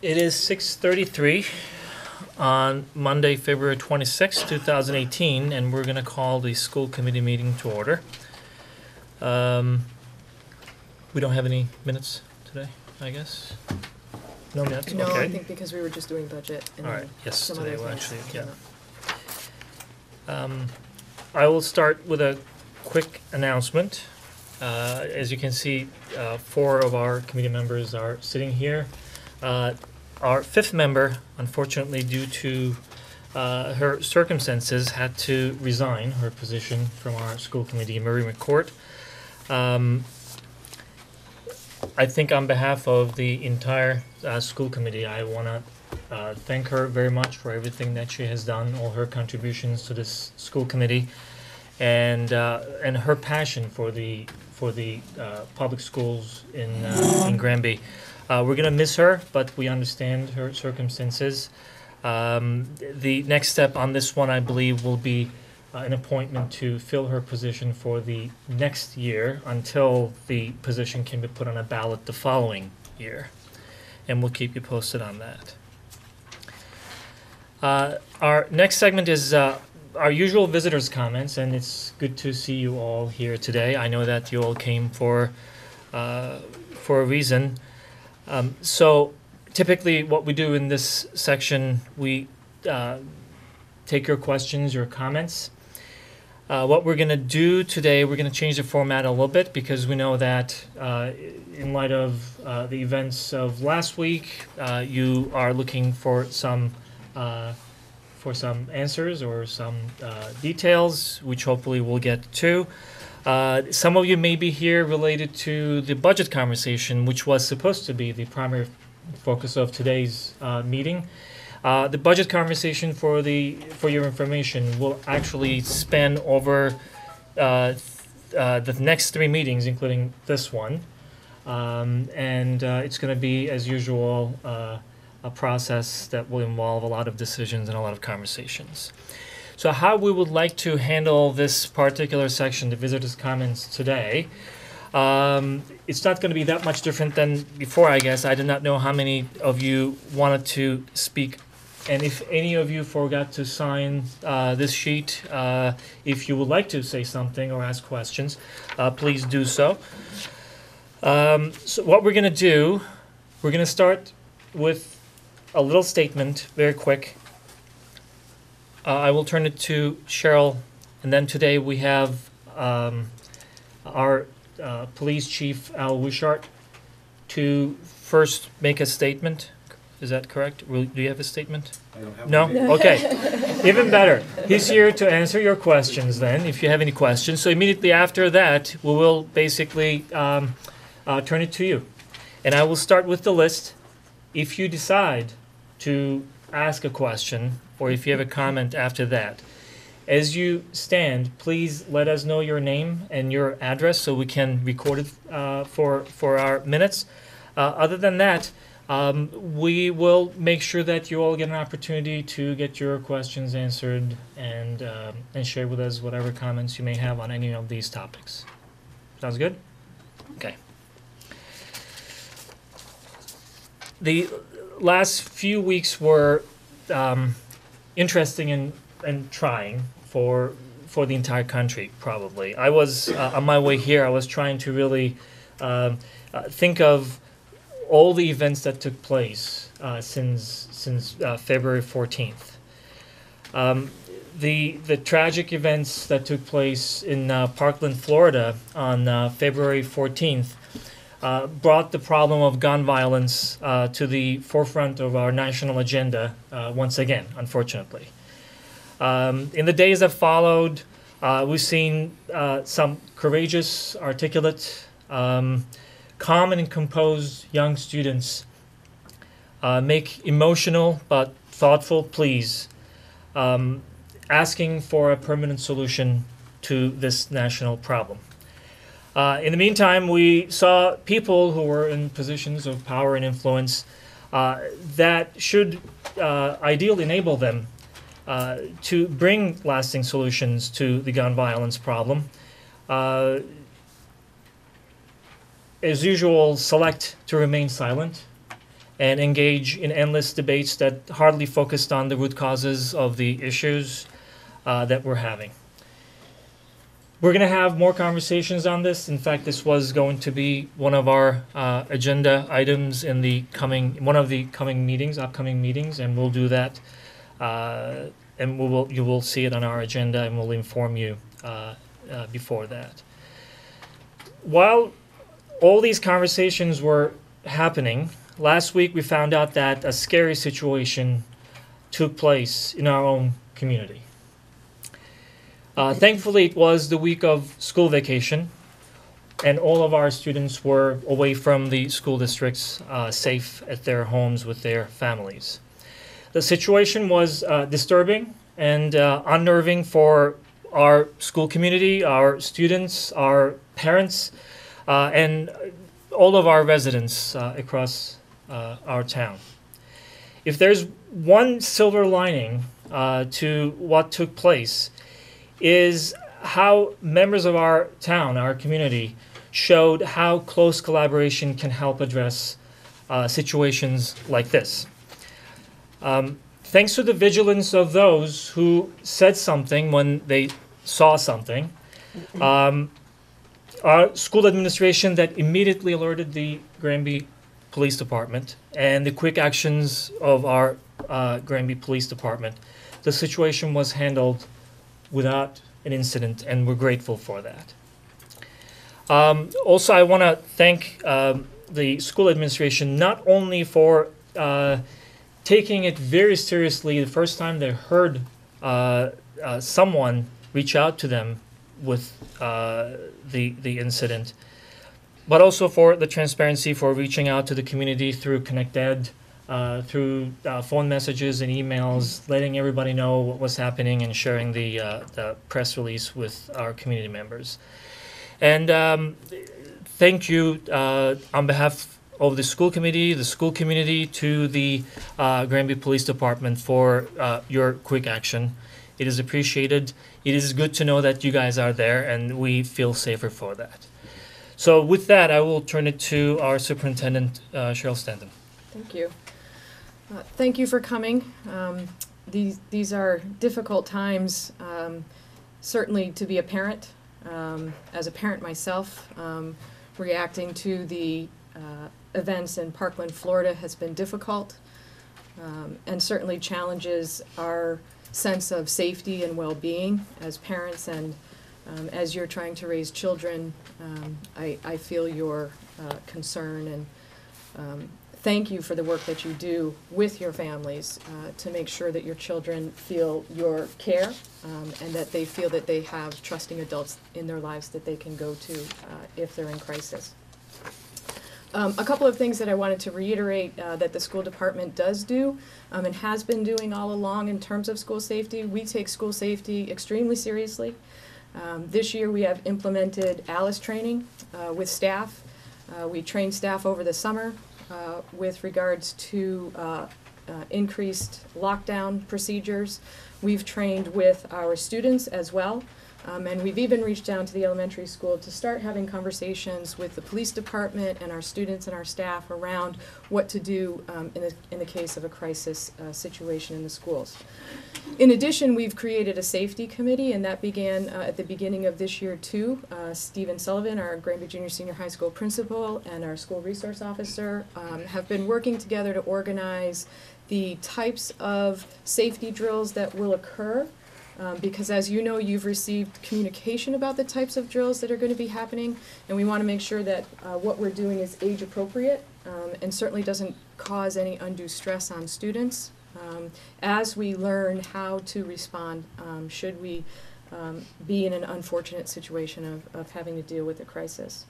It is 6:33 on Monday, February 26, 2018, and we're going to call the school committee meeting to order. We don't have any minutes today, I guess? No minutes? No, Okay. I think because we were just doing budget and All right, yes, some today other we'll things actually, came yeah. up. I will start with a quick announcement. As you can see, 4 of our committee members are sitting here. Our 5th member, unfortunately, due to her circumstances, had to resign her position from our school committee, Murray McCourt. I think on behalf of the entire school committee, I want to thank her very much for everything that she has done, all her contributions to this school committee, and her passion for the public schools in Granby. We're going to miss her, but we understand her circumstances. The next step on this one, I believe, will be an appointment to fill her position for the next year until the position can be put on a ballot the following year. And we'll keep you posted on that. Our next segment is our usual visitors' comments, and it's good to see you all here today. I know that you all came for a reason. So typically what we do in this section, we take your questions, your comments. What we're going to do today, we're going to change the format a little bit because we know that in light of the events of last week, you are looking for some answers or some details, which hopefully we'll get to. Some of you may be here related to the budget conversation, which was supposed to be the primary focus of today's meeting. The budget conversation, for your information, will actually span over the next 3 meetings, including this one, and it's going to be, as usual, a process that will involve a lot of decisions and a lot of conversations. So how we would like to handle this particular section, the visitors' comments today, it's not going to be that much different than before, I guess. I did not know how many of you wanted to speak, and if any of you forgot to sign this sheet, if you would like to say something or ask questions, please do so. So what we're going to do, we're going to start with a little statement, very quick. I will turn it to Cheryl, and then today we have our police chief, Al Wishart, to first make a statement. Is that correct? Do you have a statement? I don't have No? one. Okay. Even better. He's here to answer your questions then, if you have any questions. So immediately after that, we will basically turn it to you. And I will start with the list. If you decide to ask a question, or if you have a comment after that, as you stand, please let us know your name and your address so we can record it for our minutes. Other than that, we will make sure that you all get an opportunity to get your questions answered and share with us whatever comments you may have on any of these topics. Sounds good? Okay. The last few weeks were interesting and trying for the entire country, probably. I was on my way here, I was trying to really think of all the events that took place since February 14th. The tragic events that took place in Parkland, Florida on February 14th brought the problem of gun violence to the forefront of our national agenda once again, unfortunately. In the days that followed, we've seen some courageous, articulate, calm and composed young students make emotional but thoughtful pleas, asking for a permanent solution to this national problem. In the meantime, we saw people who were in positions of power and influence that should ideally enable them to bring lasting solutions to the gun violence problem. As usual, select to remain silent and engage in endless debates that hardly focused on the root causes of the issues that we're having. We're going to have more conversations on this. In fact, this was going to be one of our agenda items in the upcoming meetings, and we'll do that. And you will see it on our agenda, and we'll inform you before that. While all these conversations were happening, last week we found out that a scary situation took place in our own community. Thankfully, it was the week of school vacation, and all of our students were away from the school districts, safe at their homes with their families. The situation was disturbing and unnerving for our school community, our students, our parents, and all of our residents across our town. If there's one silver lining to what took place, is how members of our town, our community, showed how close collaboration can help address situations like this. Thanks to the vigilance of those who said something when they saw something, our school administration that immediately alerted the Granby Police Department and the quick actions of our Granby Police Department, the situation was handled without an incident, and we're grateful for that. Also, I want to thank the school administration not only for taking it very seriously the first time they heard someone reach out to them with the incident, but also for the transparency, for reaching out to the community through ConnectEd, through phone messages and emails, letting everybody know what was happening and sharing the press release with our community members. And thank you on behalf of the school community to the Granby Police Department for your quick action. It is appreciated. It is good to know that you guys are there, and we feel safer for that. So with that, I will turn it to our superintendent, Cheryl Stanton. Thank you. Thank you for coming. These are difficult times, certainly to be a parent. As a parent myself, reacting to the events in Parkland, Florida has been difficult, and certainly challenges our sense of safety and well-being as parents, and as you're trying to raise children, I feel your concern, and thank you for the work that you do with your families to make sure that your children feel your care, and that they feel that they have trusting adults in their lives that they can go to if they're in crisis. A couple of things that I wanted to reiterate that the school department does do and has been doing all along in terms of school safety. We take school safety extremely seriously. This year we have implemented ALICE training with staff. We trained staff over the summer with regards to increased lockdown procedures. We've trained with our students as well. And we've even reached down to the elementary school to start having conversations with the police department and our students and our staff around what to do in the case of a crisis situation in the schools. In addition, we've created a safety committee, and that began at the beginning of this year too. Stephen Sullivan, our Granby Junior Senior High School principal, and our school resource officer have been working together to organize the types of safety drills that will occur. Because as you know, you've received communication about the types of drills that are going to be happening, and we want to make sure that what we're doing is age appropriate and certainly doesn't cause any undue stress on students as we learn how to respond should we be in an unfortunate situation of having to deal with a crisis.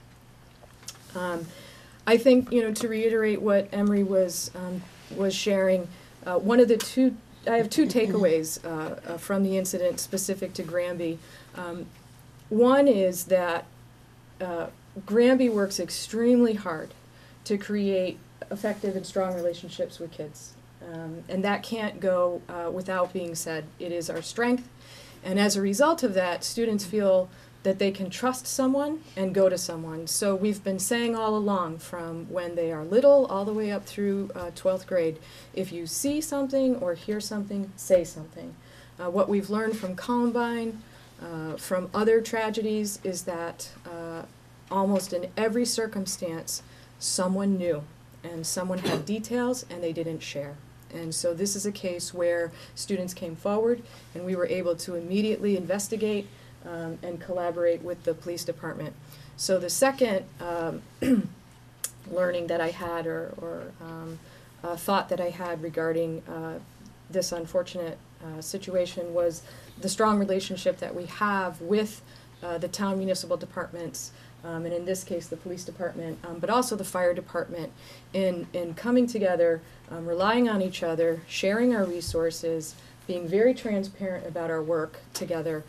I think, to reiterate what Emery was sharing, one of the I have two takeaways from the incident specific to Granby. One is that Granby works extremely hard to create effective and strong relationships with kids. And that can't go without being said. It is our strength. And as a result of that, students feel that they can trust someone and go to someone. So we've been saying all along, from when they are little all the way up through 12th grade, if you see something or hear something, say something. What we've learned from Columbine, from other tragedies, is that almost in every circumstance, someone knew, and someone had details and they didn't share. And so this is a case where students came forward and we were able to immediately investigate and collaborate with the police department. So the second learning that I had, or thought that I had regarding this unfortunate situation, was the strong relationship that we have with the town municipal departments, and in this case the police department, but also the fire department, in coming together, relying on each other, sharing our resources, being very transparent about our work together,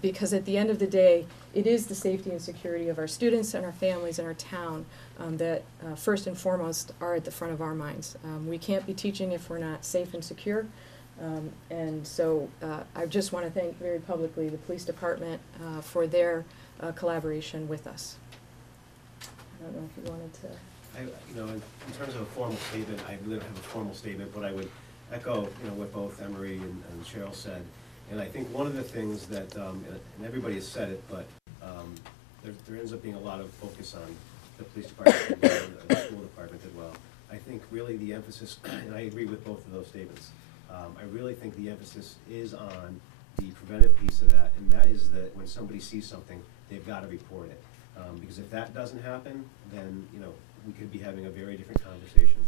because at the end of the day, it is the safety and security of our students and our families and our town that first and foremost are at the front of our minds. We can't be teaching if we're not safe and secure. And so I just want to thank very publicly the police department for their collaboration with us. I don't know if you wanted to. In terms of a formal statement, I really don't have a formal statement, but I would echo, what both Emery and Cheryl said. And I think one of the things that, and everybody has said it, but there ends up being a lot of focus on the police department and the school department as well. I think really the emphasis, and I agree with both of those statements, I really think the emphasis is on the preventive piece of that, and that is that when somebody sees something, they've got to report it. Because if that doesn't happen, then we could be having a very different conversation.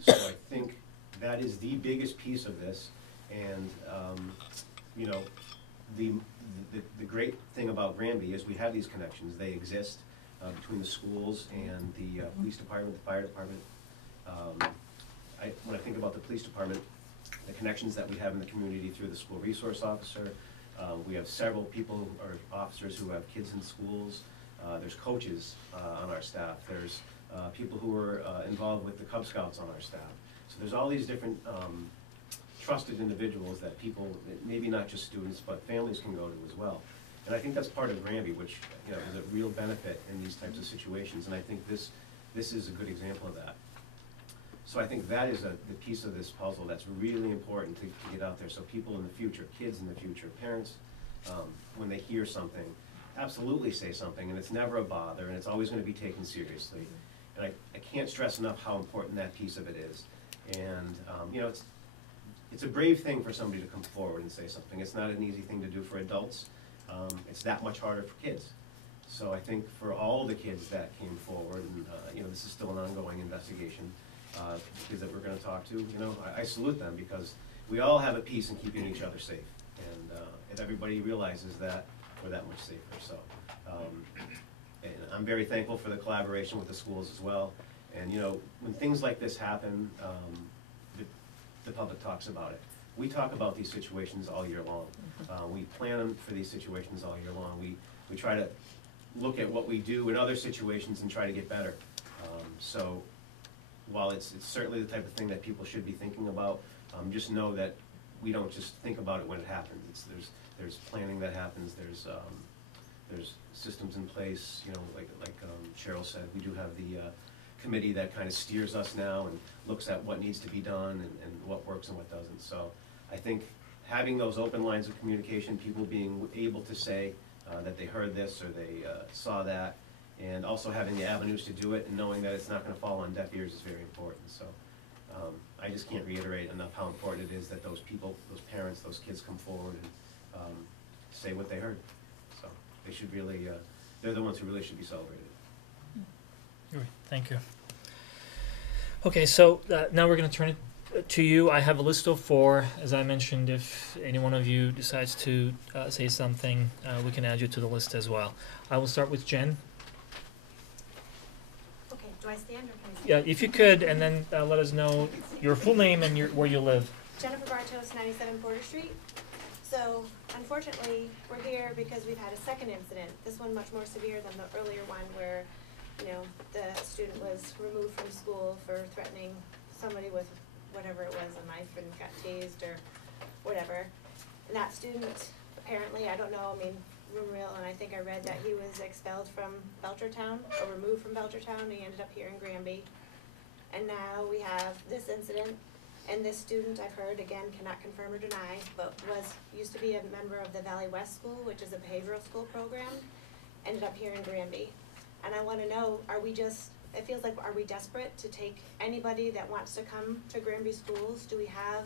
So I think that is the biggest piece of this, and the great thing about Granby is we have these connections. They exist between the schools and the police department, the fire department. When I think about the police department, the connections that we have in the community through the school resource officer, we have several people or officers who have kids in schools. There's coaches on our staff. There's people who are involved with the Cub Scouts on our staff. So there's all these different trusted individuals that people, maybe not just students, but families can go to as well. And I think that's part of Granby, which is a real benefit in these types of situations. And I think this is a good example of that. So I think that is the piece of this puzzle that's really important to get out there, so people in the future, kids in the future, parents, when they hear something, absolutely say something, and it's never a bother, and it's always going to be taken seriously. And I can't stress enough how important that piece of it is. And it's a brave thing for somebody to come forward and say something. It's not an easy thing to do for adults. It's that much harder for kids. So I think for all the kids that came forward, and this is still an ongoing investigation, kids that we're going to talk to, I salute them, because we all have a piece in keeping each other safe. And if everybody realizes that, we're that much safer. So and I'm very thankful for the collaboration with the schools as well. And when things like this happen, the public talks about it. We talk about these situations all year long. We plan for these situations all year long. We try to look at what we do in other situations and try to get better. So while it's certainly the type of thing that people should be thinking about, just know that we don't just think about it when it happens. There's planning that happens. There's systems in place. Like Cheryl said, we do have the committee that kind of steers us now and looks at what needs to be done and what works and what doesn't. So I think having those open lines of communication, people being able to say that they heard this or they saw that, and also having the avenues to do it and knowing that it's not going to fall on deaf ears is very important. So I just can't reiterate enough how important it is that those people, those parents, those kids come forward and say what they heard. So they should really, they're the ones who really should be celebrated. Great, thank you. Okay, so now we're going to turn it to you. I have a list of 4. As I mentioned, if any one of you decides to say something, we can add you to the list as well. I will start with Jen. Okay, do I stand or can I stand? Yeah, if you could, and then let us know your full name and where you live. Jennifer Bartos, 97 Porter Street. So, unfortunately, we're here because we've had a second incident. This one much more severe than the earlier one where, the student was removed from school for threatening somebody with whatever it was, a knife, and got tased or whatever. And that student, apparently, I don't know, rumor mill, and I think I read that he was expelled from Belchertown, or removed from Belchertown, and he ended up here in Granby. And now we have this incident, and this student, I've heard, again, cannot confirm or deny, but used to be a member of the Valley West School, which is a behavioral school program, ended up here in Granby. And I wanna know, it feels like, are we desperate to take anybody that wants to come to Granby schools? Do we have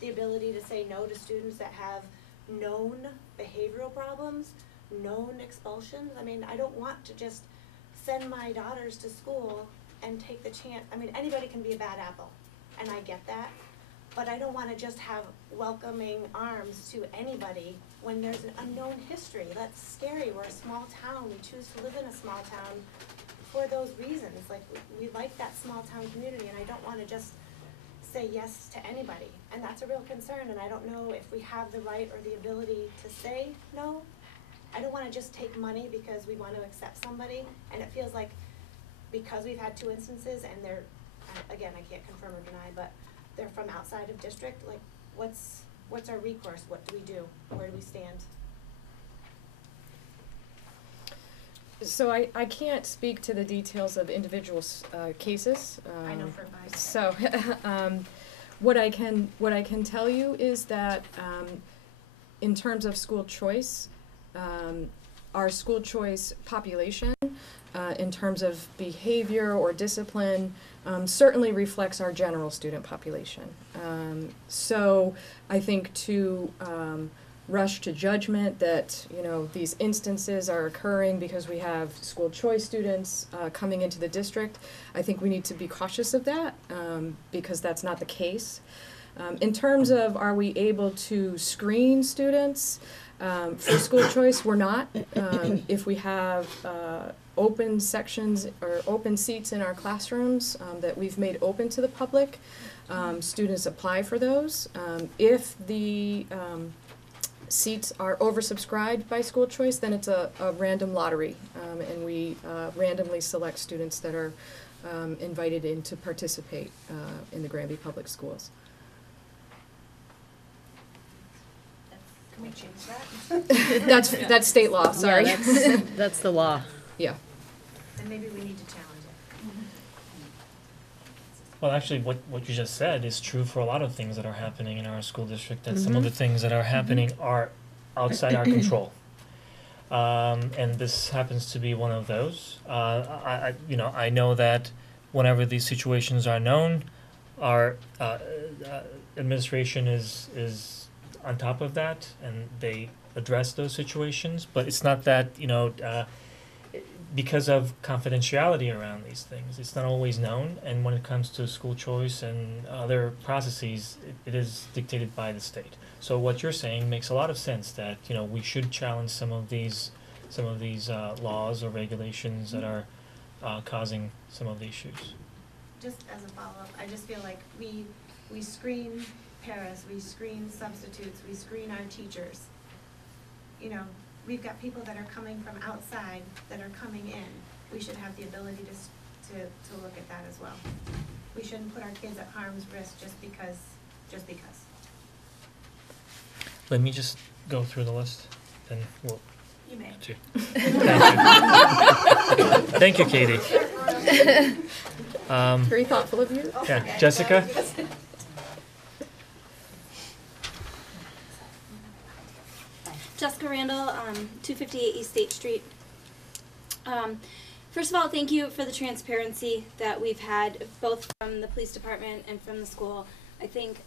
the ability to say no to students that have known behavioral problems, known expulsions? I mean, I don't want to just send my daughters to school and take the chance. I mean, anybody can be a bad apple, and I get that, but I don't wanna just have welcoming arms to anybody when there's an unknown history. That's scary. We're a small town. We choose to live in a small town for those reasons. Like, we like that small town community, and I don't wanna just say yes to anybody. And that's a real concern, and I don't know if we have the right or the ability to say no. I don't wanna just take money because we want to accept somebody, and it feels like because we've had 2 instances and they're, again, I can't confirm or deny, but they're from outside of district, like, what's our recourse? What do we do? Where do we stand? So I can't speak to the details of individual cases. I know for a fact. So what I can tell you is that in terms of school choice, our school choice population, in terms of behavior or discipline, certainly reflects our general student population. So I think to rush to judgment that, you know, these instances are occurring because we have school choice students coming into the district, I think we need to be cautious of that, because that's not the case. In terms of, are we able to screen students for school choice? We're not. If we have open sections or open seats in our classrooms that we've made open to the public, students apply for those. If the seats are oversubscribed by school choice, then it's a random lottery, and we randomly select students that are invited in to participate in the Granby Public Schools. Can we change that? That's state law, sorry. Yeah, that's the law. Yeah. And maybe we need to challenge it. Well, actually, what you just said is true for a lot of things that are happening in our school district, that some of the things that are happening are outside our control. And this happens to be one of those. I know that whenever these situations are known, our administration is on top of that, and they address those situations. But it's not that, because of confidentiality around these things, it's not always known. And when it comes to school choice and other processes, it is dictated by the state. So what you're saying makes a lot of sense, that we should challenge some of these laws or regulations that are causing some of the issues. Just as a follow-up, I just feel like we screen paras, we screen substitutes, we screen our teachers. We've got people that are coming from outside that are coming in. We should have the ability to look at that as well. We shouldn't put our kids at harm's risk just because. Let me just go through the list, and we'll. You may. Thank you, Katie. Very thoughtful of you. Yeah, Jessica. Jessica Randall, 258 East State Street. First of all, thank you for the transparency that we've had, both from the police department and from the school. I think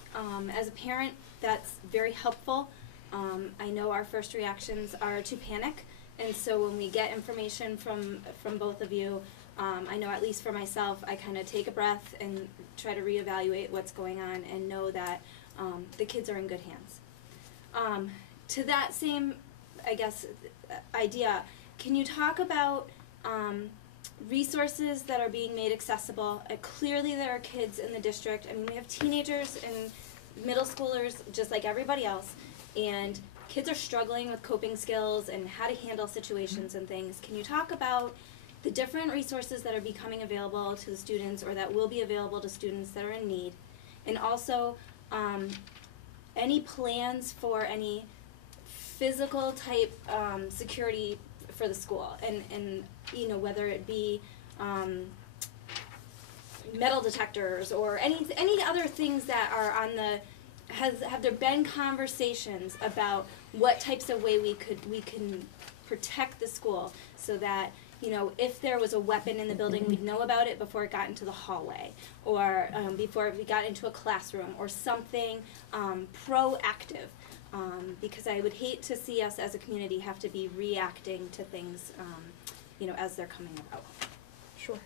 as a parent, that's very helpful. I know our first reactions are to panic, and so when we get information from both of you, I know, at least for myself, I kind of take a breath and try to reevaluate what's going on and know that the kids are in good hands. To that same, I guess, idea, can you talk about resources that are being made accessible? Clearly there are kids in the district. I mean, we have teenagers and middle schoolers just like everybody else, and kids are struggling with coping skills and how to handle situations and things. Can you talk about the different resources that are becoming available to the students, or that will be available to students that are in need? And also, any plans for any physical type security for the school, and you know, whether it be metal detectors or any other things that are on the, have there been conversations about what types of way we can protect the school so that, you know, if there was a weapon in the building, we'd know about it before it got into the hallway, or before we got into a classroom, or something proactive. Because I would hate to see us as a community have to be reacting to things, you know, as they're coming about. Sure.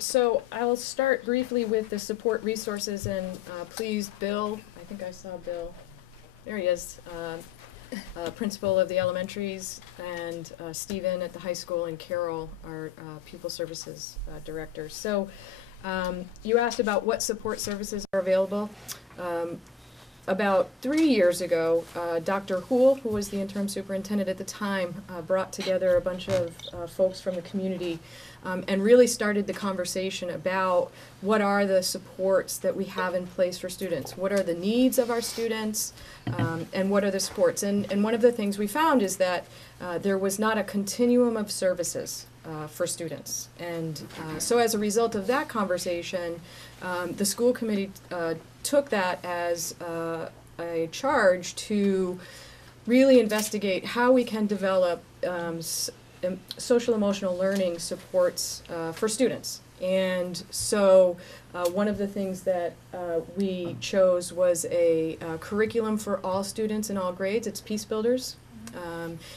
So I'll start briefly with the support resources, and please, Bill, I think I saw Bill, there he is, principal of the elementaries, and Stephen at the high school, and Carol, our pupil services director. So you asked about what support services are available. About 3 years ago, Dr. Houle, who was the interim superintendent at the time, brought together a bunch of folks from the community and really started the conversation about what are the supports that we have in place for students, what are the needs of our students, and what are the supports. And one of the things we found is that there was not a continuum of services for students. And so as a result of that conversation, the school committee took that as a charge to really investigate how we can develop social emotional learning supports for students. And so one of the things that we chose was a curriculum for all students in all grades. It's Peace Builders.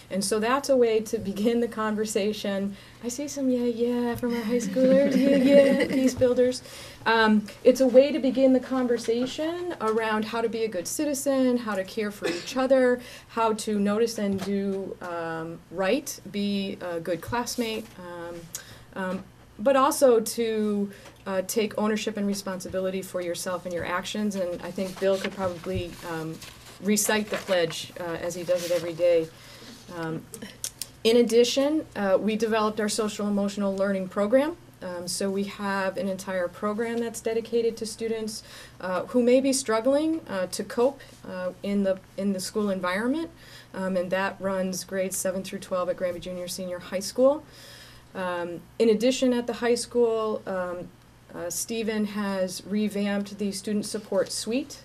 And so that's a way to begin the conversation. I see some yeah from our high schoolers, yeah, Peace Builders. It's a way to begin the conversation around how to be a good citizen, how to care for each other, how to notice and do right, be a good classmate, but also to take ownership and responsibility for yourself and your actions. And I think Bill could probably recite the pledge as he does it every day. In addition, we developed our social emotional learning program. So we have an entire program that's dedicated to students who may be struggling to cope in the school environment, and that runs grades 7 through 12 at Granby Junior Senior High School. In addition, at the high school, Stephen has revamped the student support suite.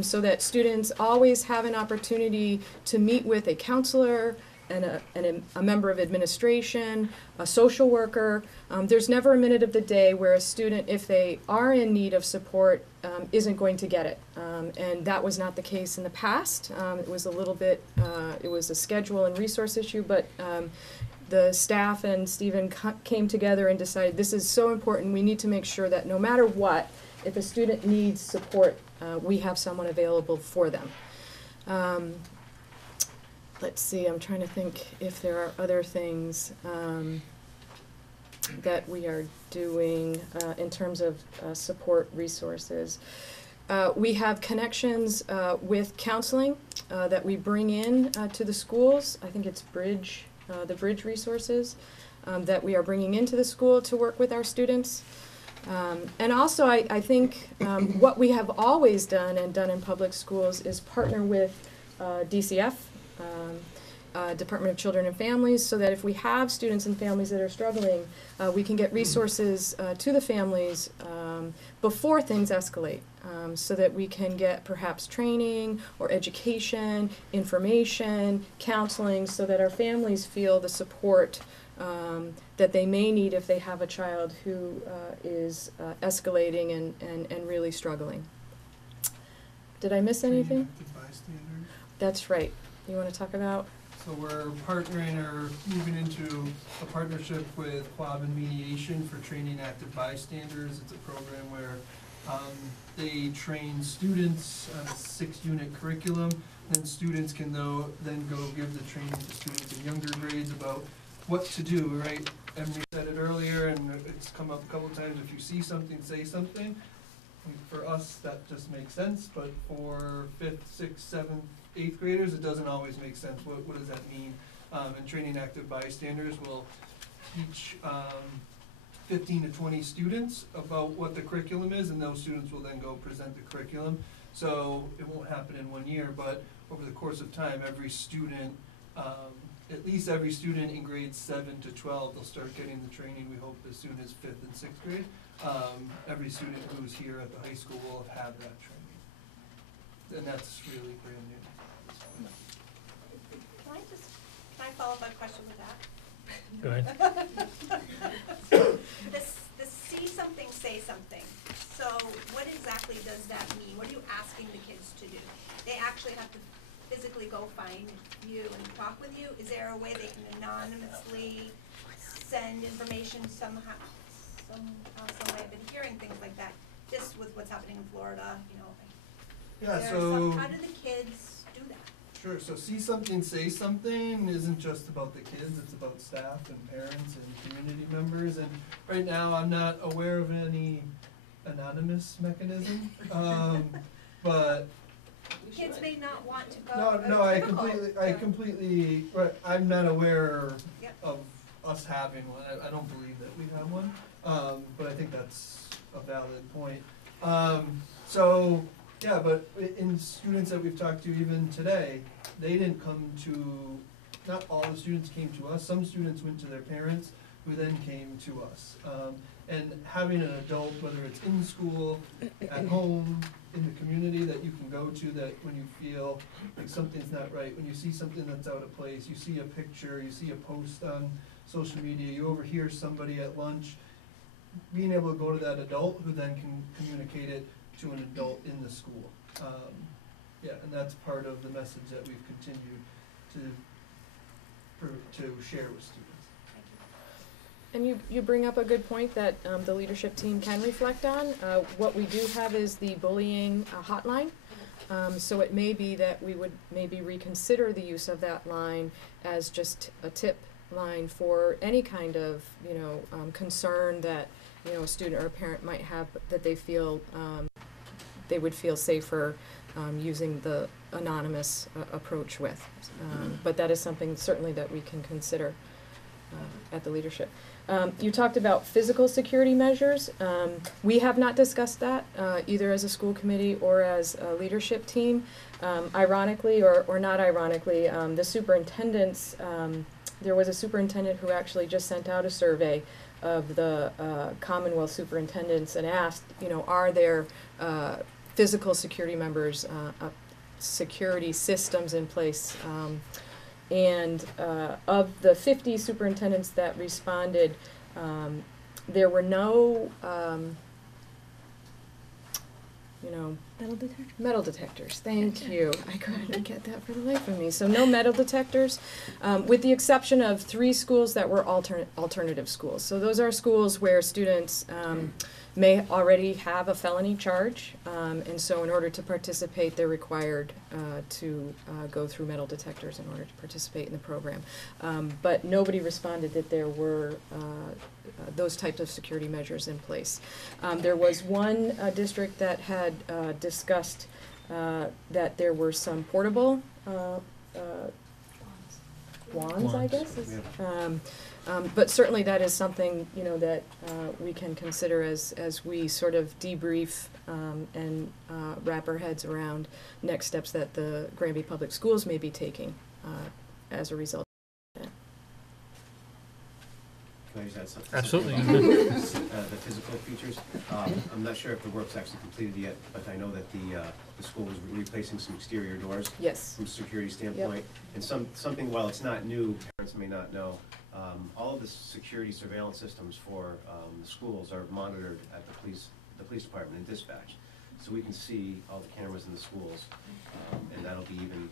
So that students always have an opportunity to meet with a counselor and a member of administration, a social worker. There's never a minute of the day where a student, if they are in need of support, isn't going to get it. And that was not the case in the past. It was a little bit, it was a schedule and resource issue, but the staff and Stephen came together and decided this is so important, we need to make sure that no matter what, if a student needs support, we have someone available for them. Let's see, I'm trying to think if there are other things that we are doing in terms of support resources. We have connections with counseling that we bring in to the schools. I think it's Bridge, the Bridge resources that we are bringing into the school to work with our students. And also, I think what we have always done and done in public schools is partner with DCF, Department of Children and Families, so that if we have students and families that are struggling, we can get resources to the families before things escalate, so that we can get perhaps training or education, information, counseling, so that our families feel the support that they may need if they have a child who is escalating and really struggling. Did I miss anything? Bystanders. That's right. You want to talk about? So we're partnering or moving into a partnership with Quabbin Mediation for training active bystanders. It's a program where they train students on a 6-unit curriculum. Then students can then go give the training to students in younger grades about what to do, right? Emily said it earlier, and it's come up a couple of times. If you see something, say something. And for us, that just makes sense, but for 5th, 6th, 7th, 8th graders, it doesn't always make sense. What does that mean? And training active bystanders will teach 15 to 20 students about what the curriculum is, and those students will then go present the curriculum. So it won't happen in 1 year, but over the course of time, every student, at least every student in grades 7 to 12, they'll start getting the training, we hope, as soon as 5th and 6th grade. Every student who's here at the high school will have had that training. And that's really brand new. Can I follow up a question with that? Go ahead. This see something, say something. So what exactly does that mean? What are you asking the kids to do? They actually have to physically go find you and talk with you? Is there a way they can anonymously send information somehow? Some way. I've been hearing things like that, just with what's happening in Florida, you know. Yeah, How do the kids do that? Sure, so see something, say something isn't just about the kids, it's about staff and parents and community members. And right now, I'm not aware of any anonymous mechanism, but. Kids may not want to go. No, I completely, right, I'm not aware Yep. of us having one. I don't believe that we have one, but I think that's a valid point. So, yeah, but in students that we've talked to even today, they didn't come to, not all the students came to us. Some students went to their parents, who then came to us. And having an adult, whether it's in school, at home, in the community that you can go to, that when you feel like something's not right, when you see something that's out of place, you see a picture, you see a post on social media, you overhear somebody at lunch, being able to go to that adult who then can communicate it to an adult in the school. Yeah, and that's part of the message that we've continued to share with students. And you bring up a good point that the leadership team can reflect on. What we do have is the bullying hotline. So it may be that we would maybe reconsider the use of that line as just a tip line for any kind of, concern that, a student or a parent might have that they feel they would feel safer using the anonymous approach with. But that is something certainly that we can consider at the leadership. You talked about physical security measures. We have not discussed that either as a school committee or as a leadership team. Ironically or not ironically, the superintendents, there was a superintendent who actually just sent out a survey of the Commonwealth superintendents and asked, are there physical security members, security systems in place? And of the 50 superintendents that responded, there were no, metal detectors. Thank you. I couldn't get that for the life of me. So no metal detectors, with the exception of 3 schools that were alternative schools. So those are schools where students may already have a felony charge, and so in order to participate, they're required to go through metal detectors in order to participate in the program. But nobody responded that there were those types of security measures in place. There was one district that had discussed that there were some portable wands, I guess. But certainly that is something, that we can consider as we sort of debrief and wrap our heads around next steps that the Granby Public Schools may be taking as a result. Can I just add something? Absolutely. The physical features. I'm not sure if the work's actually completed yet, but I know that the school is replacing some exterior doors. Yes. From a security standpoint. And something, while it's not new, parents may not know, all of the security surveillance systems for the schools are monitored at the police department and dispatch. So we can see all the cameras in the schools, and that'll be even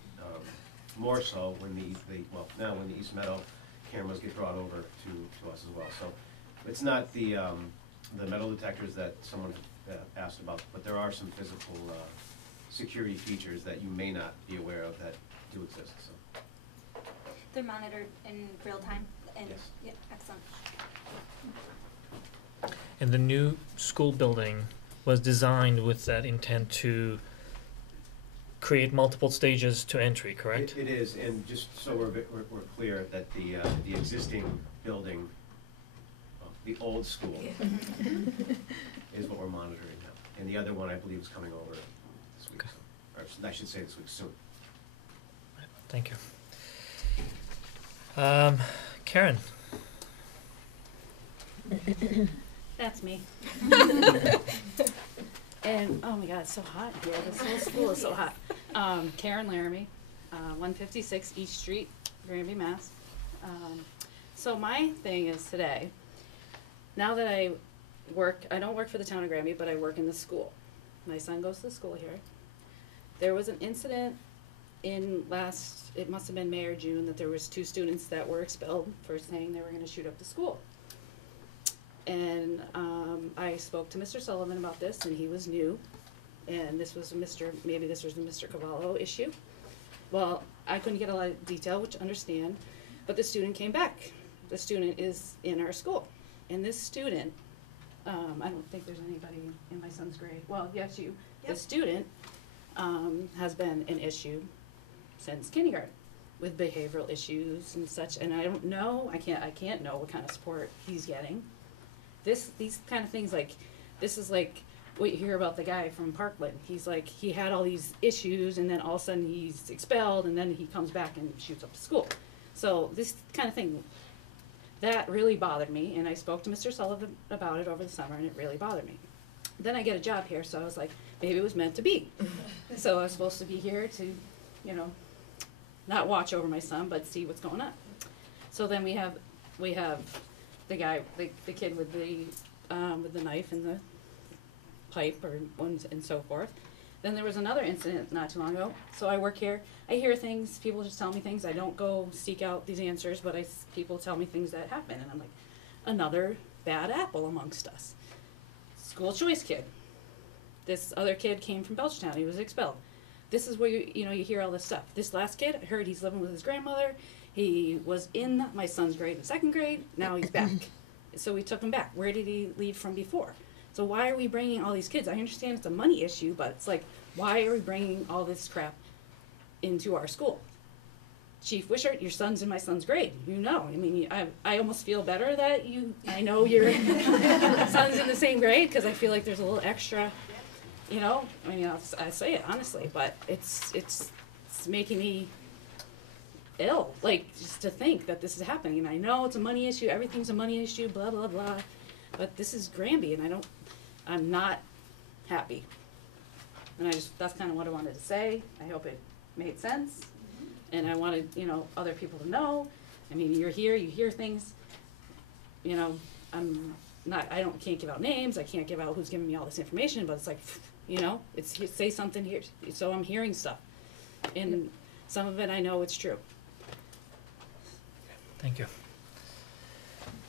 more so when now when the East Meadow cameras get brought over to us as well. So it's not the metal detectors that someone asked about, but there are some physical security features that you may not be aware of that do exist. So. They're monitored in real time. And Yes. Yeah, excellent. And the new school building was designed with that intent to create multiple stages to entry, correct? It is, and just so we're clear that the existing building, the old school is what we're monitoring now. And the other one, I believe, is coming over this week, or I should say this week soon. Thank you. Karen. That's me. And, oh my God, it's so hot here. This whole school is so hot. Karen Laramie, 156 East Street, Granby, Mass. So my thing is today, now that I don't work for the town of Granby, but I work in the school. My son goes to the school here. There was an incident it must have been May or June, that there was 2 students that were expelled for saying they were gonna shoot up the school. And I spoke to Mr. Sullivan about this, and he was new, and this was maybe this was the Mr. Cavallo issue. Well, I couldn't get a lot of detail, which I understand, but the student came back. The student is in our school, and this student, I don't think there's anybody in my son's grade. Well, yes, you. Yep. The student has been an issue since kindergarten with behavioral issues and such, and I don't know. I can't know what kind of support he's getting. These kind of things, like, this is like what you hear about the guy from Parkland. He's like, he had all these issues, and then all of a sudden he's expelled, and then he comes back and shoots up the school. So this kind of thing, that really bothered me, and I spoke to Mr. Sullivan about it over the summer, and it really bothered me. Then I get a job here, so I was like, maybe it was meant to be. So I was supposed to be here to, not watch over my son, but see what's going on. So then we have the guy, the kid with the knife and the pipe and so forth. Then there was another incident not too long ago. So I work here. I hear things. People just tell me things. I don't go seek out these answers, but people tell me things that happen, and I'm like, another bad apple amongst us. School choice kid. This other kid came from Belchertown. He was expelled. This is where you hear all this stuff. This last kid, I heard he's living with his grandmother. He was in my son's grade in 2nd grade. Now he's back. So we took him back. Where did he leave from before? So why are we bringing all these kids? I understand it's a money issue, but it's like, why are we bringing all this crap into our school? Chief Wishart, your son's in my son's grade. I mean, I almost feel better that I know your son's in the same grade, because I feel like there's a little extra, I say it honestly, but it's making me ill, like, just to think that this is happening. And I know it's a money issue, everything's a money issue, blah, blah, blah, but this is Granby, and I'm not happy. And that's kind of what I wanted to say. I hope it made sense. And I wanted, other people to know. I mean, you're here, you hear things. I can't give out names, I can't give out who's giving me all this information, but it's like, say something here, so I'm hearing stuff. And some of it I know it's true. Thank you.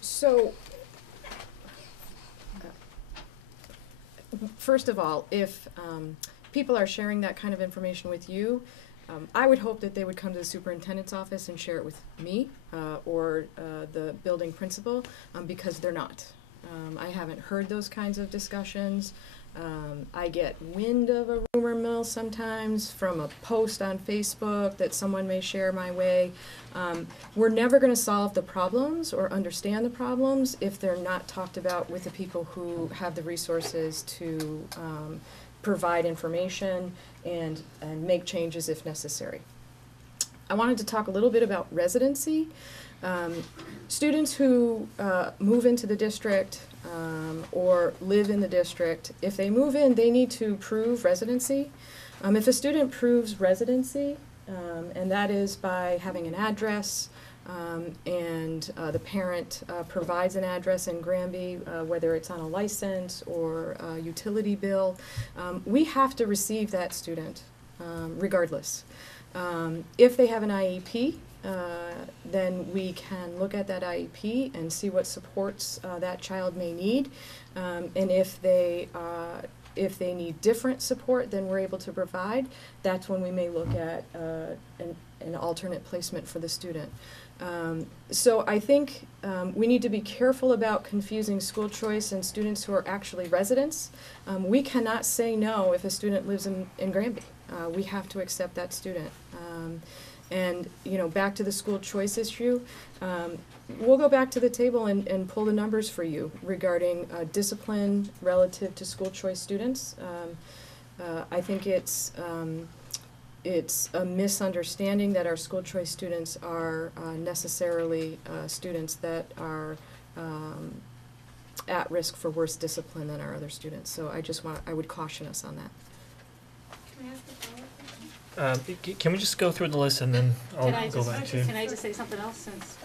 So, first of all, if people are sharing that kind of information with you, I would hope that they would come to the superintendent's office and share it with me or the building principal, because they're not. I haven't heard those kinds of discussions. I get wind of a rumor mill sometimes from a post on Facebook that someone may share my way. We're never going to solve the problems or understand the problems if they're not talked about with the people who have the resources to provide information and make changes if necessary. I wanted to talk a little bit about residency. Students who move into the district or live in the district, if they move in, they need to prove residency. If a student proves residency, and that is by having an address, and the parent provides an address in Granby, whether it's on a license or a utility bill, we have to receive that student regardless. If they have an IEP, then we can look at that IEP and see what supports that child may need, and if they need different support than we're able to provide, that's when we may look at an alternate placement for the student. So I think we need to be careful about confusing school choice and students who are actually residents. We cannot say no if a student lives in Granby. We have to accept that student. And, you know, back to the school choice issue, we'll go back to the table and pull the numbers for you regarding discipline relative to school choice students. I think it's a misunderstanding that our school choice students are necessarily students that are at risk for worse discipline than our other students. So I would caution us on that. Can I ask a follow-up question? Can we just go through the list and then I'll Can I go back to? Can I just say something else since?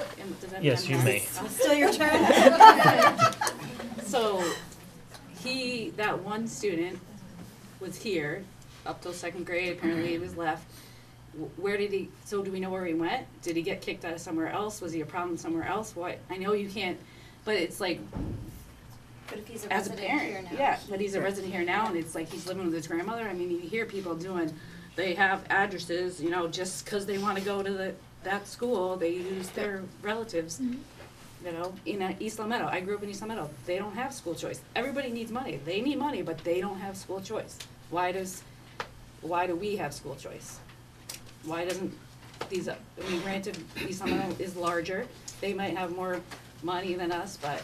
Yes, you may. Still your turn? So, that one student was here up till second grade, apparently he was left. Where did he, so do we know where he went? Did he get kicked out of somewhere else? Was he a problem somewhere else? What, I know you can't, but it's like, But if he's a as a resident here parent, now. yeah, but he's a resident here now, and it's like he's living with his grandmother. I mean, you hear people doing, they have addresses, you know, just because they want to go to that school, they use their relatives. You know, in East Long Meadow, I grew up in East Long Meadow. They don't have school choice. Everybody needs money. They need money, but they don't have school choice. Why do we have school choice? Why doesn't I mean, granted, East Long Meadow is larger. They might have more money than us, but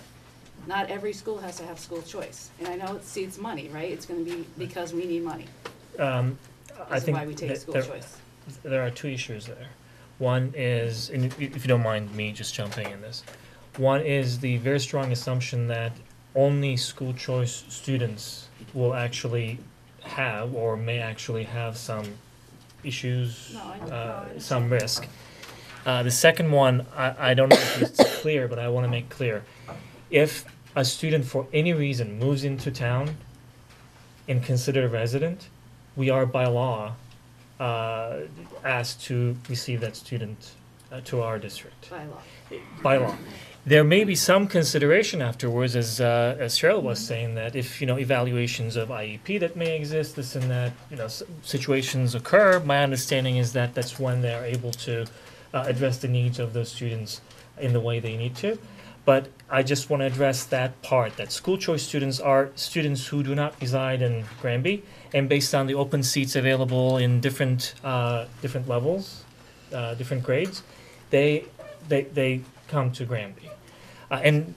not every school has to have school choice. And I know it's money, right? It's gonna be because we need money. I This is think why we take that school choice. there are two issues there. One is, and if you don't mind me just jumping in this, one is the very strong assumption that only school choice students will actually have or may actually have some issues, some risk. The second one, I don't know if it's clear, but I want to make clear. If a student for any reason moves into town and considered a resident, we are by law asked to receive that student to our district. By law. By law. There may be some consideration afterwards, as Cheryl was saying, that if, you know, evaluations of IEP that may exist, this and that, you know, situations occur, my understanding is that that's when they're able to address the needs of those students in the way they need to. But I just want to address that part, that school choice students are students who do not reside in Granby, and based on the open seats available in different levels, different grades, they come to Granby. I'm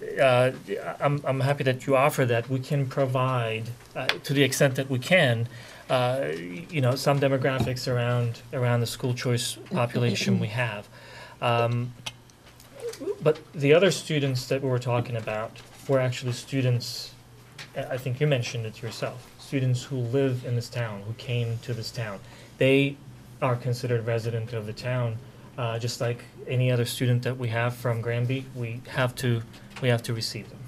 happy that you offer that. We can provide, to the extent that we can, you know, some demographics around the school choice population we have. But the other students that we were talking about were actually students, I think you mentioned it yourself, students who live in this town, who came to this town. They are considered resident of the town, just like any other student that we have from Granby. We have to receive them.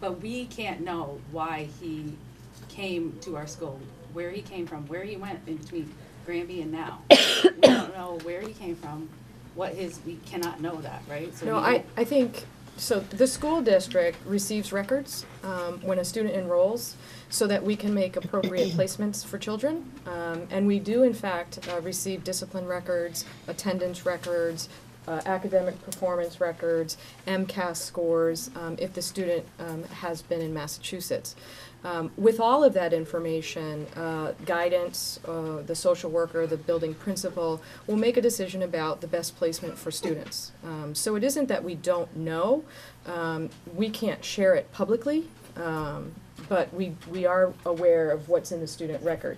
But we can't know why he came to our school, where he came from, where he went in between Granby and now. We don't know where he came from, we cannot know that, right? So No, I think, so the school district receives records when a student enrolls so that we can make appropriate placements for children. And we do, in fact, receive discipline records, attendance records, academic performance records, MCAS scores, if the student has been in Massachusetts. With all of that information, guidance, the social worker, the building principal will make a decision about the best placement for students. So it isn't that we don't know. We can't share it publicly, but we are aware of what's in the student record.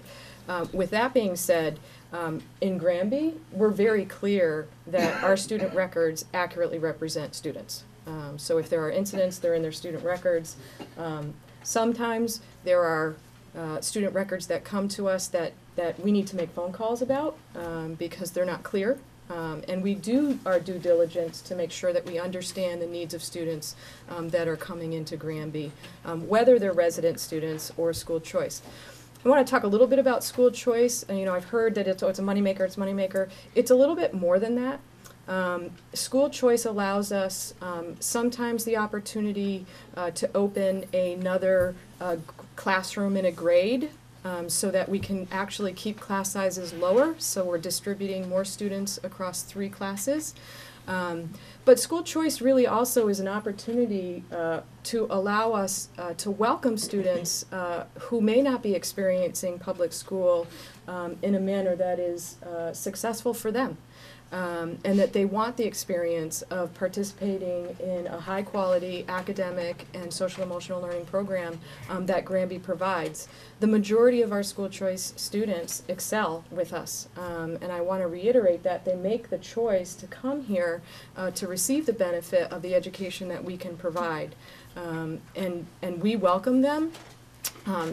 With that being said, in Granby, we're very clear that our student records accurately represent students. So if there are incidents, they're in their student records. Sometimes there are student records that come to us that we need to make phone calls about because they're not clear. And we do our due diligence to make sure that we understand the needs of students that are coming into Granby, whether they're resident students or school choice. I want to talk a little bit about school choice. And, you know, I've heard that it's a moneymaker, it's a moneymaker. It's a little bit more than that. School choice allows us sometimes the opportunity to open another classroom in a grade so that we can actually keep class sizes lower, so we're distributing more students across 3 classes. But school choice really also is an opportunity to allow us to welcome students who may not be experiencing public school in a manner that is successful for them. And that they want the experience of participating in a high-quality academic and social-emotional learning program that Granby provides. The majority of our school choice students excel with us, and I want to reiterate that they make the choice to come here to receive the benefit of the education that we can provide. And we welcome them.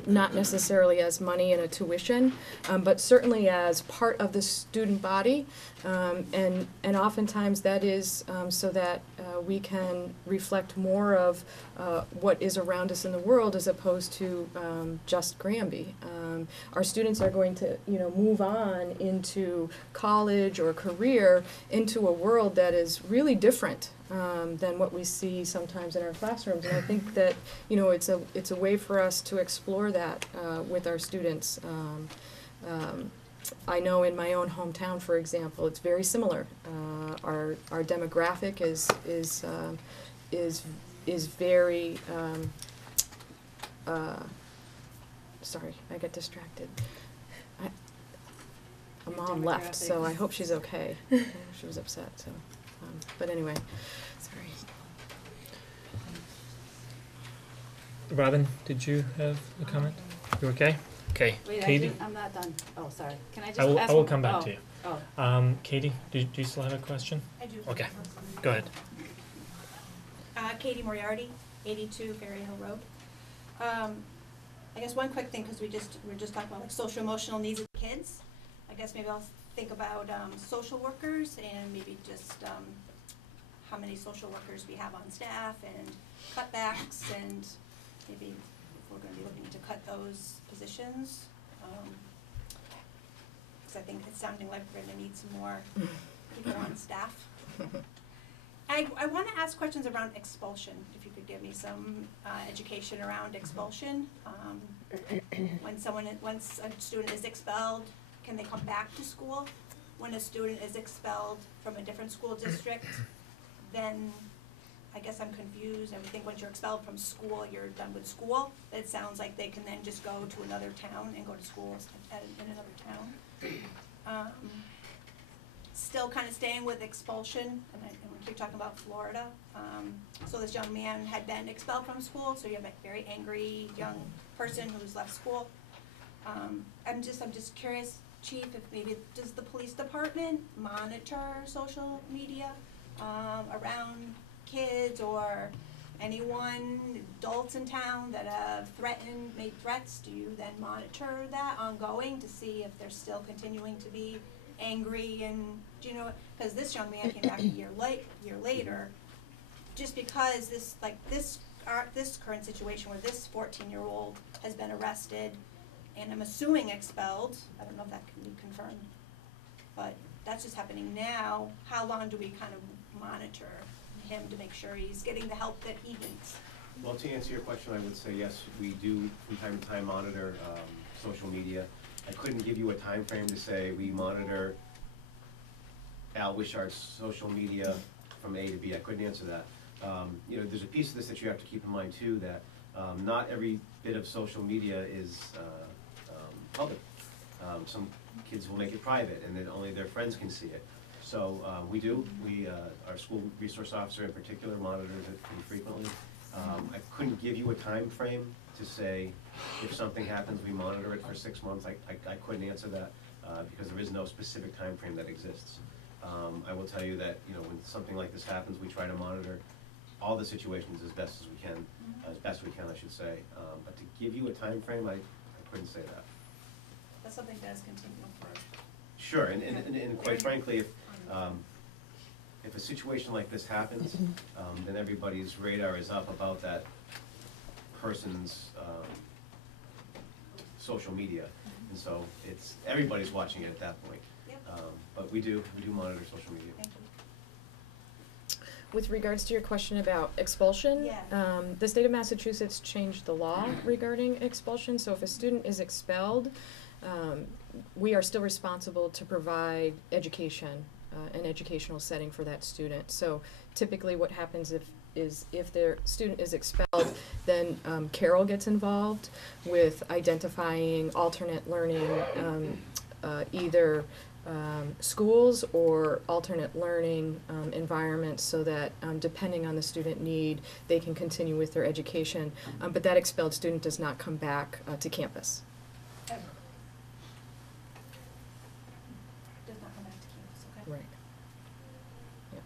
Not necessarily as money and a tuition, but certainly as part of the student body, and oftentimes that is so that we can reflect more of what is around us in the world as opposed to just Granby. Our students are going to, move on into college or career into a world that is really different than what we see sometimes in our classrooms, and I think that it's a way for us to explore that with our students. I know in my own hometown, for example, it's very similar. Our demographic is very. Sorry, I get distracted. A mom left, so I hope she's okay. She was upset, so. But anyway, sorry. Robin, did you have a comment? You okay? Okay. Wait, Katie? I'm not done. Oh, sorry. Can I just I will, ask I will one- come back oh, to you. Oh, Katie, do you still have a question? I do. Okay, go ahead. Katie Moriarty, 82 Ferry Hill Road. I guess one quick thing, because we're just talking about like social emotional needs of kids. I guess maybe I'll think about social workers and maybe just how many social workers we have on staff and cutbacks, and maybe if we're going to be looking to cut those positions. Because I think it's sounding like we're going to need some more people on staff. I want to ask questions around expulsion, if you could give me some education around expulsion. Once a student is expelled, can they come back to school? When a student is expelled from a different school district, then I guess I'm confused. I would think once you're expelled from school, you're done with school. It sounds like they can then just go to another town and go to school in another town. Still kind of staying with expulsion, and we keep talking about Florida. So this young man had been expelled from school, so you have a very angry young person who's left school. I'm just curious, Chief, if maybe does the police department monitor social media around kids or anyone, adults in town that have made threats? Do you then monitor that ongoing to see if they're still continuing to be angry? And because this young man came back a year later, just because this current situation where this 14-year-old has been arrested and I'm assuming expelled, I don't know if that can be confirmed, but that's just happening now. How long do we kind of monitor him to make sure he's getting the help that he needs? Well, to answer your question, I would say yes, we do from time to time monitor social media. I couldn't give you a time frame to say we monitor Al Wishart's social media from A to B. I couldn't answer that. There's a piece of this that you have to keep in mind too, that not every bit of social media is public. Some kids will make it private and then only their friends can see it. So our school resource officer in particular monitors it pretty frequently. I couldn't give you a time frame to say if something happens, we monitor it for 6 months. I couldn't answer that because there is no specific time frame that exists. I will tell you that when something like this happens, we try to monitor all the situations as best as we can, I should say. But to give you a time frame, I couldn't say that. That's something that does continue for. Sure, and quite frankly, if a situation like this happens, then everybody's radar is up about that person's social media, and so everybody's watching it at that point. Yep. But we do monitor social media. Thank you. With regards to your question about expulsion, Yeah. the state of Massachusetts changed the law regarding expulsion. So if a student is expelled, we are still responsible to provide education an educational setting for that student. So typically what happens if their student is expelled, then Carol gets involved with identifying alternate learning, either schools or alternate learning environments, so that depending on the student need, they can continue with their education. But that expelled student does not come back to campus. Ever. Does not come back to campus, okay? Right.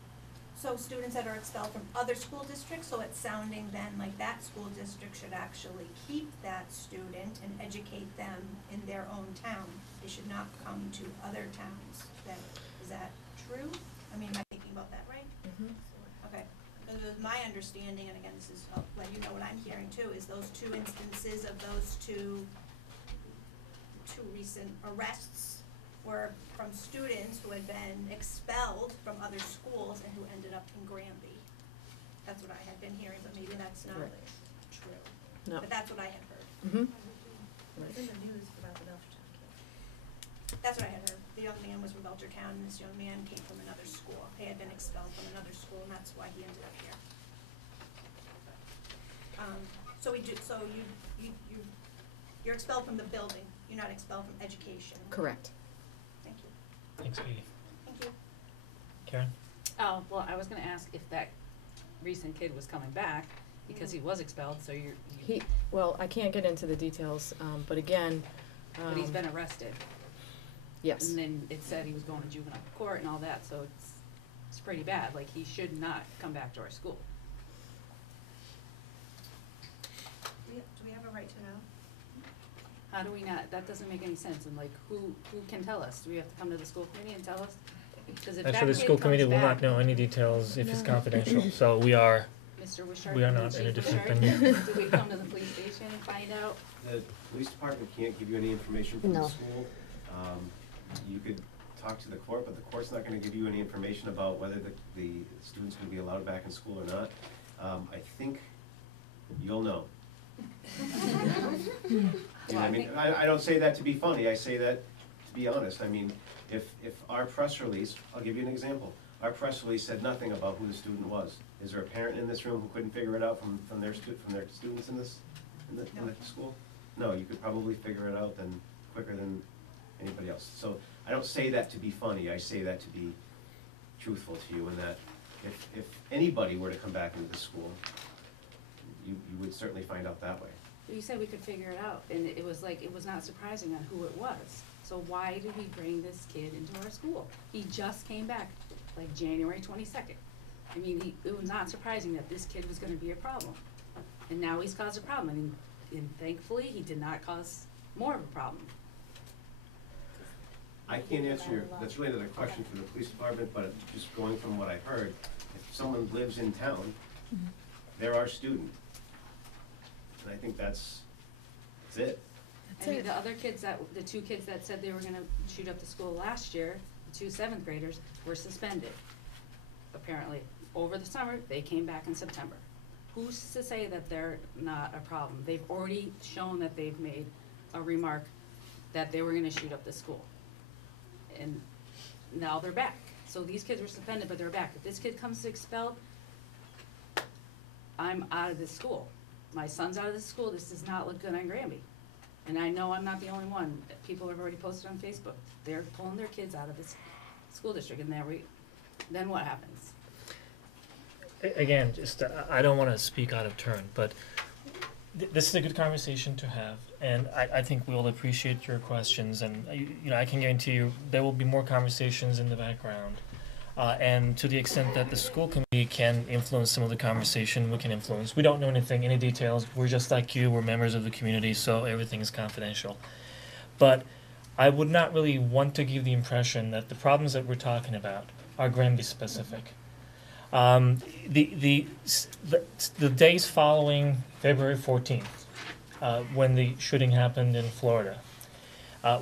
So students that are expelled from other school districts, so it's sounding then like that school district should actually keep that student and educate them in their own town. They should not come to other towns. Is that true? I mean, am I thinking about that right? Mm-hmm. Okay. Because it was my understanding, and again, this is, I'll let you know what I'm hearing too, is those two instances of those two recent arrests were from students who had been expelled from other schools and who ended up in Granby. That's what I had been hearing, but maybe that's not Right. true. No. But that's what I had heard. Mm-hmm. It's in the news about the Belchertown kid. That's what I had heard. The young man was from Belchertown, and this young man came from another school. He had been expelled from another school, and that's why he ended up here. You're expelled from the building. You're not expelled from education. Correct. Thank you. Thanks, Katie. Thank you. Karen? Oh, well, I was gonna ask if that recent kid was coming back, because he was expelled, so Well, I can't get into the details, but again, but he's been arrested. yes. And then it said he was going to juvenile court and all that, so it's pretty bad, like, he should not come back to our school. Do we have a right to know? How do we not, that doesn't make any sense, and like, who can tell us? Do we have to come to the school committee and tell us? 'Cause if that Actually, the kid school committee comes will not back- know any details if it's No. confidential, so we are Mr. Wishart, We are the not chief any different Wishart, than you. do we come to the police station and find out? The police department can't give you any information from the No. school. You could talk to the court, but the court's not gonna give you any information about whether the student's gonna be allowed back in school or not. I think you'll know. Well, I mean, I don't say that to be funny, I say that to be honest. I mean, if our press release, I'll give you an example. Our press release said nothing about who the student was. Is there a parent in this room who couldn't figure it out from their students in the school? No, you could probably figure it out quicker than anybody else. So I don't say that to be funny, I say that to be truthful to you, and that if anybody were to come back into the school, you would certainly find out that way. You said we could figure it out, and it was like, it was not surprising on who it was. So why did we bring this kid into our school? He just came back, like January 22nd. I mean, it was not surprising that this kid was gonna be a problem. And now he's caused a problem, and thankfully, he did not cause more of a problem. I can't answer that's really another question for the police department, but just going from what I heard, if someone lives in town, they're our student. And I think that's it. I mean, the other kids the two kids that said they were gonna shoot up the school last year, the two 7th graders, were suspended. Apparently, over the summer, they came back in September. Who's to say that they're not a problem? They've already shown that they've made a remark that they were gonna shoot up the school. And now they're back. So these kids were suspended, but they're back. If this kid comes expelled, I'm out of this school. My son's out of this school. This does not look good on Granby. And I know I'm not the only one. People have already posted on Facebook. They're pulling their kids out of this school district, and then what happens? Again, just I don't want to speak out of turn, but this is a good conversation to have, and I think we'll appreciate your questions, and I can guarantee you there will be more conversations in the background, and to the extent that the school committee can influence some of the conversation, we can influence. We don't know anything, any details. We're just like you. We're members of the community, so everything is confidential. But I would not really want to give the impression that the problems that we're talking about are Granby specific. The days following February 14th, when the shooting happened in Florida,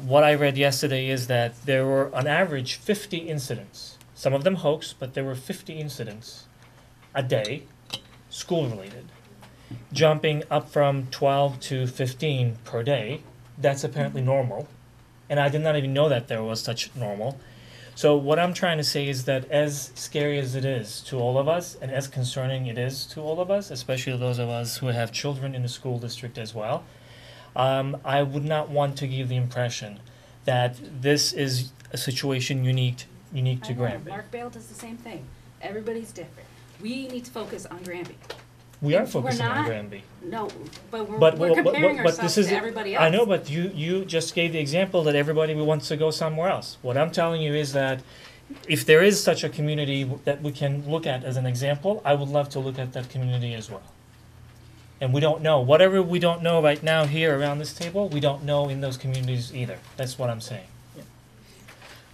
what I read yesterday is that there were on average 50 incidents, some of them hoax, but there were 50 incidents a day, school related, jumping up from 12 to 15 per day. That's apparently normal, and I did not even know that there was such normal. So what I'm trying to say is that as scary as it is to all of us, and as concerning it is to all of us, especially those of us who have children in the school district as well, I would not want to give the impression that this is a situation unique to I know, Granby. Mark Bale does the same thing. Everybody's different. We need to focus on Granby. We are We're focusing on not- Granby. No, but we're But comparing but ourselves this is to everybody else. I know, but you just gave the example that everybody wants to go somewhere else. What I'm telling you is that if there is such a community that we can look at as an example, I would love to look at that community as well. And we don't know. Whatever we don't know right now here around this table, we don't know in those communities either. That's what I'm saying.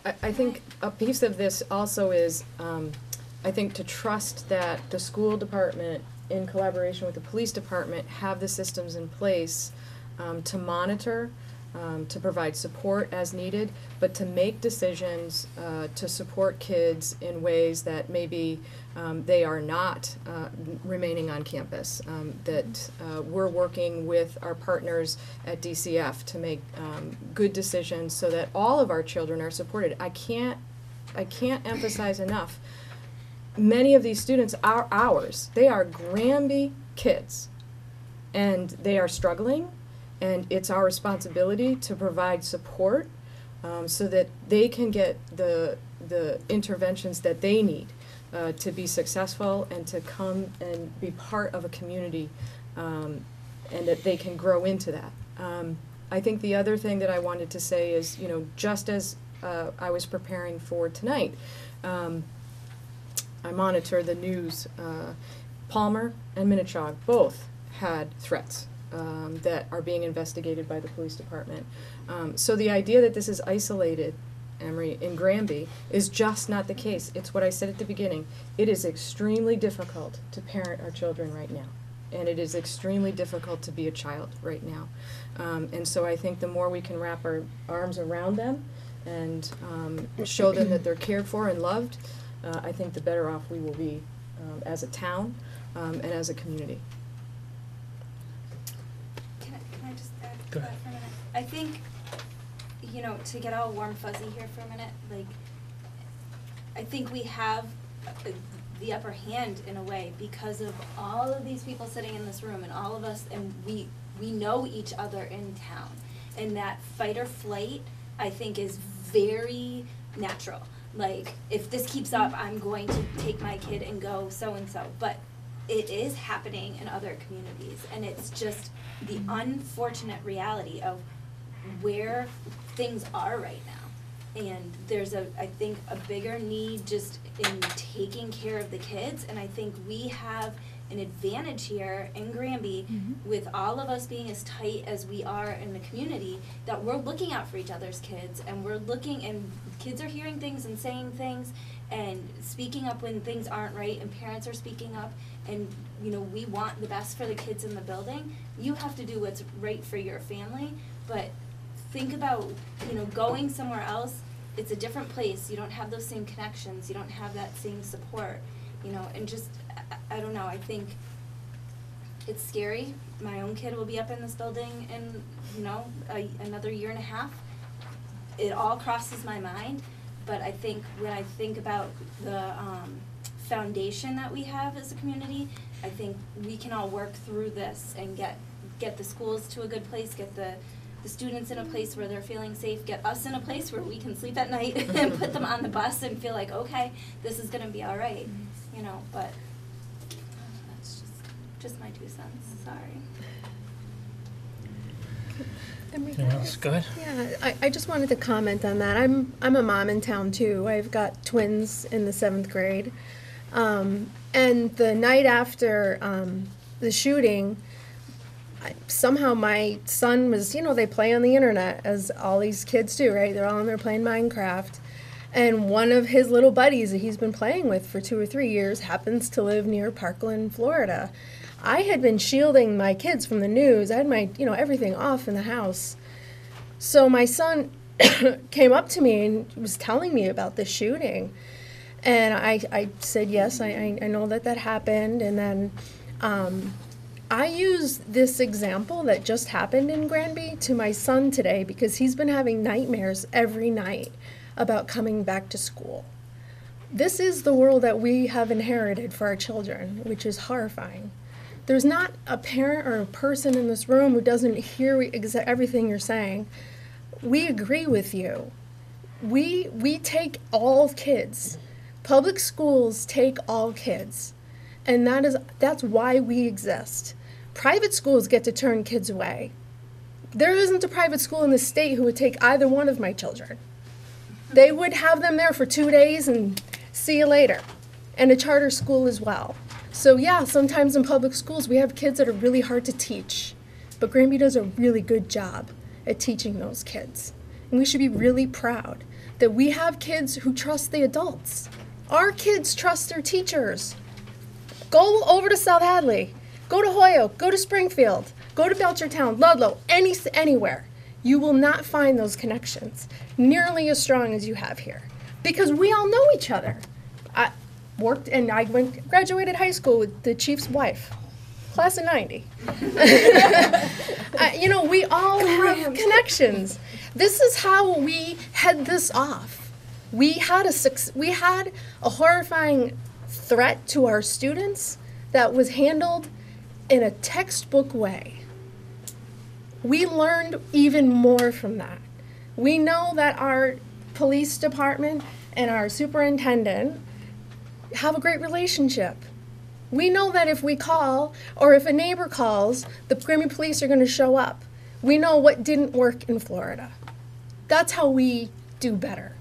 I think a piece of this also is, I think to trust that the school department, in collaboration with the police department, have the systems in place to monitor, to provide support as needed, but to make decisions to support kids in ways that maybe they are not remaining on campus, that we're working with our partners at DCF to make good decisions so that all of our children are supported. I can't emphasize enough, many of these students are ours. They are Granby kids, and they are struggling, and it's our responsibility to provide support so that they can get the interventions that they need to be successful and to come and be part of a community, and that they can grow into that. I think the other thing that I wanted to say is, you know, just as I was preparing for tonight, I monitor the news. Palmer and Minnechaug both had threats that are being investigated by the police department. So the idea that this is isolated, Emery, in Granby is just not the case. It's what I said at the beginning. It is extremely difficult to parent our children right now. And it is extremely difficult to be a child right now. And so I think the more we can wrap our arms around them and show them that they're cared for and loved, I think the better off we will be as a town and as a community. Can I just add Go to ahead. that for a minute? I think, you know, to get all warm fuzzy here for a minute, like, I think we have the upper hand in a way because of all of these people sitting in this room and all of us, and we know each other in town. And that fight or flight, I think, is very natural. Like, if this keeps up, I'm going to take my kid and go so-and-so. But it is happening in other communities, and it's just the unfortunate reality of where things are right now. And there's I think, a bigger need just in taking care of the kids, and I think we have an advantage here in Granby with all of us being as tight as we are in the community, that we're looking out for each other's kids, and we're looking, and kids are hearing things and saying things and speaking up when things aren't right, and parents are speaking up, and you know, we want the best for the kids in the building. You have to do what's right for your family, but think about, you know, going somewhere else. It's a different place. You don't have those same connections. You don't have that same support, you know, and just, I don't know, I think it's scary. My own kid will be up in this building in, you know, another year and a half. It all crosses my mind, but I think when I think about the foundation that we have as a community, I think we can all work through this and get the schools to a good place, get the students in a place where they're feeling safe, get us in a place where we can sleep at night and put them on the bus and feel like, okay, this is gonna be all right, you know, but that's just my 2 cents, sorry. Anyone else? Go ahead. Yeah, I just wanted to comment on that. I'm a mom in town too. I've got twins in the 7th grade. And the night after the shooting, somehow my son was, you know, they play on the internet as all these kids do, right? They're all in there playing Minecraft. And one of his little buddies that he's been playing with for 2 or 3 years happens to live near Parkland, Florida. I had been shielding my kids from the news. I had my, you know, everything off in the house. So my son came up to me and was telling me about this shooting. And I said, yes, I know that happened. And then I used this example that just happened in Granby to my son today because he's been having nightmares every night about coming back to school. This is the world that we have inherited for our children, which is horrifying. There's not a parent or a person in this room who doesn't hear everything you're saying. We agree with you. We take all kids. Public schools take all kids. And that's why we exist. Private schools get to turn kids away. There isn't a private school in the state who would take either one of my children. They would have them there for 2 days and see you later. And a charter school as well. So yeah, sometimes in public schools we have kids that are really hard to teach. But Granby does a really good job at teaching those kids. And we should be really proud that we have kids who trust the adults. Our kids trust their teachers. Go over to South Hadley, go to Hoyoke, go to Springfield, go to Belchertown, Ludlow, anywhere. You will not find those connections nearly as strong as you have here. Because we all know each other. I graduated high school with the chief's wife, class of 90. We all have connections. This is how we head this off. We had a horrifying threat to our students that was handled in a textbook way. We learned even more from that. We know that our police department and our superintendent have a great relationship. We know that if we call, or if a neighbor calls, the Granby police are going to show up. We know what didn't work in Florida. That's how we do better.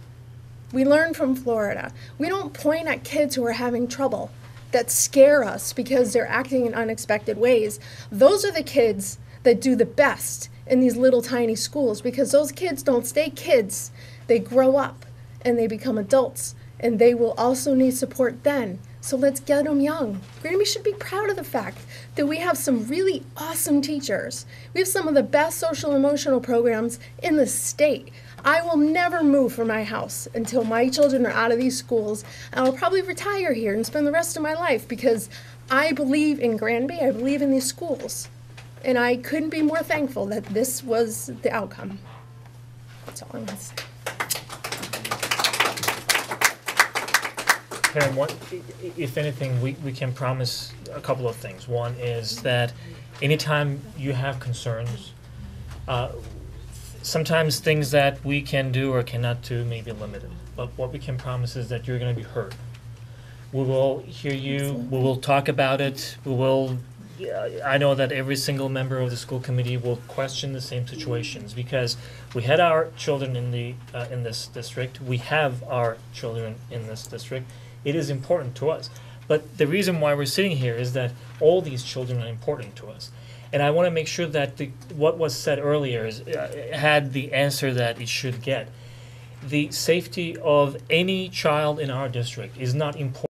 We learn from Florida. We don't point at kids who are having trouble that scare us because they're acting in unexpected ways. Those are the kids that do the best in these little tiny schools, because those kids don't stay kids. They grow up and they become adults, and they will also need support then. So let's get them young. Granby should be proud of the fact that we have some really awesome teachers. We have some of the best social emotional programs in the state. I will never move from my house until my children are out of these schools. And I'll probably retire here and spend the rest of my life because I believe in Granby, I believe in these schools. And I couldn't be more thankful that this was the outcome. That's all I want to say. Karen, if anything, we can promise a couple of things. One is that anytime you have concerns, sometimes things that we can do or cannot do may be limited. But what we can promise is that you're going to be heard. We will hear you. We will talk about it. We will. I know that every single member of the school committee will question the same situations because we had our children in this district. We have our children in this district. It is important to us. But the reason why we're sitting here is that all these children are important to us. And I want to make sure that what was said earlier had the answer that it should get. The safety of any child in our district is not important.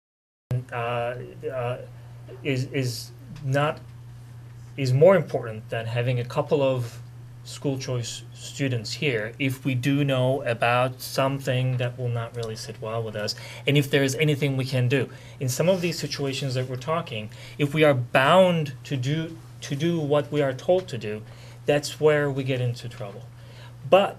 Is more important than having a couple of school choice students here if we do know about something that will not really sit well with us, and if there is anything we can do. In some of these situations that we're talking, if we are bound to do what we are told to do, that's where we get into trouble. But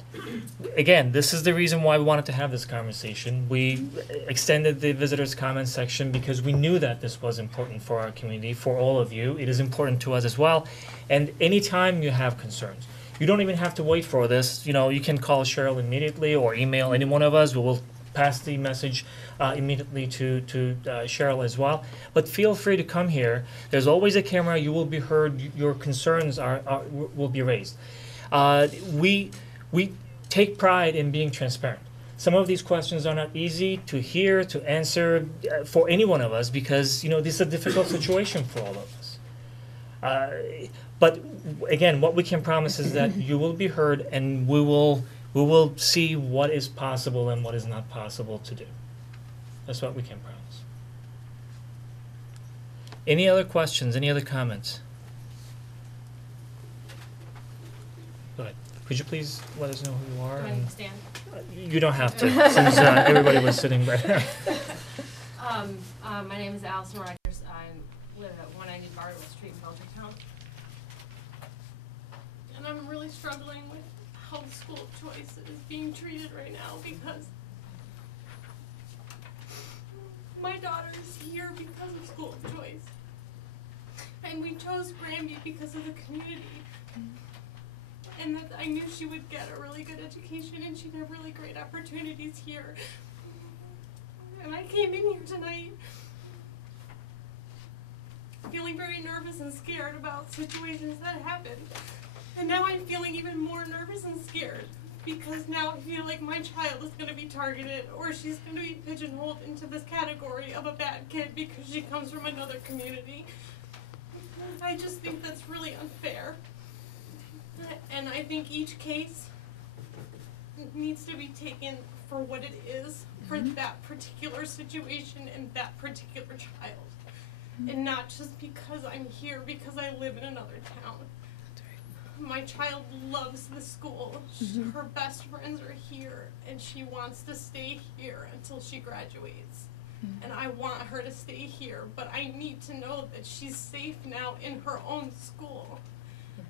again, this is the reason why we wanted to have this conversation. We extended the visitors' comment section because we knew that this was important for our community, for all of you. It is important to us as well. And anytime you have concerns, you don't even have to wait for this. You can call Cheryl immediately or email any one of us. We will pass the message immediately to Cheryl as well. But feel free to come here. There's always a camera. You will be heard. Your concerns will be raised. We take pride in being transparent. Some of these questions are not easy to hear, to answer for any one of us because, this is a difficult situation for all of us. But again, what we can promise is that you will be heard and we will see what is possible and what is not possible to do. That's what we can promise. Any other questions? Any other comments? Go ahead. Could you please let us know who you are? Do I need to stand? You don't have to, since everybody was sitting right there. My name is Allison Rogers. I live at 190 Bartlett Street in Belchertown. And I'm really struggling with how the school choice is being treated right now because My daughter is here because of school of choice. And we chose Granby because of the community. And that I knew she would get a really good education and she'd have really great opportunities here. And I came in here tonight feeling very nervous and scared about situations that happened. And now I'm feeling even more nervous and scared because now I feel like my child is going to be targeted or she's going to be pigeonholed into this category of a bad kid because she comes from another community. I just think that's really unfair. And I think each case needs to be taken for what it is for that particular situation and that particular child. And not just because I'm here because I live in another town. My child loves the school. Her best friends are here and she wants to stay here until she graduates. And I want her to stay here, but I need to know that she's safe now in her own school.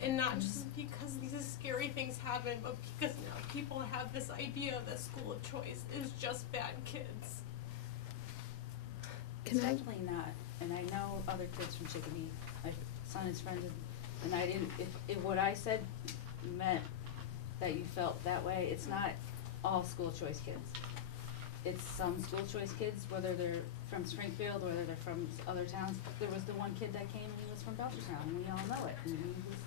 And not just because these scary things happen, but because now people have this idea that school of choice is just bad kids. It's definitely not, and I know other kids from Chicopee, my son is friends with, and I didn't, if what I said meant that you felt that way, it's not all school choice kids. It's some school choice kids, whether they're from Springfield, whether they're from other towns. There was the one kid that came and he was from Belchertown, and we all know it, and he was,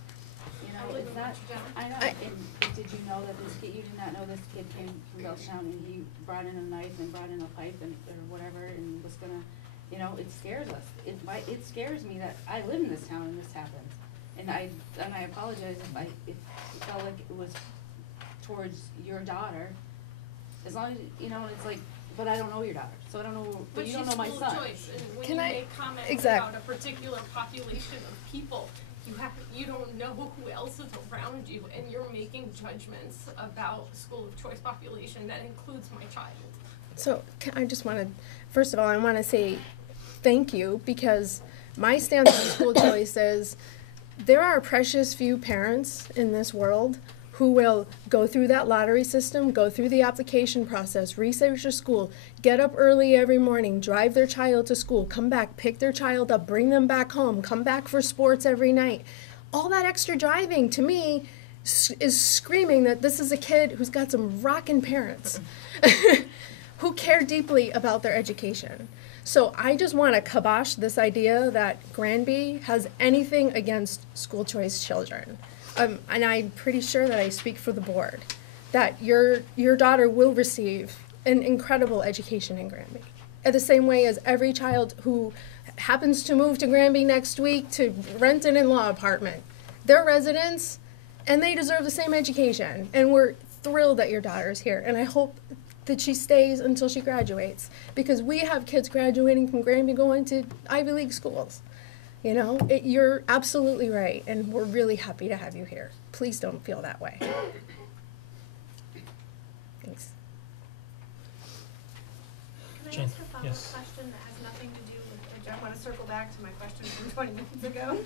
you know, it's not, I know, and did you know that this kid, you did not know this kid came from Belchertown and he brought in a knife and brought in a pipe and, or whatever, and was gonna, you know, it scares us. It scares me that I live in this town and this happens. And I apologize if it felt like it was towards your daughter, as long as, you know, it's like, but I don't know your daughter, so I don't know, but you don't know my son. But she's school of choice, and when Can you I- make comments exact- about a particular population of people, you don't know who else is around you, and you're making judgments about school of choice population that includes my child. So I just want to, first of all, I want to say thank you, because my stance on school choice is there are precious few parents in this world who will go through that lottery system, go through the application process, research a school, get up early every morning, drive their child to school, come back, pick their child up, bring them back home, come back for sports every night. All that extra driving, to me, is screaming that this is a kid who's got some rockin' parents who care deeply about their education. So I just want to kibosh this idea that Granby has anything against school choice children. And I'm pretty sure that I speak for the board, that your daughter will receive an incredible education in Granby. In the same way as every child who happens to move to Granby next week to rent an in-law apartment. They're residents, and they deserve the same education. And we're thrilled that your daughter is here, and I hope that she stays until she graduates, because we have kids graduating from Granby going to Ivy League schools. You know, you're absolutely right, and we're really happy to have you here. Please don't feel that way. Thanks. Can I Jen, ask a follow-up yes. question that has nothing to do with, I want to circle back to my question from 20 minutes ago.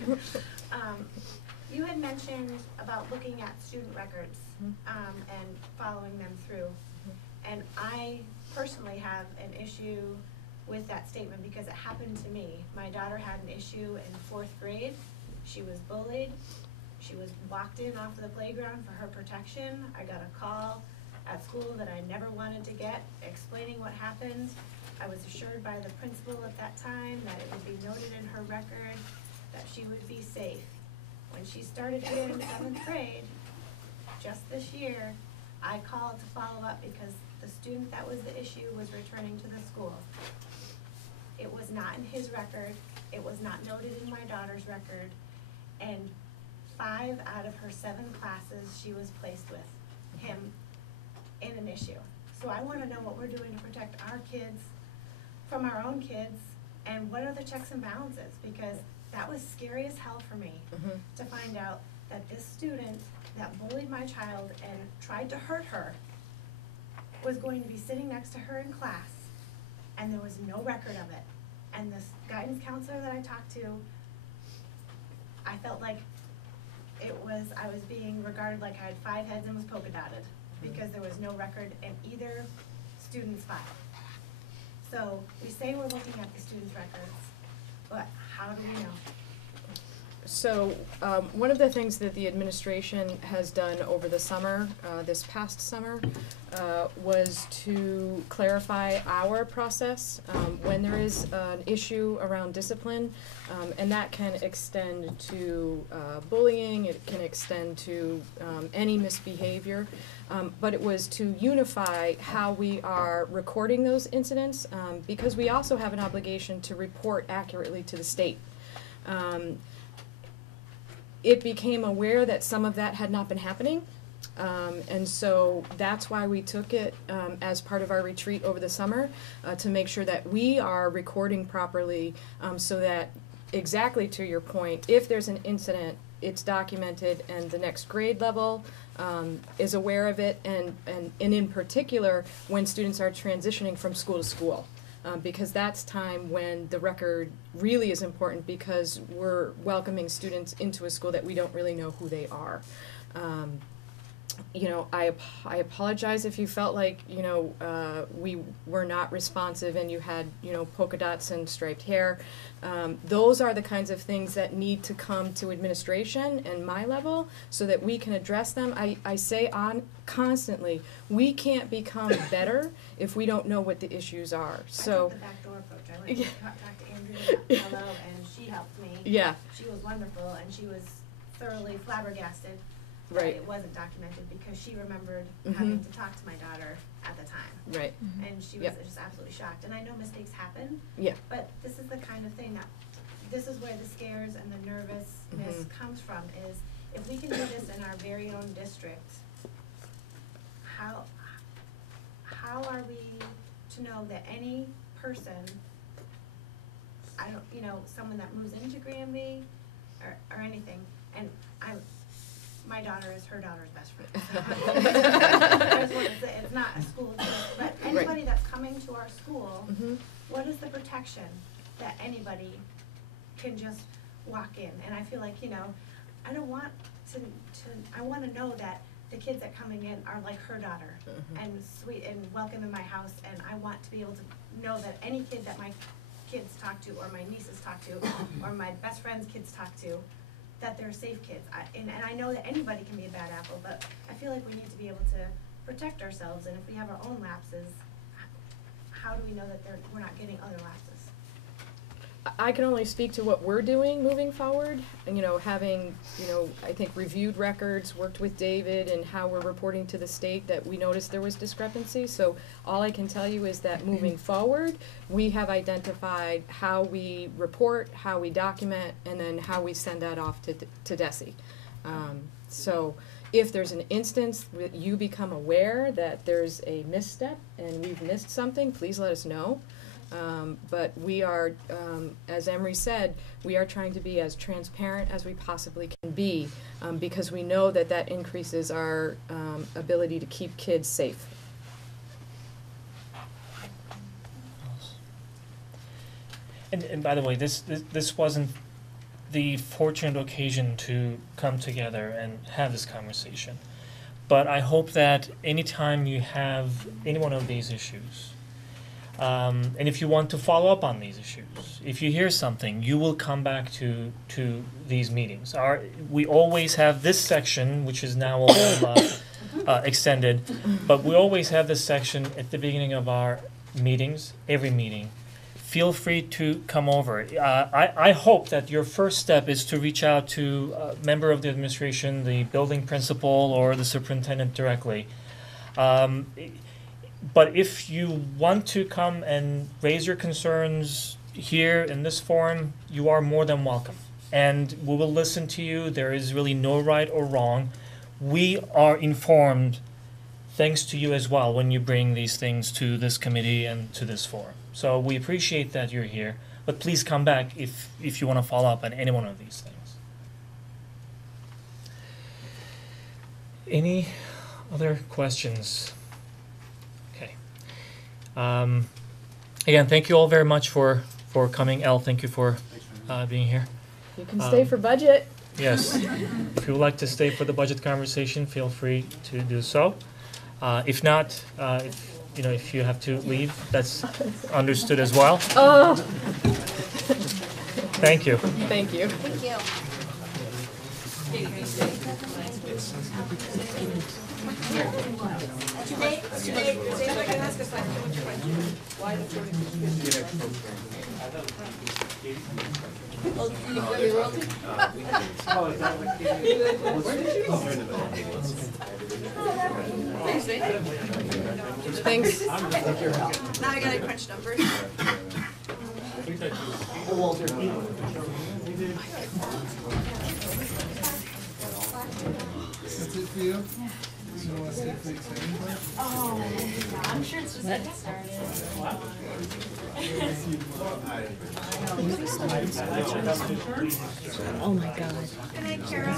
You had mentioned about looking at student records and following them through. And I personally have an issue with that statement because it happened to me. My daughter had an issue in 4th grade. She was bullied. She was walked in off the playground for her protection. I got a call at school that I never wanted to get, explaining what happened. I was assured by the principal at that time that it would be noted in her record that she would be safe. When she started here in 7th grade, just this year, I called to follow up because the student that was the issue was returning to the school. It was not in his record. It was not noted in my daughter's record. And 5 out of her 7 classes she was placed with him in an issue. So I want to know what we're doing to protect our kids from our own kids, and what are the checks and balances, because that was scary as hell for me to find out that this student that bullied my child and tried to hurt her was going to be sitting next to her in class, and there was no record of it. And this guidance counselor that I talked to, I felt like I was being regarded like I had 5 heads and was polka dotted because there was no record in either student's file. So we say we're looking at the students' records, but how do we know? So, one of the things that the administration has done over the summer, this past summer, was to clarify our process when there is an issue around discipline, and that can extend to bullying, it can extend to any misbehavior, but it was to unify how we are recording those incidents, because we also have an obligation to report accurately to the state. It became aware that some of that had not been happening, and so that's why we took it as part of our retreat over the summer, to make sure that we are recording properly, so that, exactly to your point, if there's an incident, it's documented and the next grade level is aware of it, and in particular, when students are transitioning from school to school. Because that's time when the record really is important, because we're welcoming students into a school that we don't really know who they are. You know, I apologize if you felt like, you know, we were not responsive and you had, you know, polka dots and striped hair. Those are the kinds of things that need to come to administration and my level so that we can address them. I say constantly, we can't become better if we don't know what the issues are. So I took the backdoor approach. I went to talk to Andrea Hello, and she helped me. yeah, She was wonderful, and she was thoroughly flabbergasted that right, it wasn't documented, because she remembered Mhm. having to talk to my daughter at the time. right, And she was Yep. just absolutely shocked. And I know mistakes happen, yeah, but this is the kind of thing that, this is where the scares and the nervousness Mhm. comes from, is if we can do this in our very own district, how are we to know that any person, I don't, you know, someone that moves into Granby or anything, and my daughter is her daughter's best friend. I just want to say, it's not a school choice, but anybody that's coming to our school, Mhm. what is the protection that anybody can just walk in? And I feel like, you know, I don't want I want to know that the kids that coming in are like her daughter, Mhm. and sweet and welcome in my house, and I want to be able to know that any kid that my kids talk to, or my nieces talk to, or my best friend's kids talk to, that they're safe kids. And I know that anybody can be a bad apple, but I feel like we need to be able to protect ourselves, and if we have our own lapses, how do we know that we're not getting other lapses? I can only speak to what we're doing moving forward, and, you know, having, you know, I think reviewed records, worked with David, and how we're reporting to the state that we noticed there was discrepancy. So all I can tell you is that moving forward, we have identified how we report, how we document, and then how we send that off to DESE. So if there's an instance that you become aware that there's a misstep and we've missed something, please let us know. But we are, as Emery said, we are trying to be as transparent as we possibly can be, because we know that that increases our ability to keep kids safe. And by the way, this wasn't the fortunate occasion to come together and have this conversation. But I hope that anytime you have any one of these issues, and if you want to follow up on these issues, if you hear something, you will come back to these meetings. We always have this section, which is now a little extended, but we always have this section at the beginning of our meetings, every meeting. Feel free to come over. I hope that your first step is to reach out to a member of the administration, the building principal, or the superintendent directly. But if you want to come and raise your concerns here in this forum, you are more than welcome. And we will listen to you. There is really no right or wrong. We are informed thanks to you as well when you bring these things to this committee and to this forum. So we appreciate that you're here, but please come back if you want to follow up on any one of these things. Any other questions? Okay. Again, thank you all very much for coming. Elle, thank you for being here. You can stay for budget. Yes. If you would like to stay for the budget conversation, feel free to do so. If not, if you know, if you have to leave, that's understood as well. Oh, Thank you. thank you. Thank you. Thanks. Now I gotta crunch numbers. That's it for you? So you wanna stay for the exciting part? I'm sure it's just getting started. Oh my god. Good night, Carol.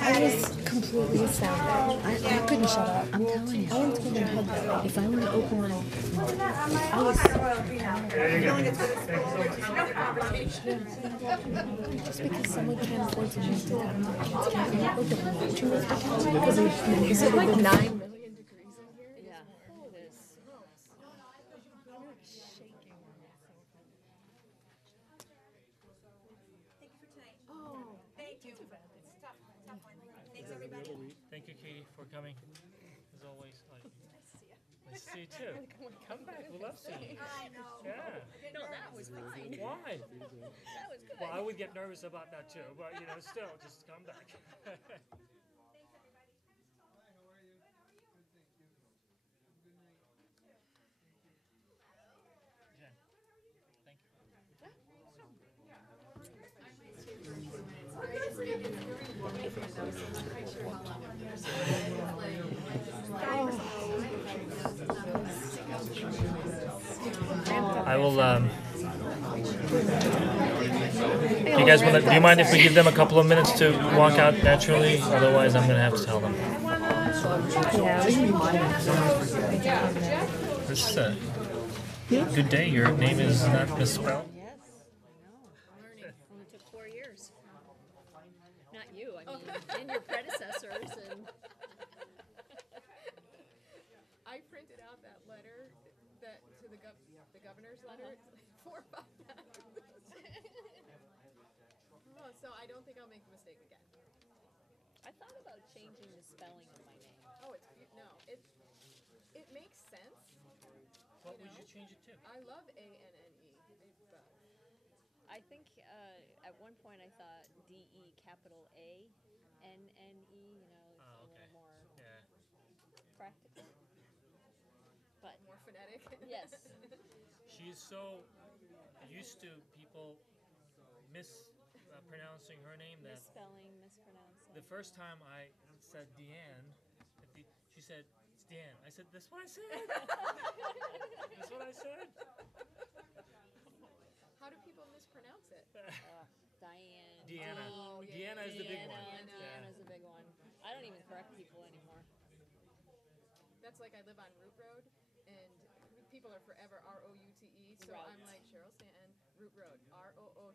I was completely astounded. I couldn't shut up. I'm telling you. I wanted to go and hug them. If I want to open one, I was just because someone can't afford to move to them. Can't open one. Because Is it like 9 million degrees in here? Yeah, it is. Thank you for tonight. Oh. Thank you. It's tough one. Thanks, everybody. Thank you, Katie, for coming. As always. Nice to see you too. Come back. We love seeing you. I know. Yeah. No, that was fine. Why? That was good. Well, I would get nervous about that too, but you know, still, just come back. Thanks, everybody. Hi, how are you? Good, thank you. Have a good night. Jen, thank you. I will. Do you guys want to? Do you mind if we give them a couple of minutes to walk out naturally? Otherwise, I'm gonna have to tell them. Yeah, we This is a good day. Your name is not misspelled. Yes, I know. I'm learning. Only took 4 years. Not you, I mean, and your predecessors and. I printed out that letter that to the governor's letter 4 or 5 times. So I don't think I'll make the mistake again. I thought about changing the spelling of my name. Oh, it makes sense. What would you change it to? I love ANNE. I think at one point I thought DE capital A NNE, you know, it's a okay. little more Yeah. practical. But More phonetic. yes, She is so used to people mispronouncing her name that misspelling, mispronouncing. the first time I said Deanne, she said, "It's Deanne." I said, "That's what I said." That's what I said. How do people mispronounce it? Diane. Deanna. Oh, yeah, Deanna is the big one. Deanna. Yeah. Deanna's a big one. I don't even correct people anymore. That's like I live on Root Road, and people are forever ROUTE. So Route. I'm like Cheryl Stanton, Root Road, ROOT.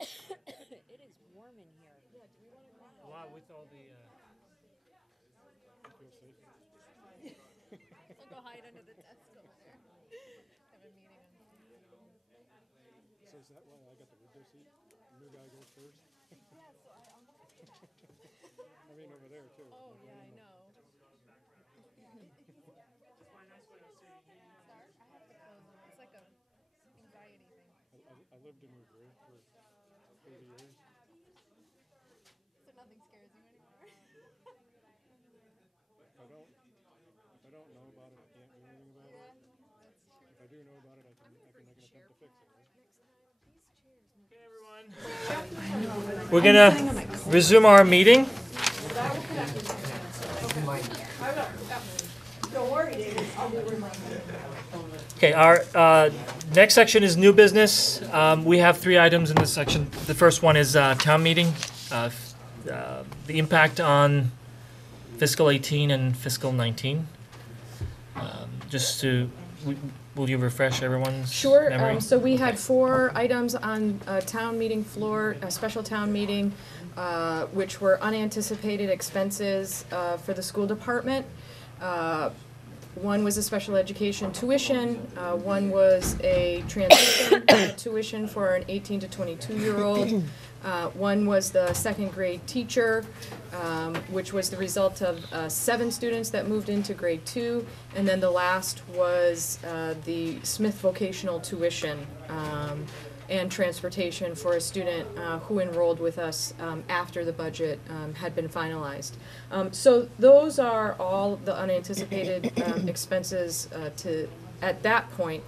It is warm in here. Yeah, do we want to go? Wow, with all the. I'll go hide under the desk over there. Have a meeting on. So is that why I got the window seat? The new guy goes first? Yeah, so I'm I mean, over there too. Oh, yeah, I know. It's like a anxiety thing. I lived in New Granby for 30 years. So nothing scares you anymore. If I don't know about it, I can't do anything about it. That's true. If I do know about it, I can make an attempt to fix it, right? Okay, everyone. We're gonna resume our meeting. Okay, our next section is new business. We have 3 items in this section. The first one is town meeting, the impact on fiscal 18 and fiscal 19. Just to, will you refresh everyone's Sure. memory? So we had 4 items on a town meeting floor, a special town meeting. which were unanticipated expenses for the school department. One was a special education tuition, one was a transition tuition for an 18 to 22-year-old. One was the second grade teacher, which was the result of 7 students that moved into grade 2. And then the last was the Smith vocational tuition and transportation for a student who enrolled with us after the budget had been finalized. So those are all the unanticipated expenses at that point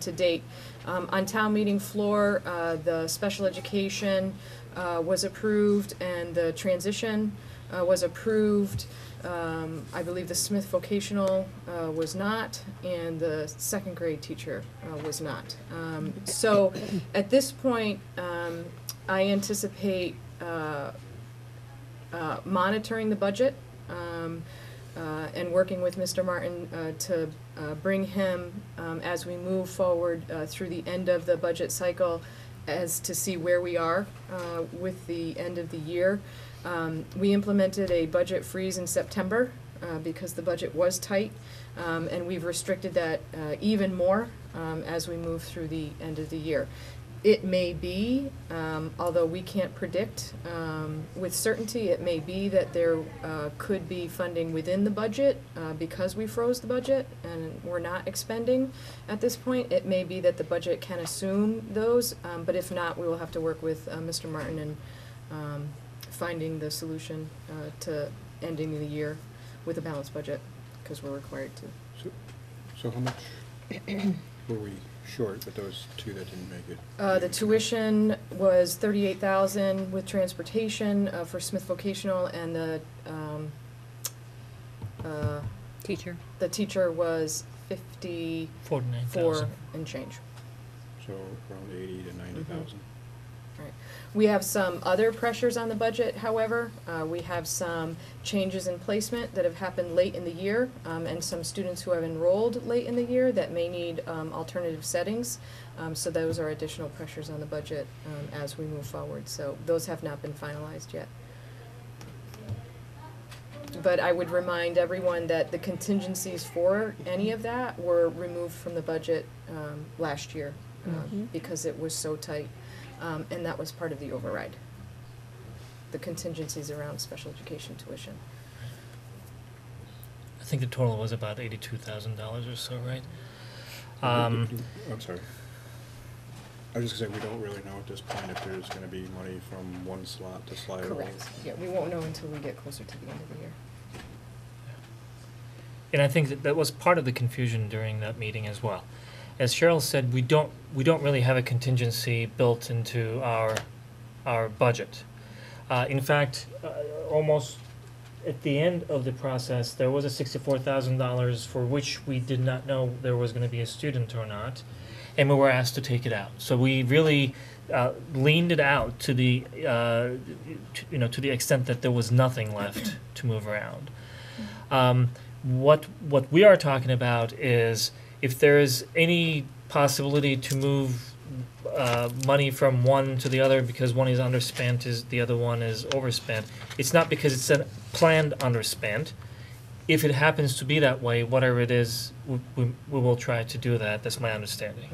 to date. On town meeting floor, the special education was approved and the transition was approved. I believe the Smith vocational was not, and the second grade teacher was not. So at this point, I anticipate monitoring the budget and working with Mr. Martin to bring him as we move forward through the end of the budget cycle as to see where we are with the end of the year. We implemented a budget freeze in September because the budget was tight, and we've restricted that even more as we move through the end of the year. It may be, although we can't predict with certainty, it may be that there could be funding within the budget because we froze the budget and we're not expending at this point. It may be that the budget can assume those, but if not, we will have to work with Mr. Martin and finding the solution to ending the year with a balanced budget, because we're required to. So how much were we short with those 2 that didn't make it? The tuition was $38,000 with transportation for Smith Vocational, and the Teacher. the teacher was 54 $49,000. and change. So around 80 to 90,000. Right. We have some other pressures on the budget, however. We have some changes in placement that have happened late in the year, and some students who have enrolled late in the year that may need alternative settings. So those are additional pressures on the budget as we move forward. So those have not been finalized yet. But I would remind everyone that the contingencies for any of that were removed from the budget last year because it was so tight. And that was part of the override, the contingencies around special education tuition. I think the total was about $82,000 or so, right? I'm sorry. I was just gonna say, we don't really know at this point if there's gonna be money from one slot to slide over. Correct. Yeah, we won't know until we get closer to the end of the year. And I think that was part of the confusion during that meeting as well. As Cheryl said, we don't really have a contingency built into our budget. In fact, almost at the end of the process, there was a $64,000 for which we did not know there was going to be a student or not, and we were asked to take it out. So we really leaned it out to the to the extent that there was nothing left to move around. What we are talking about is, if there is any possibility to move money from one to the other because one is underspent, the other one is overspent, it's not because it's a planned underspent. If it happens to be that way, whatever it is, we will try to do that. That's my understanding.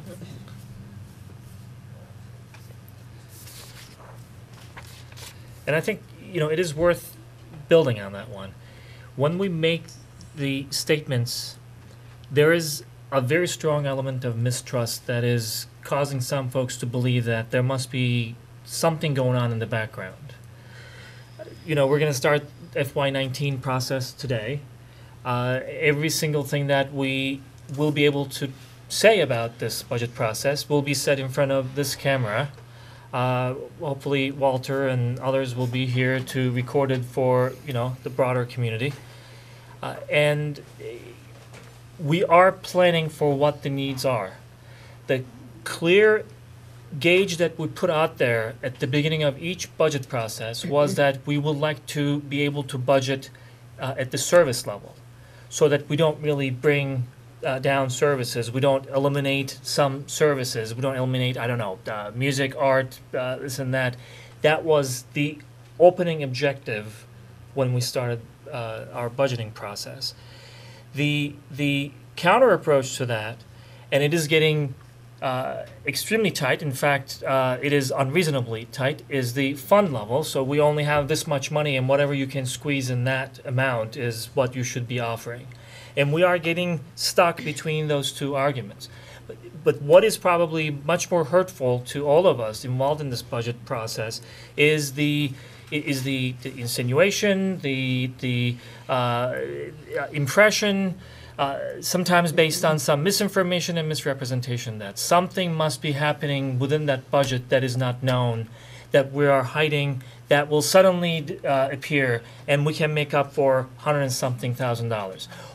And I think, it is worth building on that one. When we make the statements, there is a very strong element of mistrust that is causing some folks to believe that there must be something going on in the background. We're going to start FY19 process today. Every single thing that we will be able to say about this budget process will be said in front of this camera. Hopefully Walter and others will be here to record it for, the broader community. And we are planning for what the needs are. The clear gauge that we put out there at the beginning of each budget process was that we would like to be able to budget at the service level, so that we don't really bring down services. We don't eliminate some services. We don't eliminate, music, art, this and that. That was the opening objective when we started our budgeting process. The counter approach to that, and it is getting extremely tight. In fact, it is unreasonably tight, is the fund level. So we only have this much money, and whatever you can squeeze in that amount is what you should be offering. And we are getting stuck between those two arguments. But what is probably much more hurtful to all of us involved in this budget process is the insinuation, the impression, sometimes based on some misinformation and misrepresentation, that something must be happening within that budget that is not known, that we are hiding, that will suddenly appear, and we can make up for $100 and something thousand,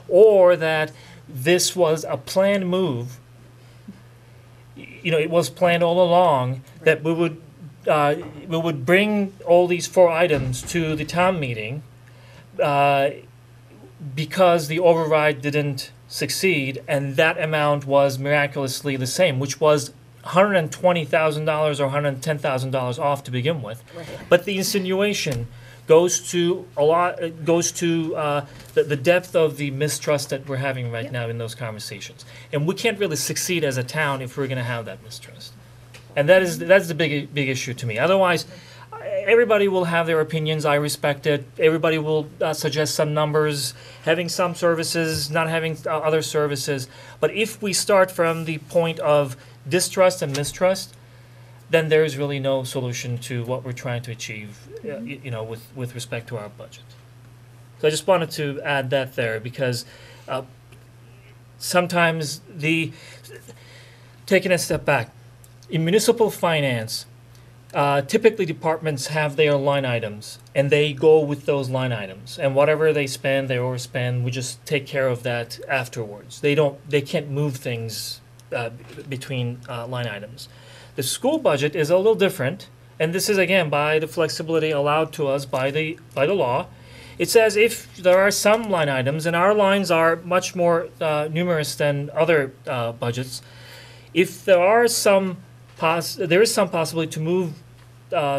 or that this was a planned move. You know, it was planned all along that we would bring all these 4 items to the town meeting because the override didn't succeed, and that amount was miraculously the same, which was $120,000 or $110,000 off to begin with. Right. But the insinuation goes to the depth of the mistrust that we're having right now in those conversations, and we can't really succeed as a town if we're going to have that mistrust, and that's the big issue to me. Otherwise, everybody will have their opinions. I respect it. Everybody will suggest some numbers, having some services, not having other services. But if we start from the point of distrust and mistrust, then there is really no solution to what we're trying to achieve, with respect to our budget. So I just wanted to add that there, because sometimes taking a step back, in municipal finance, typically departments have their line items, and they go with those line items, and whatever they spend, they overspend. We just take care of that afterwards. They can't move things between line items. The school budget is a little different, and this is again by the flexibility allowed to us by the law. It says if there are some line items, and our lines are much more numerous than other budgets, if there is some possibility to move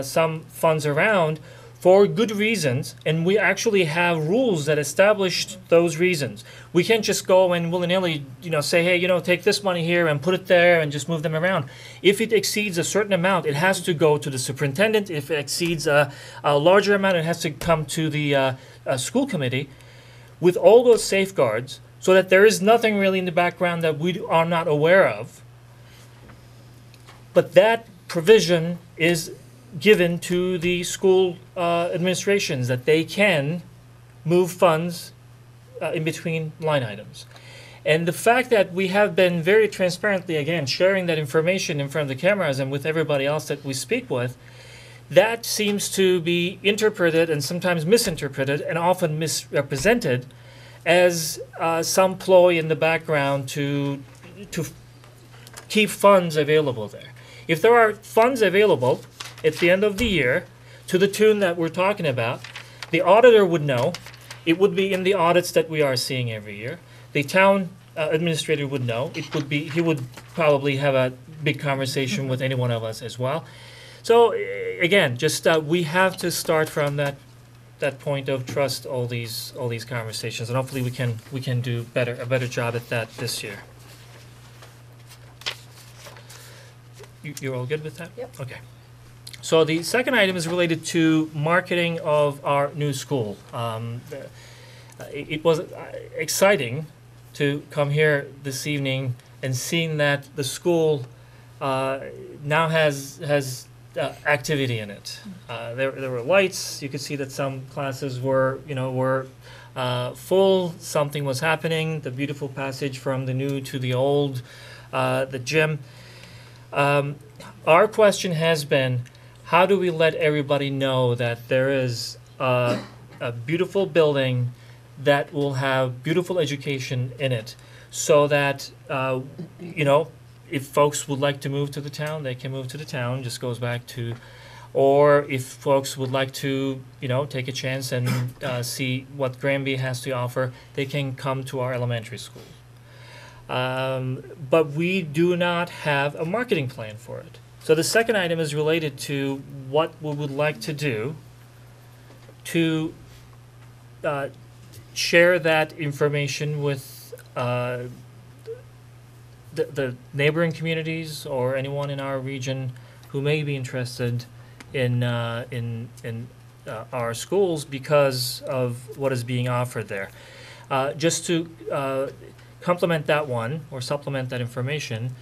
some funds around for good reasons, and we actually have rules that establish those reasons. We can't just go and willy-nilly, say, hey, take this money here and put it there and just move them around. If it exceeds a certain amount, it has to go to the superintendent. If it exceeds a larger amount, it has to come to the school committee with all those safeguards, so that there is nothing really in the background that we are not aware of. But that provision is given to the school administrations, that they can move funds in between line items. And the fact that we have been very transparently, again, sharing that information in front of the cameras and with everybody else that we speak with, that seems to be interpreted and sometimes misinterpreted and often misrepresented as some ploy in the background to keep funds available there. If there are funds available at the end of the year to the tune that we're talking about, the auditor would know. It would be in the audits that we are seeing every year. The town administrator would know. He would probably have a big conversation with any one of us as well. So again, just we have to start from that point of trust all these conversations, and hopefully we can do a better job at that this year. You're all good with that? Yep. Okay. So the second item is related to marketing of our new school. It was exciting to come here this evening and seeing that the school now has activity in it. There were lights. You could see that some classes were full. Something was happening. The beautiful passage from the new to the old, the gym. Our question has been, how do we let everybody know that there is a beautiful building that will have beautiful education in it, so that if folks would like to move to the town, they can move to the town. Just goes back to, or if folks would like to take a chance and see what Granby has to offer, they can come to our elementary school. But we do not have a marketing plan for it. So the second item is related to what we would like to do to share that information with the neighboring communities or anyone in our region who may be interested in our schools because of what is being offered there. Just to complement that one or supplement that information,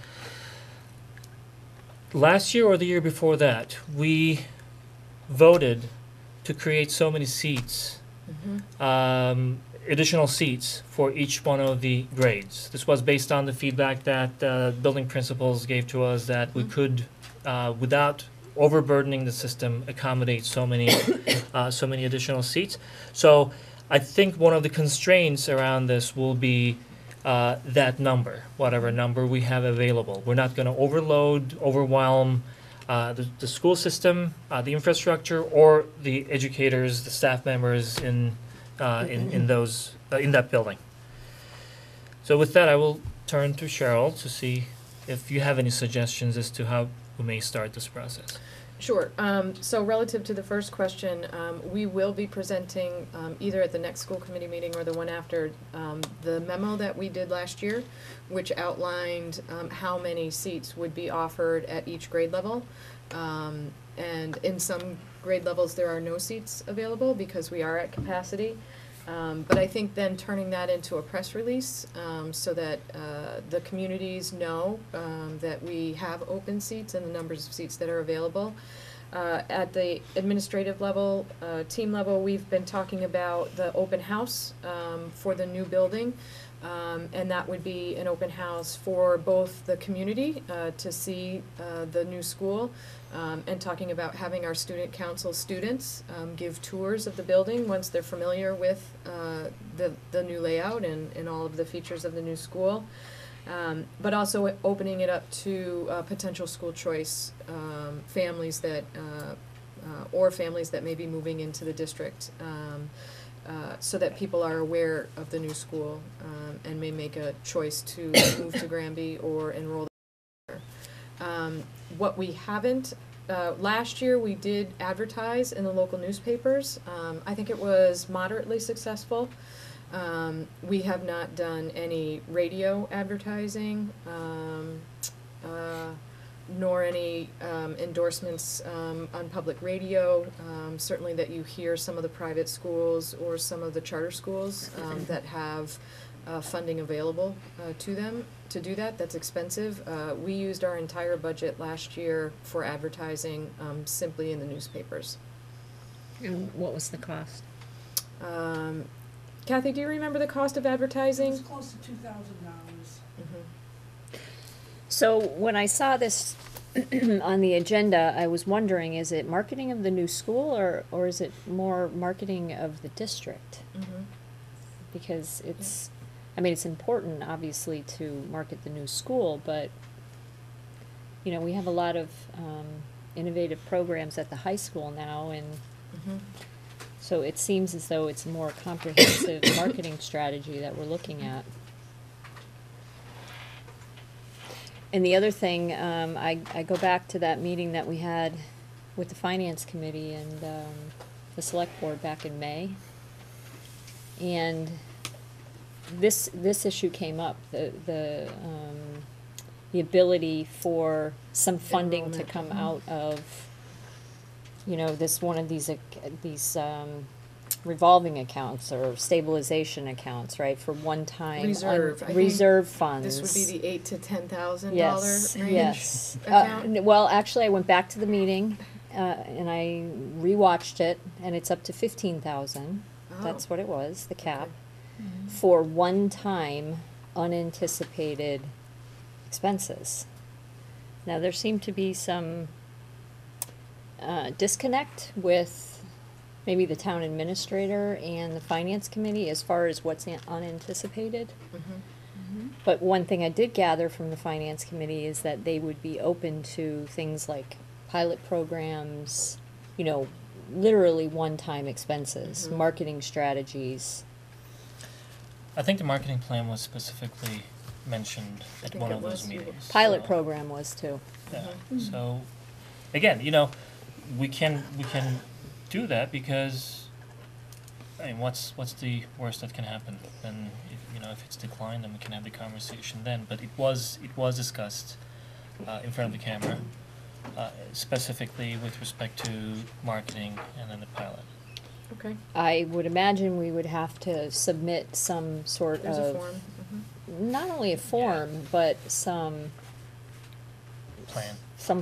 last year or the year before that, we voted to create so many seats, additional seats for each one of the grades. This was based on the feedback that building principals gave to us that we could, without overburdening the system, accommodate so many additional seats. So I think one of the constraints around this will be that number, whatever number we have available. We're not going to overwhelm the school system, the infrastructure, or the educators, the staff members in that building. So with that, I will turn to Cheryl to see if you have any suggestions as to how we may start this process. Sure. So relative to the first question, we will be presenting either at the next school committee meeting or the one after the memo that we did last year, which outlined how many seats would be offered at each grade level. And in some grade levels, there are no seats available because we are at capacity. But I think then turning that into a press release so that the communities know that we have open seats and the numbers of seats that are available. At the administrative level, team level, we've been talking about the open house for the new building. And that would be an open house for both the community to see the new school and talking about having our student council students give tours of the building once they're familiar with the new layout and all of the features of the new school. But also opening it up to potential school choice families that or families that may be moving into the district. So that people are aware of the new school and may make a choice to move to Granby or enroll there. What we haven't, last year we did advertise in the local newspapers. I think it was moderately successful. We have not done any radio advertising, nor any endorsements on public radio. Certainly that you hear some of the private schools or some of the charter schools that have funding available to them to do that. That's expensive. We used our entire budget last year for advertising simply in the newspapers. And what was the cost? Kathy, do you remember the cost of advertising? It was close to $2,000. So when I saw this on the agenda, I was wondering, is it marketing of the new school or is it more marketing of the district? Because it's, I mean, it's important, obviously, to market the new school, but, you know, we have a lot of innovative programs at the high school now, and so it seems as though it's a more comprehensive marketing strategy that we're looking at. And the other thing, I go back to that meeting that we had with the Finance Committee and the Select Board back in May. And this issue came up, the ability for some funding to come out of, you know, this one of these revolving accounts or stabilization accounts, right, for one-time reserve funds. This would be the $8,000 to $10,000 range. Yes. Account? Well, actually, I went back to the meeting and I rewatched it, and it's up to 15,000. Oh. That's what it was, the cap, Okay. for one-time unanticipated expenses. Now, there seemed to be some disconnect with maybe the town administrator and the finance committee as far as what's unanticipated. But one thing I did gather from the finance committee is that they would be open to things like pilot programs, you know, literally one-time expenses, marketing strategies. I think the marketing plan was specifically mentioned at one of those meetings. Pilot program was too. Yeah. So, again, you know, we can do that because I mean, what's the worst that can happen? Then, if it's declined, then we can have the conversation then. But it was discussed in front of the camera, specifically with respect to marketing and then the pilot. Okay. I would imagine we would have to submit some sort There's of, a form. not only a form, but some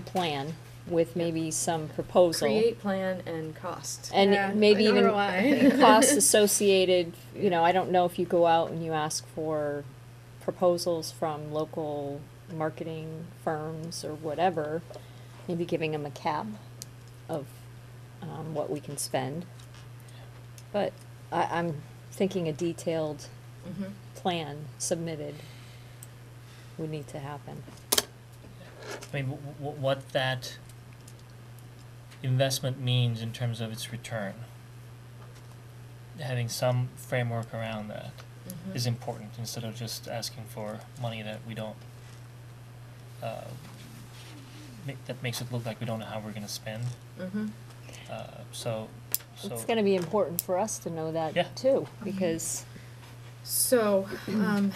plan with maybe some proposal. Create plan and cost. And maybe even ROI. costs associated, I don't know if you go out and you ask for proposals from local marketing firms or whatever, maybe giving them a cap of what we can spend. But I'm thinking a detailed plan submitted would need to happen. I mean, what that investment means in terms of its return, having some framework around that is important, instead of just asking for money that we don't, that makes it look like we don't know how we're going to spend. So It's going to be important for us to know that too, because. So, I'm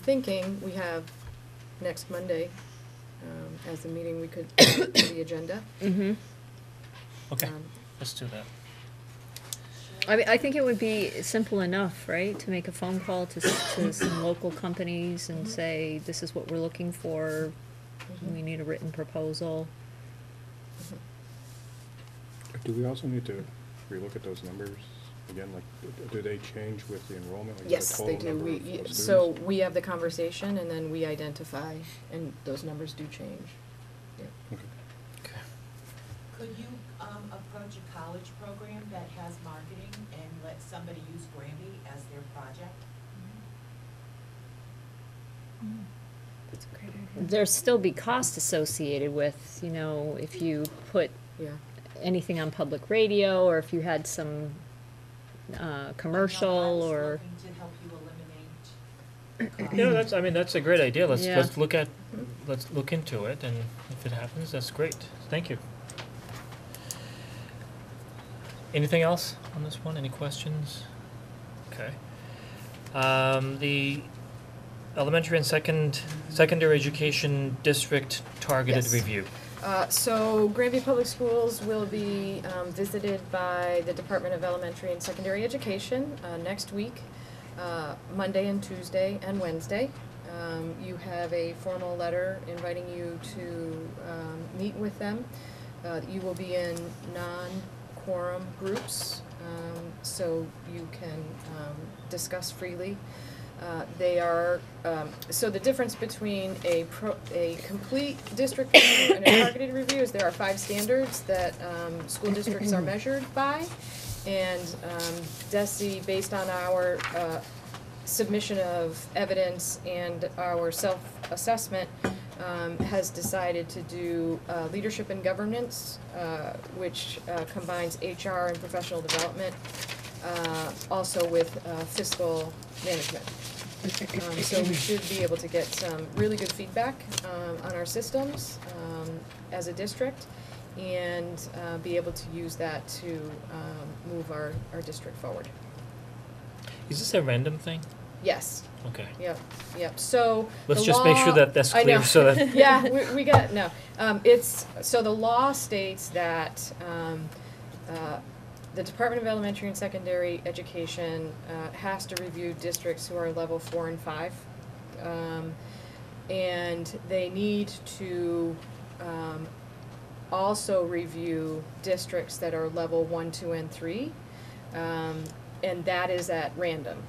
thinking we have next Monday as the meeting we could add to the agenda. Okay, let's do that. I mean, I think it would be simple enough, right, to make a phone call to some local companies and say, this is what we're looking for, we need a written proposal. Do we also need to relook at those numbers again? Like, do they change with the enrollment? Like, Yes, the they total do. number of So students? we have the conversation and then we identify, and those numbers do change. Yeah. Okay. Could you approach a college program that has marketing and let somebody use Granby as their project? That's a great idea. There'll still be cost associated with, if you put Yeah. anything on public radio, or if you had some commercial, I was or. looking to help you eliminate costs. That's a great idea. Let's Yeah. let's look into it, and if it happens, that's great. Thank you. Anything else on this one? Any questions? Okay. The elementary and secondary education district targeted Yes. review. So Granby Public Schools will be visited by the Department of Elementary and Secondary Education next week, Monday and Tuesday and Wednesday. You have a formal letter inviting you to meet with them. You will be in non-quorum groups, so you can discuss freely. They are, so the difference between a complete district review and a targeted review is there are 5 standards that school districts are measured by. And DESE, based on our submission of evidence and our self-assessment, has decided to do leadership and governance, which combines HR and professional development, also with fiscal management. So we should be able to get some really good feedback on our systems as a district, and be able to use that to move our district forward. Is this a random thing? Yes. Okay. Yep. So Let's the just make sure law- that that's I clear, know. so that. Yeah, we got, no. It's, so the law states that the Department of Elementary and Secondary Education has to review districts who are level 4 and 5. And they need to also review districts that are level 1, 2, and 3. And that is at random.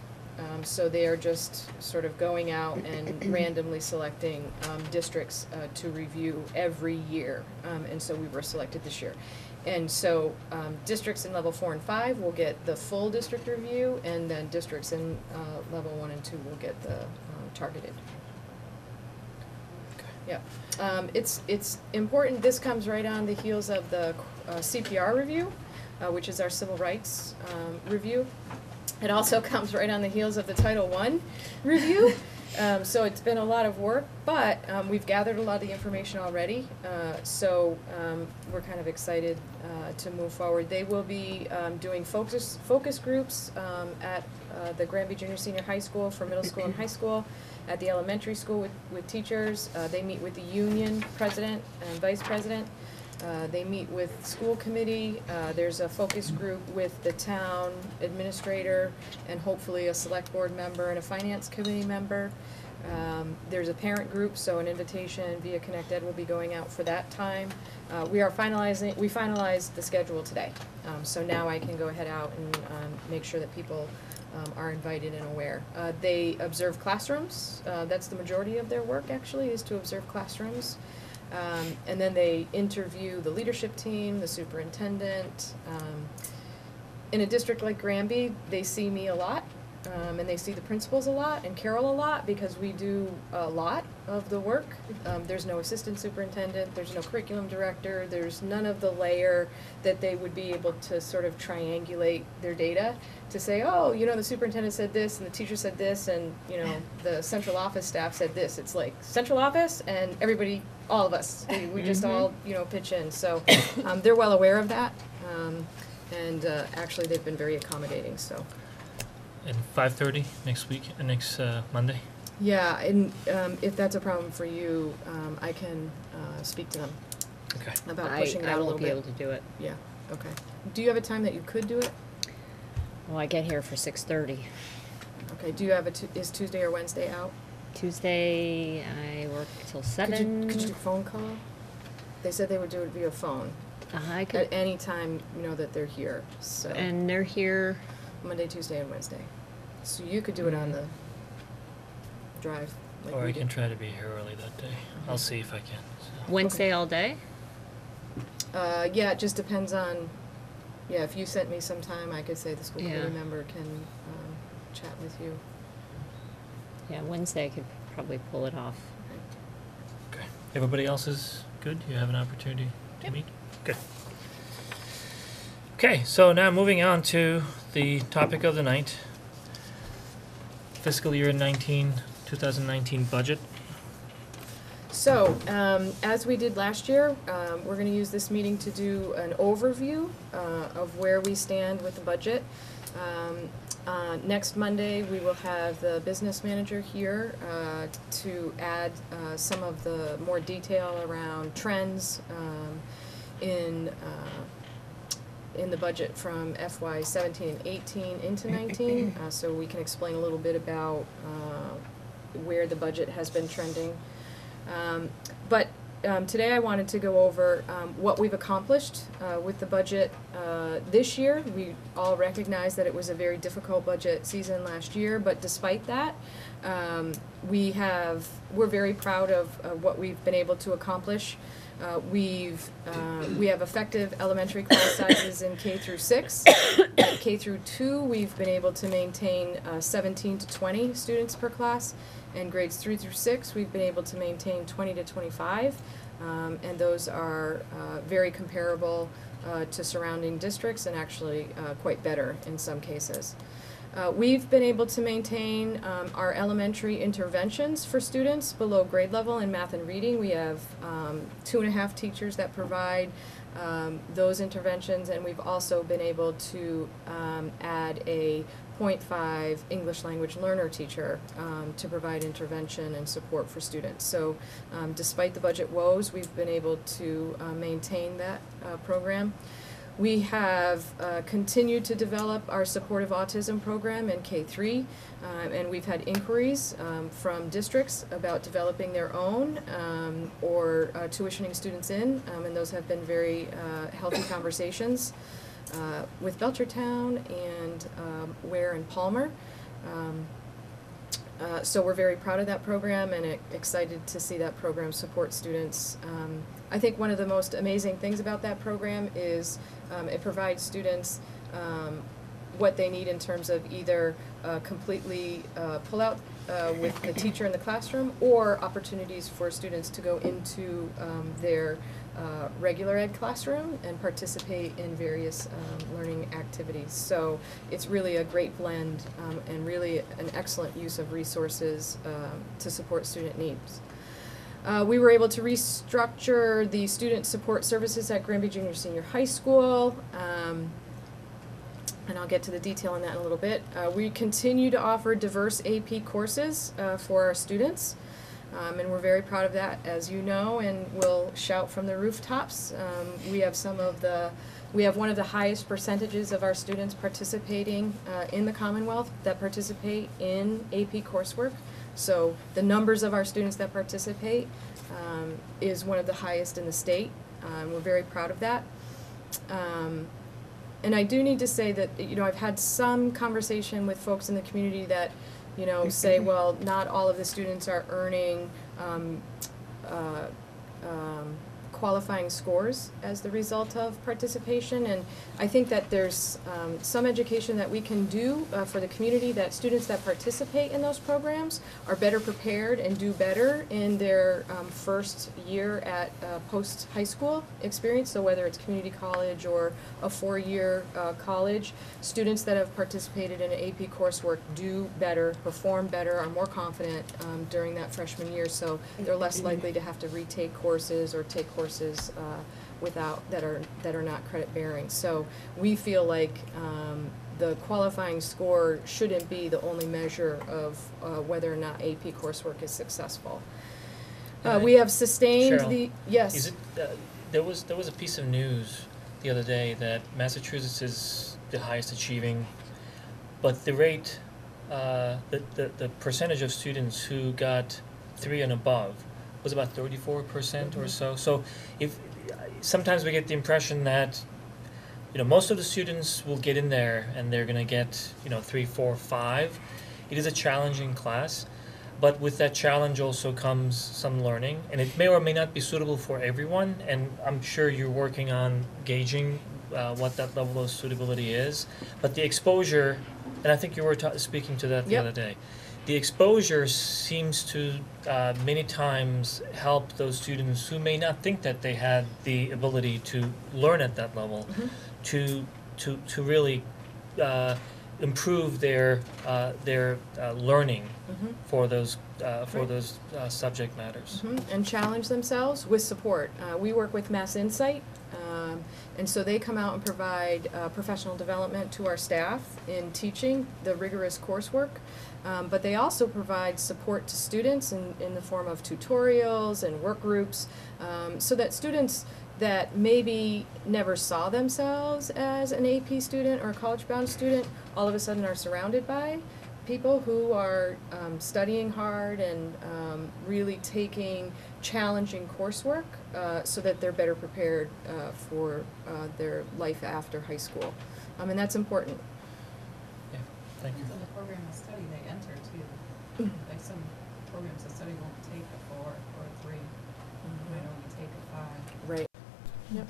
So they are just sort of going out and randomly selecting districts to review every year. And so we were selected this year. And so districts in level 4 and 5 will get the full district review, and then districts in level 1 and 2 will get the targeted. Yeah, it's important. This comes right on the heels of the CPR review, which is our civil rights review. It also comes right on the heels of the Title I review. So it's been a lot of work, but we've gathered a lot of the information already. So we're kind of excited to move forward. They will be doing focus groups at the Granby Junior Senior High School for middle school and high school, at the elementary school with teachers. They meet with the union president and vice president. They meet with school committee. There's a focus group with the town administrator and hopefully a select board member and a finance committee member. There's a parent group, so an invitation via Connect Ed will be going out for that time. We finalized the schedule today. So now I can go ahead out and make sure that people are invited and aware. They observe classrooms. That's the majority of their work actually, is to observe classrooms. And then they interview the leadership team, the superintendent. In a district like Granby, they see me a lot, and they see the principals a lot, and Carol a lot, because we do a lot of the work. There's no assistant superintendent, there's no curriculum director, there's none of the layer that they would be able to sort of triangulate their data to say, oh, you know, the superintendent said this, and the teacher said this, and, you know, the central office staff said this. It's like central office and everybody, all of us, we just all, you know, pitch in. So they're well aware of that, and actually they've been very accommodating, so. And 5:30 next week, next Monday? Yeah, and if that's a problem for you, I can speak to them Okay. about pushing it out a little bit. I won't be able to do it. Yeah, okay. Do you have a time that you could do it? Well, I get here for 6:30. Okay, do you have is Tuesday or Wednesday out? Tuesday, I work till 7. Could you do a phone call? They said they would do it via phone. I could. At any time, you know, that they're here, so. And they're here. Monday, Tuesday, and Wednesday. So you could do it on the drive. Like Or we I did. can try to be here early that day. I'll see if I can. So. Wednesday all day? Yeah, it just depends on, yeah, if you sent me some time, I could say the school Yeah. committee member can chat with you. Yeah, Wednesday I could probably pull it off. Okay. Everybody else is good? You have an opportunity to meet? Good. Okay, so now moving on to the topic of the night. Fiscal year 2019 budget. So, as we did last year, we're going to use this meeting to do an overview of where we stand with the budget. Next Monday, we will have the business manager here to add some of the more detail around trends in the budget from FY 17 and 18 into 19, so we can explain a little bit about where the budget has been trending. But today I wanted to go over what we've accomplished with the budget this year. We all recognize that it was a very difficult budget season last year, but despite that, we're very proud of what we've been able to accomplish. We have effective elementary class sizes in K through 6. At K through 2, we've been able to maintain 17 to 20 students per class. And grades 3 through 6, we've been able to maintain 20 to 25. And those are very comparable to surrounding districts and actually quite better in some cases. We've been able to maintain our elementary interventions for students below grade level in math and reading. We have 2.5 teachers that provide those interventions, and we've also been able to add a 0.5 English language learner teacher to provide intervention and support for students. So despite the budget woes, we've been able to maintain that program. We have continued to develop our supportive autism program in K3, and we've had inquiries from districts about developing their own or tuitioning students in, and those have been very healthy conversations with Belchertown and Ware and Palmer. So we're very proud of that program and excited to see that program support students. I think one of the most amazing things about that program is it provides students what they need in terms of either completely pull out with the teacher in the classroom or opportunities for students to go into their regular ed classroom and participate in various learning activities. So it's really a great blend and really an excellent use of resources to support student needs. We were able to restructure the student support services at Granby Junior Senior High School, and I'll get to the detail on that in a little bit. We continue to offer diverse AP courses for our students, and we're very proud of that, as you know, and we'll shout from the rooftops. We have one of the highest percentages of our students participating in the Commonwealth that participate in AP coursework. So the numbers of our students that participate is one of the highest in the state. We're very proud of that. And I do need to say that, you know, I've had some conversation with folks in the community that, you know, say, well, not all of the students are earning qualifying scores as the result of participation, and I think that there's some education that we can do for the community, that students that participate in those programs are better prepared and do better in their first year at post-high school experience. So whether it's community college or a 4-year college, students that have participated in an AP coursework do better, perform better, are more confident during that freshman year, so they're less likely to have to retake courses or take courses that are not credit bearing. So we feel like the qualifying score shouldn't be the only measure of whether or not AP coursework is successful. We have sustained Cheryl, yes. Is it there was a piece of news the other day that Massachusetts is the highest achieving, but the rate, the percentage of students who got 3 and above was about 34% or so. So if sometimes we get the impression that, you know, most of the students will get in there and they're going to get, you know, 3, 4, 5. It is a challenging class, but with that challenge also comes some learning, and it may or may not be suitable for everyone, and I'm sure you're working on gauging what that level of suitability is. But the exposure, and I think you were speaking to that the other day, the exposure seems to many times help those students who may not think that they had the ability to learn at that level, to really improve their learning for those subject matters. And challenge themselves with support. We work with Mass Insight, and so they come out and provide professional development to our staff in teaching the rigorous coursework. But they also provide support to students in the form of tutorials and work groups, so that students that maybe never saw themselves as an AP student or a college-bound student all of a sudden are surrounded by people who are studying hard and really taking challenging coursework so that they're better prepared for their life after high school. And that's important. Yeah, thank you. In the program of study they enter too. Like some programs of study won't take a 4 or a 3. They might only take a 5. Right. Yep.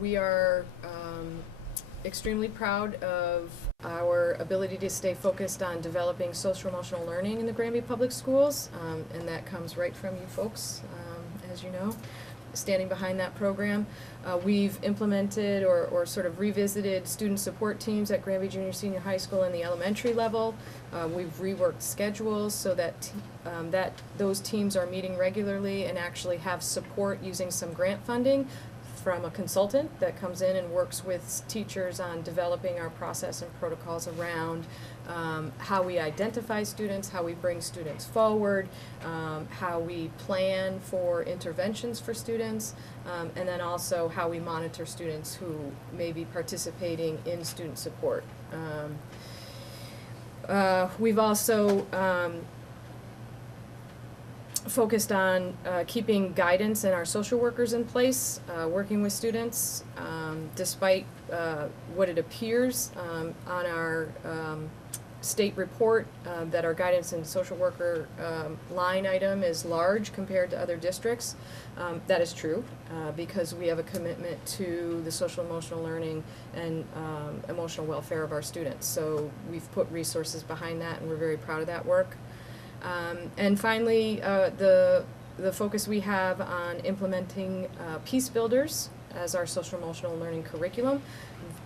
We are extremely proud of our ability to stay focused on developing social emotional learning in the Granby Public Schools, and that comes right from you folks, as you know, standing behind that program. We've implemented or sort of revisited student support teams at Granby Junior Senior High School in the elementary level. We've reworked schedules so that those teams are meeting regularly and actually have support using some grant funding from a consultant that comes in and works with teachers on developing our process and protocols around how we identify students, how we bring students forward, how we plan for interventions for students, and then also how we monitor students who may be participating in student support. We've also focused on keeping guidance and our social workers in place, working with students, despite what it appears on our state report that our guidance and social worker line item is large compared to other districts. That is true because we have a commitment to the social emotional learning and emotional welfare of our students. So we've put resources behind that, and we're very proud of that work. And finally, the focus we have on implementing Peace Builders as our social emotional learning curriculum.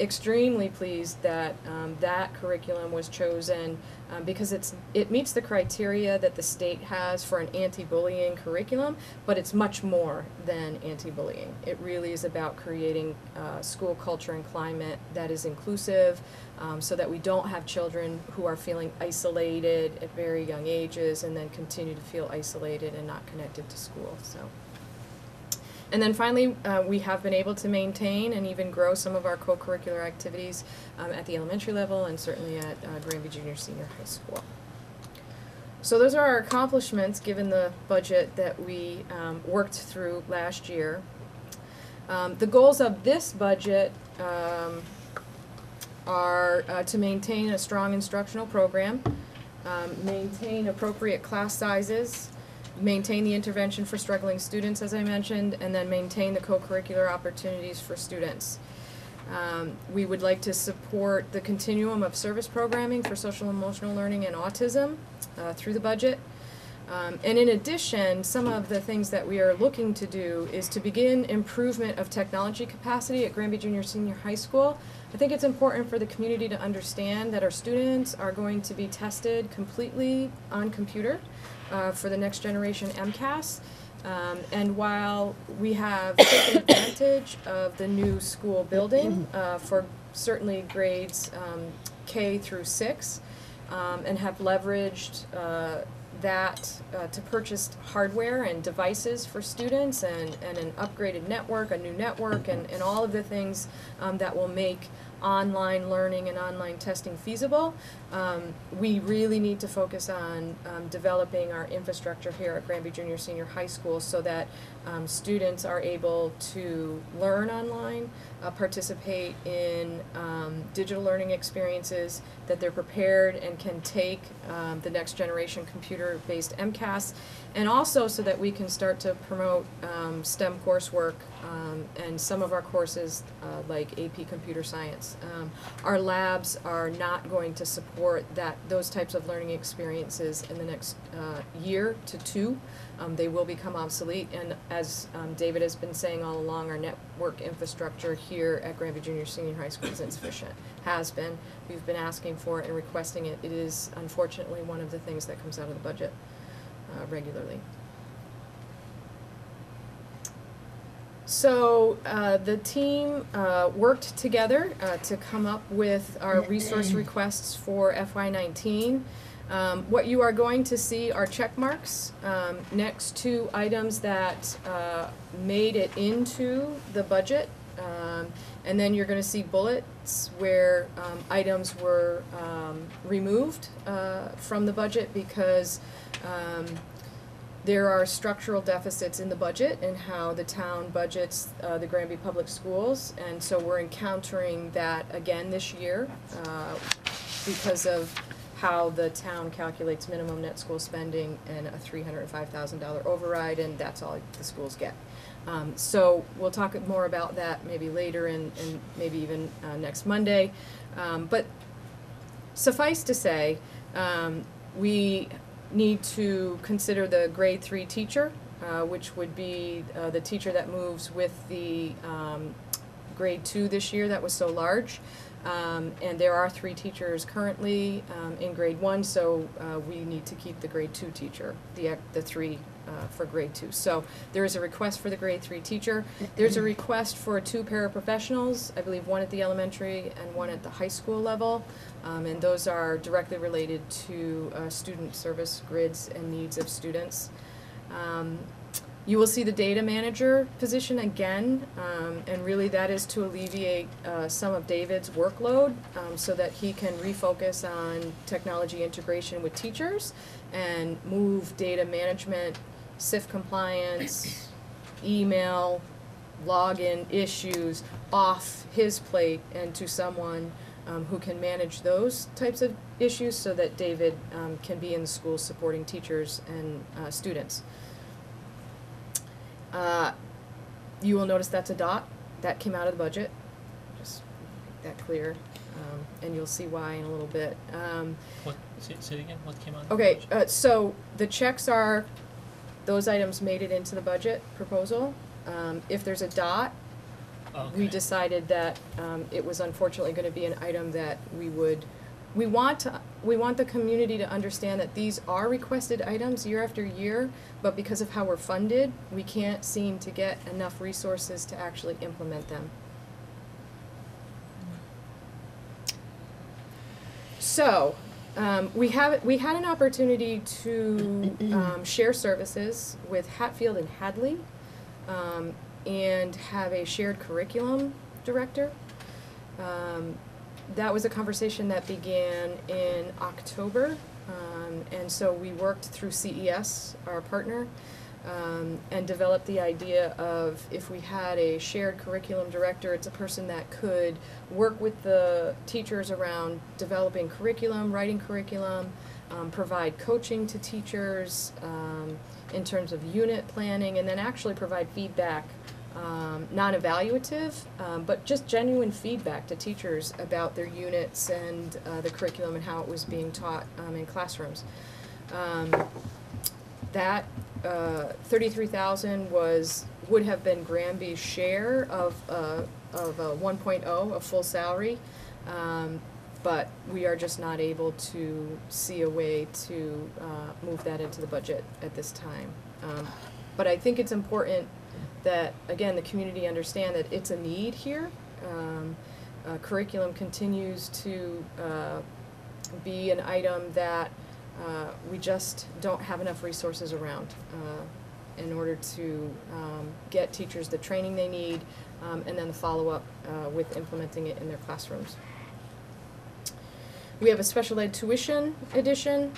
Extremely pleased that that curriculum was chosen because it meets the criteria that the state has for an anti-bullying curriculum, but it's much more than anti-bullying. It really is about creating school culture and climate that is inclusive, so that we don't have children who are feeling isolated at very young ages and then continue to feel isolated and not connected to school. So. And then finally, we have been able to maintain and even grow some of our co-curricular activities at the elementary level and certainly at Granby Junior Senior High School. So those are our accomplishments given the budget that we worked through last year. The goals of this budget are to maintain a strong instructional program, maintain appropriate class sizes, maintain the intervention for struggling students, as I mentioned, and then maintain the co-curricular opportunities for students. We would like to support the continuum of service programming for social and emotional learning and autism through the budget. And in addition, some of the things that we are looking to do is to begin improvement of technology capacity at Granby Junior Senior High School. I think it's important for the community to understand that our students are going to be tested completely on computer for the next generation MCAS. And while we have taken advantage of the new school building for certainly grades K through 6 and have leveraged that to purchase hardware and devices for students and an upgraded network, a new network, and all of the things that will make online learning and online testing feasible. We really need to focus on developing our infrastructure here at Granby Junior Senior High School so that students are able to learn online, participate in digital learning experiences, that they're prepared and can take the next generation computer-based MCAS, and also so that we can start to promote STEM coursework and some of our courses like AP Computer Science. Our labs are not going to support those types of learning experiences in the next year to two. They will become obsolete, and as David has been saying all along, our network infrastructure here at Granby Junior Senior High School is insufficient. Has been. We've been asking for it and requesting it. It is unfortunately one of the things that comes out of the budget regularly. So the team worked together to come up with our resource requests for FY19. What you are going to see are check marks next to items that made it into the budget, and then you're going to see bullets where items were removed from the budget because there are structural deficits in the budget and how the town budgets the Granby Public Schools, and so we're encountering that again this year because of how the town calculates minimum net school spending and a $305,000 override, and that's all the schools get. So we'll talk more about that maybe later and maybe even next Monday. But suffice to say, we need to consider the grade 3 teacher, which would be the teacher that moves with the grade 2 this year that was so large. And there are 3 teachers currently in grade 1, so we need to keep the grade 2 teacher, the 3 for grade 2. So there is a request for the grade 3 teacher. There's a request for 2 paraprofessionals, I believe 1 at the elementary and 1 at the high school level, and those are directly related to student service grids and needs of students. You will see the data manager position again, and really that is to alleviate some of David's workload so that he can refocus on technology integration with teachers and move data management, SIF compliance, email, login issues off his plate and to someone who can manage those types of issues so that David can be in the schools supporting teachers and students. You will notice that's a dot. That came out of the budget. Just make that clear. And you'll see why in a little bit. What, say it again, what came out? Okay, so the checks are, those items made it into the budget proposal. If there's a dot, we decided that it was unfortunately going to be an item that we want the community to understand that these are requested items year after year, but because of how we're funded, we can't seem to get enough resources to actually implement them. So, we had an opportunity to share services with Hatfield and Hadley, and have a shared curriculum director. That was a conversation that began in October, and so we worked through CES, our partner, and developed the idea of if we had a shared curriculum director, it's a person that could work with the teachers around developing curriculum, writing curriculum, provide coaching to teachers in terms of unit planning, and then actually provide feedback, non-evaluative, but just genuine feedback to teachers about their units and the curriculum and how it was being taught in classrooms. That $33,000 would have been Granby's share of 1.0, a full salary, but we are just not able to see a way to move that into the budget at this time. But I think it's important that, again, the community understand that it's a need here. Curriculum continues to be an item that we just don't have enough resources around in order to get teachers the training they need, and then the follow-up with implementing it in their classrooms. We have a special ed tuition addition.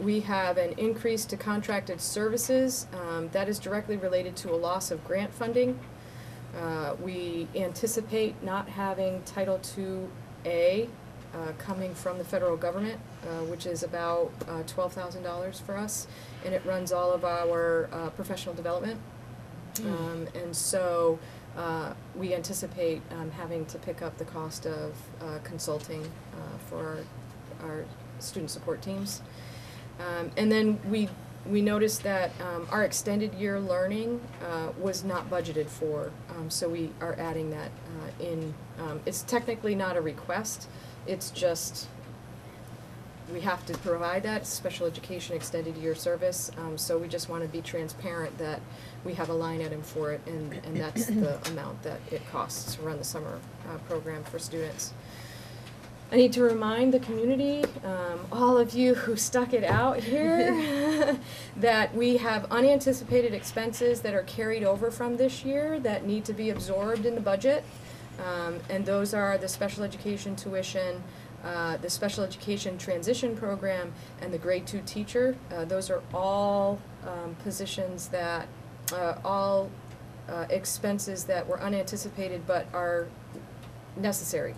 We have an increase to contracted services. That is directly related to a loss of grant funding. We anticipate not having Title II-A coming from the federal government, which is about $12,000 for us, and it runs all of our professional development. And so we anticipate having to pick up the cost of consulting for our student support teams. And then we noticed that our extended year learning was not budgeted for, so we are adding that in. It's technically not a request, it's just we have to provide that special education extended year service, so we just want to be transparent that we have a line item for it, and that's the amount that it costs to run the summer program for students. I need to remind the community, all of you who stuck it out here, that we have unanticipated expenses that are carried over from this year that need to be absorbed in the budget, and those are the special education tuition, the special education transition program, and the grade 2 teacher. Those are all positions that, all expenses that were unanticipated but are necessary.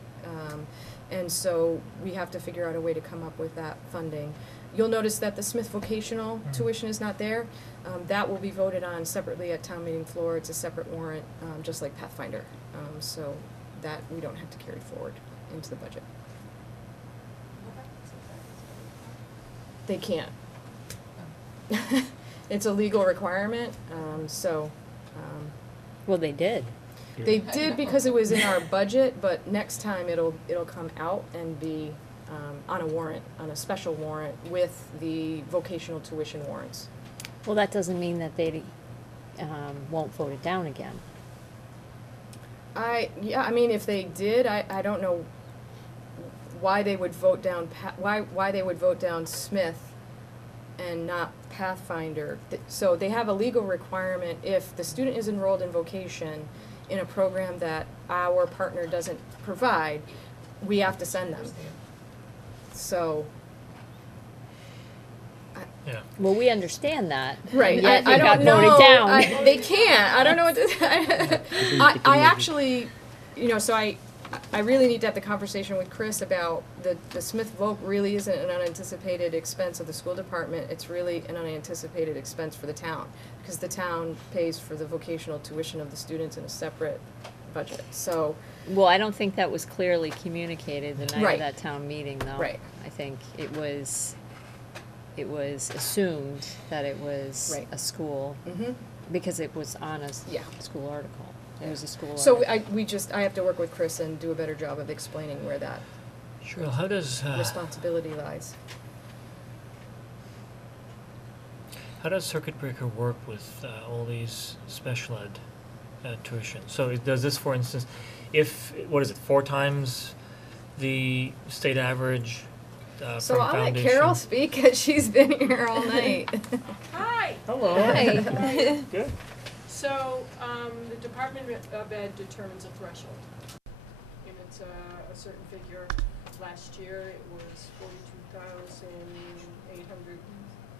And so we have to figure out a way to come up with that funding. You'll notice that the Smith vocational tuition is not there. That will be voted on separately at town meeting floor. It's a separate warrant, just like Pathfinder. So that we don't have to carry forward into the budget. They can't. It's a legal requirement, so. Well, they did. They did because it was in our budget, but next time it'll come out and be on a warrant, on a special warrant with the vocational tuition warrants. Well, that doesn't mean that they won't vote it down again. Yeah, I mean, if they did, I don't know why they would vote down why they would vote down Smith and not Pathfinder. So they have a legal requirement if the student is enrolled in vocation in a program that our partner doesn't provide, we have to send them. So. Yeah. Well, we understand that. Right. Yet I you got don't know. voted down. They can't. I don't know what to. I actually, so I I really need to have the conversation with Chris about the Smith vote really isn't an unanticipated expense of the school department. It's really an unanticipated expense for the town, because the town pays for the vocational tuition of the students in a separate budget. So, Well, I don't think that was clearly communicated the night Right. of that town meeting, though. Right. I think it was assumed that it was Right. a school, mhm. because it was on a Yeah. school article. It was a school So article. I have to work with Chris and do a better job of explaining where that Sure. How does responsibility lies. Circuit Breaker work with all these special ed tuition? So does this, for instance, if, what is it, 4 times the state average So from I'll let foundation? Carol speak, because she's been here all night. Hi. Hello. Hi. Good. So, the Department of Ed determines a threshold. And it's a certain figure. Last year, it was $42,800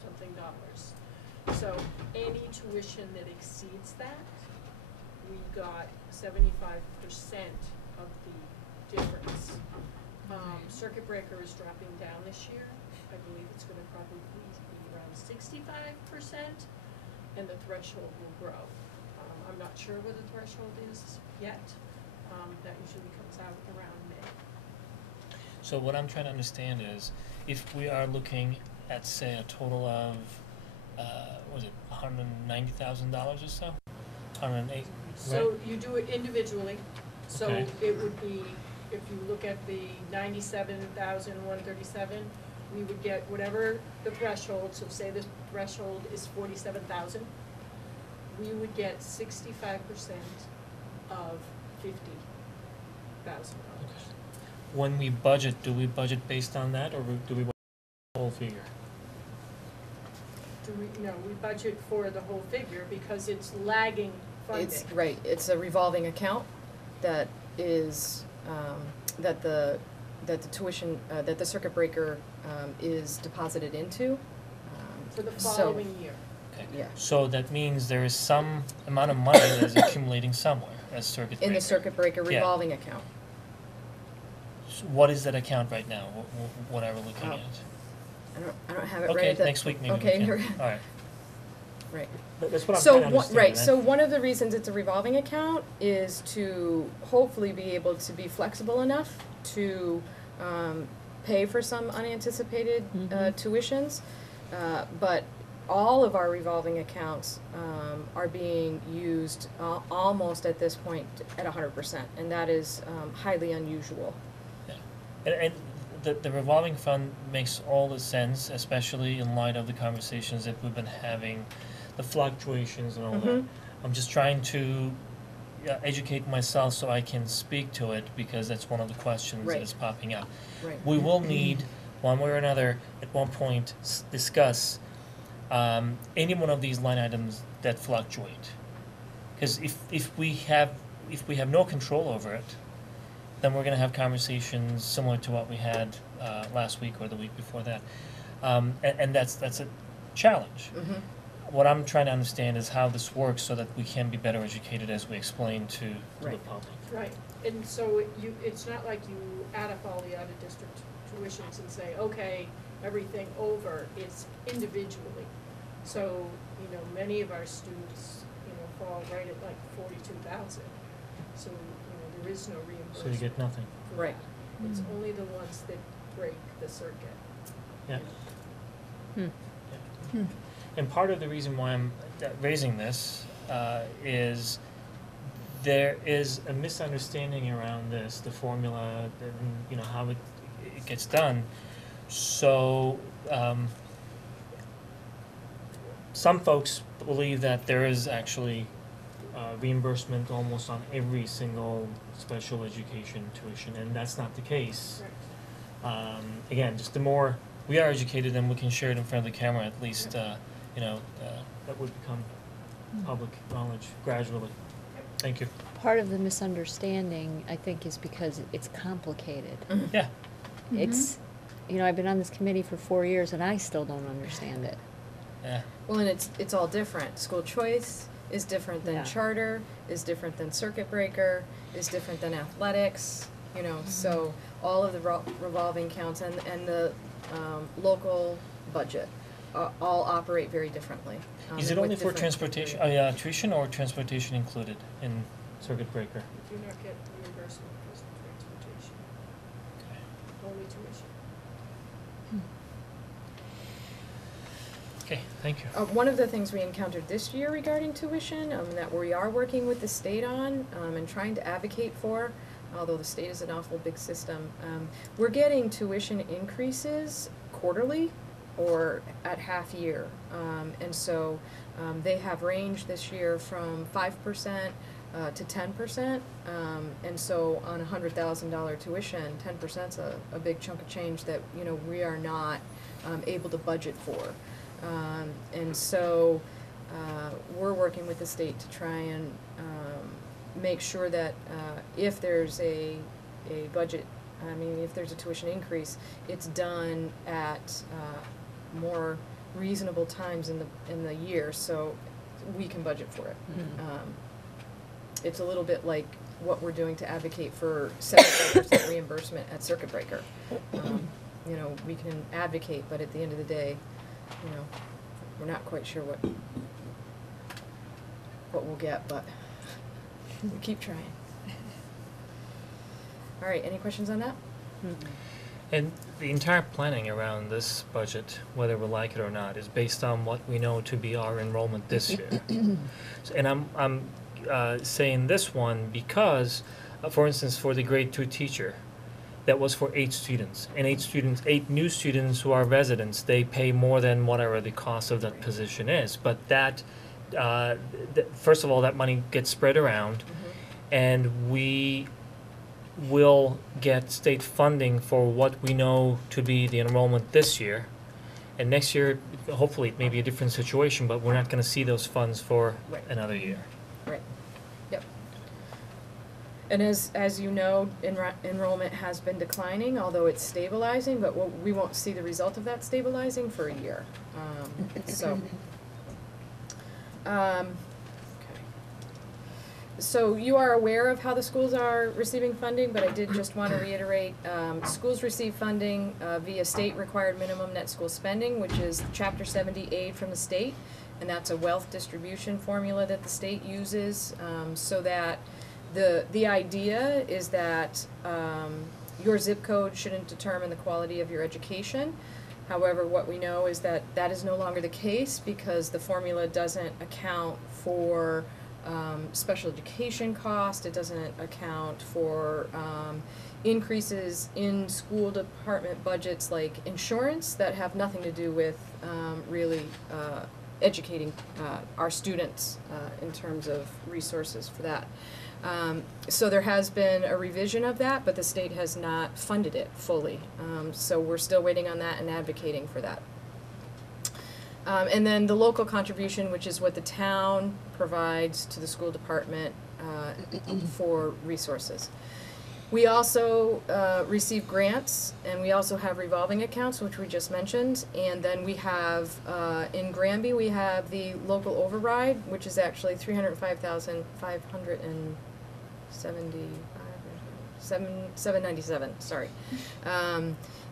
something dollars. So, any tuition that exceeds that, we got 75% of the difference. Circuit Breaker is dropping down this year. I believe it's gonna probably be around 65%, and the threshold will grow. I'm not sure what the threshold is yet. That usually comes out around May. So what I'm trying to understand is, if we are looking at, say, a total of, was it $190,000 or so? 108. So you do it individually, so Okay. it would be, if you look at the 97,137, we would get whatever the threshold, so say the threshold is 47,000, we would get 65% of $50,000. When we budget, do we budget based on that, or do we budget the whole figure? We budget for the whole figure because it's lagging funding. It's, right, it's a revolving account that is, that the tuition, that the circuit breaker is deposited into. For the so- following year. Okay. Yeah. So that means there is some amount of money that is accumulating somewhere as circuit breaker. In the circuit breaker Yeah. revolving account. So what is that account right now? What are we looking Oh. at? I don't have it right Okay, at the. next week maybe we Okay, can. you're- All right. right. That's what I'm So, trying to understand. right, so one of the reasons it's a revolving account is to hopefully be able to be flexible enough to pay for some unanticipated tuitions. But all of our revolving accounts are being used almost at this point at 100%, and that is highly unusual. And the revolving fund makes all the sense, especially in light of the conversations that we've been having, the fluctuations and all that. Mhm. I'm just trying to educate myself so I can speak to it, because that's one of the questions that Right. is popping up. Right. We will need, one way or another, at one point, discuss any one of these line items that fluctuate. Because if we have no control over it, then we're going to have conversations similar to what we had last week or the week before that, and that's a challenge. Mhm. What I'm trying to understand is how this works so that we can be better educated as we explain to the Right. public. Right, and so it's not like you add up all the out-of-district tuitions and say, okay, everything over, it's individually. So, many of our students, fall right at like 42,000. So, there is no reimbursement. So you get nothing. for Right. that. It's only the ones that break the circuit. Yeah. Hmm. Yeah. And part of the reason why I'm raising this is there is a misunderstanding around this, the formula, and how it gets done. So some folks believe that there is actually reimbursement almost on every single special education tuition, and that's not the case. Again, just the more we are educated and we can share it in front of the camera, at least, that would become public knowledge gradually. Thank you. Part of the misunderstanding, I think, is because it's complicated. Yeah. It's, I've been on this committee for 4 years and I still don't understand it. Yeah. Well, and it's all different. School choice is different than Yeah. charter, is different than circuit breaker, is different than athletics. you know, so all of the revolving accounts and the local budget all operate very differently. Is it and only with for different transportation, tuition or transportation included in circuit breaker? We do not get reimbursement for transportation, only tuition. Okay, thank you. One of the things we encountered this year regarding tuition, that we are working with the state on, and trying to advocate for, although the state is an awful big system, we're getting tuition increases quarterly or at half year. And so they have ranged this year from 5% to 10%. And so on a $100,000 tuition, 10%'s a big chunk of change that, you know, we are not able to budget for. And so we're working with the state to try and make sure that if there's a budget, if there's a tuition increase, it's done at more reasonable times in the year, so we can budget for it. Mm-hmm. It's a little bit like what we're doing to advocate for 75% reimbursement at circuit breaker. You know, we can advocate, but at the end of the day, you know, we're not quite sure what we'll get, but we keep trying. All right, any questions on that? Mm-hmm. And the entire planning around this budget, whether we like it or not, is based on what we know to be our enrollment this year. And I'm saying this one because, for instance, for the grade 2 teacher, that was for 8 students. And 8 new students who are residents, they pay more than whatever the cost of that position is. But that, first of all, that money gets spread around, and we will get state funding for what we know to be the enrollment this year. And next year, hopefully, it may be a different situation, but we're not going to see those funds for another year. Right. Yep. And as you know, enrollment has been declining, although it's stabilizing, but we won't see the result of that stabilizing for a year. So you are aware of how the schools are receiving funding, but I did just want to reiterate, schools receive funding via state-required minimum net school spending, which is Chapter 70 aid from the state, and that's a wealth distribution formula that the state uses, so that the idea is that your zip code shouldn't determine the quality of your education. However, what we know is that that is no longer the case because the formula doesn't account for special education cost. It doesn't account for increases in school department budgets like insurance that have nothing to do with really educating our students in terms of resources for that. So there has been a revision of that, but the state has not funded it fully. So we're still waiting on that and advocating for that. And then the local contribution, which is what the town provides to the school department for resources. We also receive grants, and we also have revolving accounts, which we just mentioned. And then we have, in Granby, we have the local override, which is actually $305,597, sorry.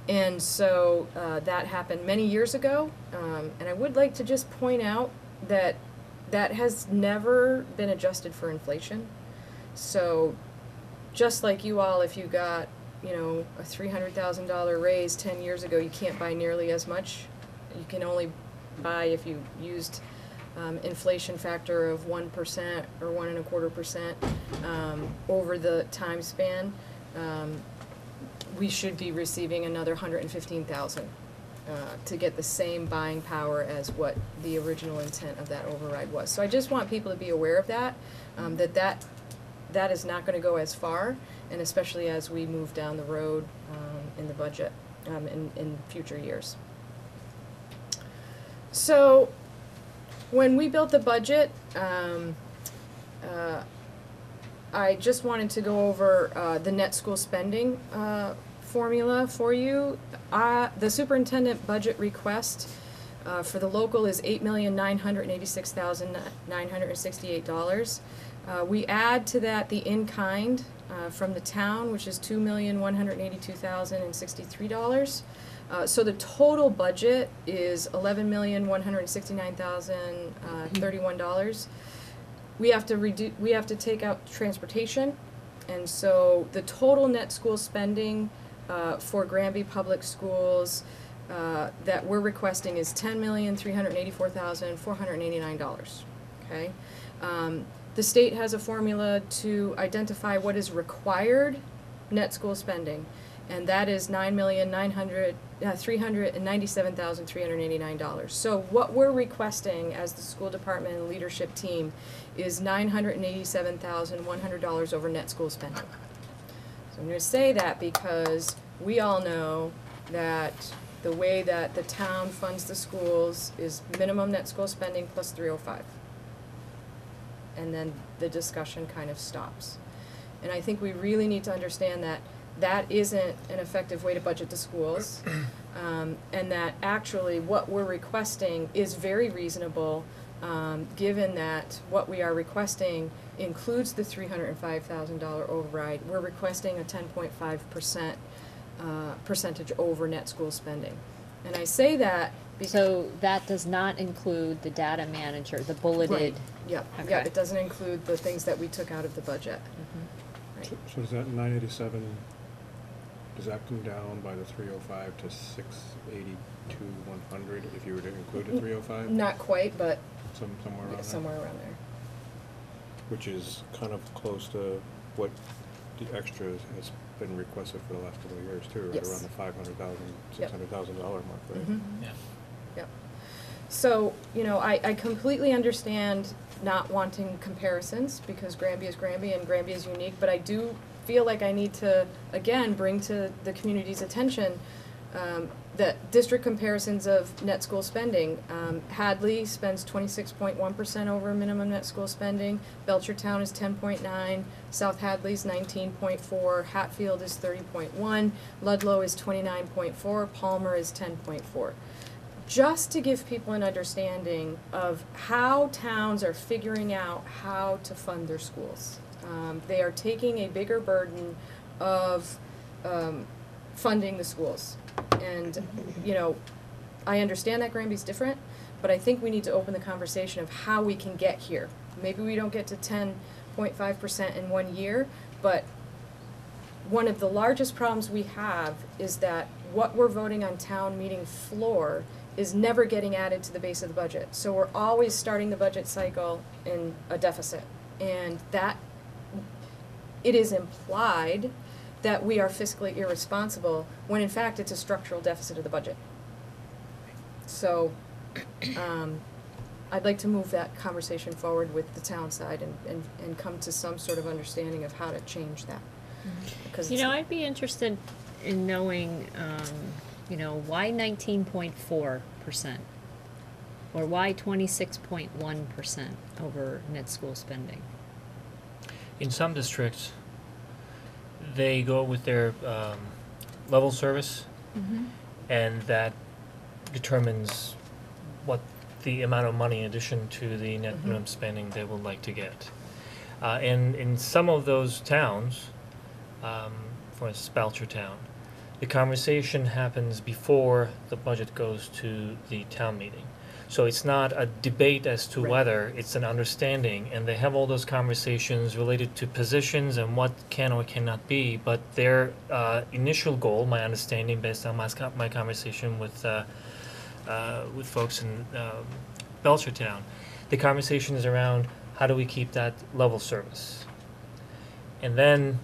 And so that happened many years ago, and I would like to just point out that that has never been adjusted for inflation. So just like you all, if you got, you know, a $300,000 raise 10 years ago, you can't buy nearly as much. You can only buy if you used inflation factor of 1% or 1.25% over the time span. We should be receiving another $115,000 to get the same buying power as what the original intent of that override was. So I just want people to be aware of that, that is not going to go as far, and especially as we move down the road in the budget in future years. So when we built the budget, I just wanted to go over the net school spending formula for you. The superintendent budget request for the local is $8,986,968. We add to that the in-kind from the town, which is $2,182,063. So the total budget is $11,169,031. We have to take out transportation, and so the total net school spending for Granby Public Schools that we're requesting is $10,384,489. Okay. The state has a formula to identify what is required net school spending, and that is $9,397,389. So what we're requesting as the school department and leadership team is $987,100 over net school spending. So I'm going to say that because we all know that the way that the town funds the schools is minimum net school spending plus 305. And then the discussion kind of stops. And I think we really need to understand that that isn't an effective way to budget the schools, and that actually what we're requesting is very reasonable, given that what we are requesting includes the $305,000 override. We're requesting a 10.5% percentage over net school spending. And I say that because... So that does not include the data manager, the bulleted... Right. Yep. Okay. Yeah, it doesn't include the things that we took out of the budget. Right. So does that 987, does that come down by the 305 to 682, 100 if you were to include the 305? Not quite, but somewhere around there? Somewhere around there. Which is kind of close to what the extra has been requested for the last couple of years too, right? Yes. Around the $500,000, $600,000 mark, right? Mm-hmm. Yeah. Yep. So, you know, I completely understand not wanting comparisons because Granby is Granby and Granby is unique, but I do feel like I need to, again, bring to the community's attention that district comparisons of net school spending. Hadley spends 26.1% over minimum net school spending. Belchertown is 10.9. South Hadley's 19.4. Hatfield is 30.1. Ludlow is 29.4. Palmer is 10.4. Just to give people an understanding of how towns are figuring out how to fund their schools. They are taking a bigger burden of funding the schools. And, you know, I understand that Granby's different, but I think we need to open the conversation of how we can get here. Maybe we don't get to 10.5% in 1 year, but one of the largest problems we have is that what we're voting on town meeting floor is never getting added to the base of the budget. So we're always starting the budget cycle in a deficit. And that, it is implied that we are fiscally irresponsible, when in fact it's a structural deficit of the budget. So I'd like to move that conversation forward with the town side and come to some sort of understanding of how to change that. Because you know, I'd be interested in knowing, you know, why 19.4%? Or why 26.1% over net school spending? In some districts, they go with their level service, and that determines what the amount of money in addition to the net minimum spending they would like to get. And in some of those towns, for instance, Belchertown, the conversation happens before the budget goes to the town meeting. So it's not a debate as to whether, it's an understanding, and they have all those conversations related to positions and what can or cannot be, but their initial goal, my understanding based on my conversation with folks in Belchertown, the conversation is around how do we keep that level service? And then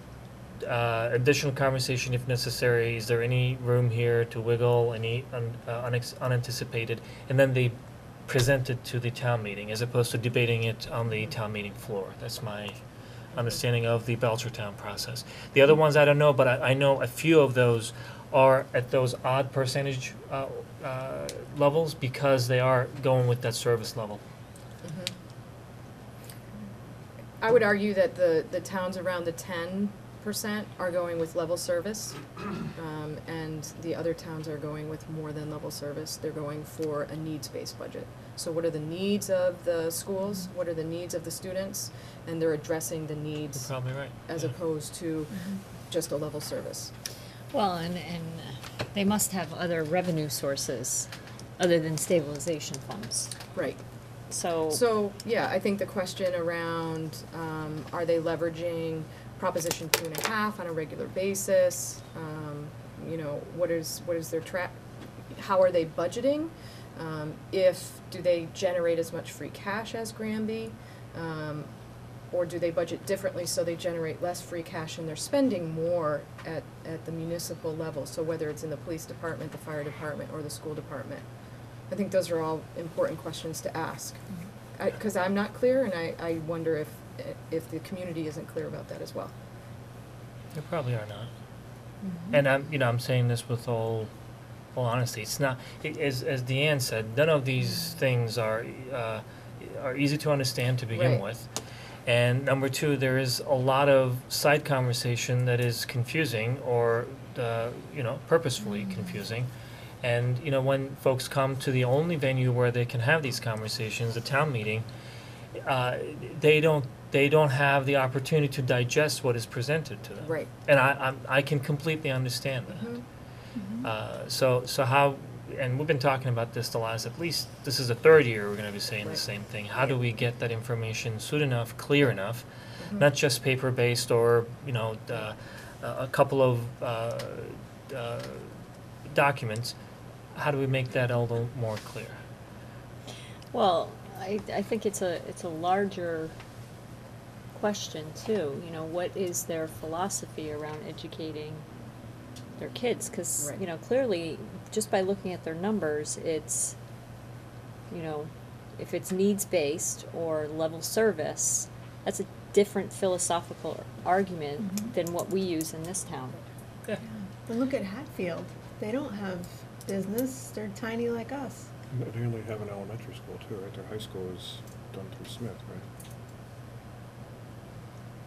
additional conversation if necessary, is there any room here to wiggle, any unanticipated, and then they present it to the town meeting as opposed to debating it on the town meeting floor. That's my understanding of the Belchertown process. The other ones I don't know, but I know a few of those are at those odd percentage levels because they are going with that service level. I would argue that the towns around the 10% 20% are going with level service, and the other towns are going with more than level service. They're going for a needs-based budget. So what are the needs of the schools? What are the needs of the students? And they're addressing the You're needs probably right. as opposed to just a level service. Well, and they must have other revenue sources other than stabilization funds. Right. So, So, yeah, I think the question around, are they leveraging Proposition 2.5 on a regular basis? You know, what is their how are they budgeting? Do they generate as much free cash as Granby? Or do they budget differently so they generate less free cash and they're spending more at the municipal level? So whether it's in the police department, the fire department, or the school department. I think those are all important questions to ask. Because I'm not clear, and I wonder if the community isn't clear about that as well. They probably are not. And I'm saying this with all honesty. It's not, as Deanne said, none of these things are easy to understand to begin Right. with. And number two, there is a lot of side conversation that is confusing or, purposefully confusing. And, when folks come to the only venue where they can have these conversations, the town meeting, they don't have the opportunity to digest what is presented to them. Right. And I can completely understand that. So how, and we've been talking about this this is the third year we're gonna be saying the Right. same thing. How do we get that information soon enough, clear enough, not just paper-based or, a couple of documents? How do we make that a little more clear? well, I think it's a larger question too. What is their philosophy around educating their kids? Because, Right. Clearly, just by looking at their numbers, it's, if it's needs-based or level service, that's a different philosophical argument than what we use in this town. Yeah. But look at Hatfield. They don't have business. They're tiny like us. They only have an elementary school too, right? Their high school is done through Smith, right?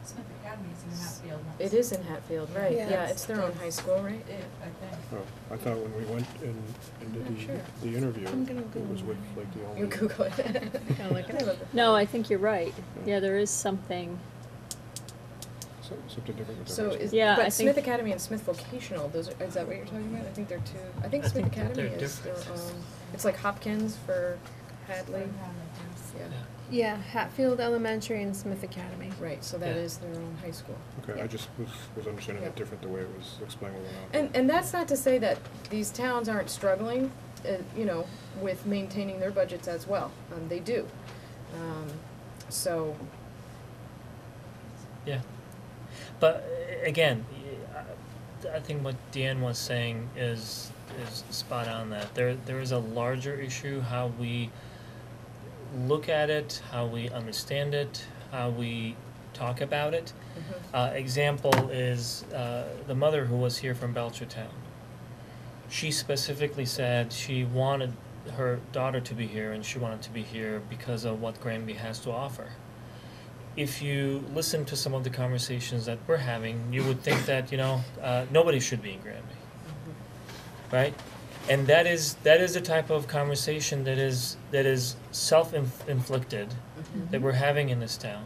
Smith Academy's in Hatfield. It is in Hatfield, right? Yeah. Yeah, it's their own high school, right? I think. Oh, I thought when we went and did I'm not sure. the interview, I'm gonna it was Google with it. like the only. You Google it. Kinda look it up. No, I think you're right. Yeah, there is something. Something different with So their high school. is, Yeah, I but Smith think- Academy and Smith Vocational, is that what you're talking about? I think they're two, I think I Smith think that Academy they're is their different. own, it's like Hopkins for Hadley. Yeah, Yeah, Hatfield Elementary and Smith Academy. right, so that Yeah. is their own high school. Okay, Yeah. I just was understanding it Yeah. different the way it was explained when we went out. And that's not to say that these towns aren't struggling, with maintaining their budgets as well. They do. So, Yeah. But again, I think what Deanne was saying is spot on, that there is a larger issue, how we look at it, how we understand it, how we talk about it. Example is the mother who was here from Belchertown. She specifically said she wanted her daughter to be here, and she wanted to be here because of what Granby has to offer. If you listen to some of the conversations that we're having, you would think that, nobody should be in Granby. Right? And that is the type of conversation that is self-inflicted that we're having in this town.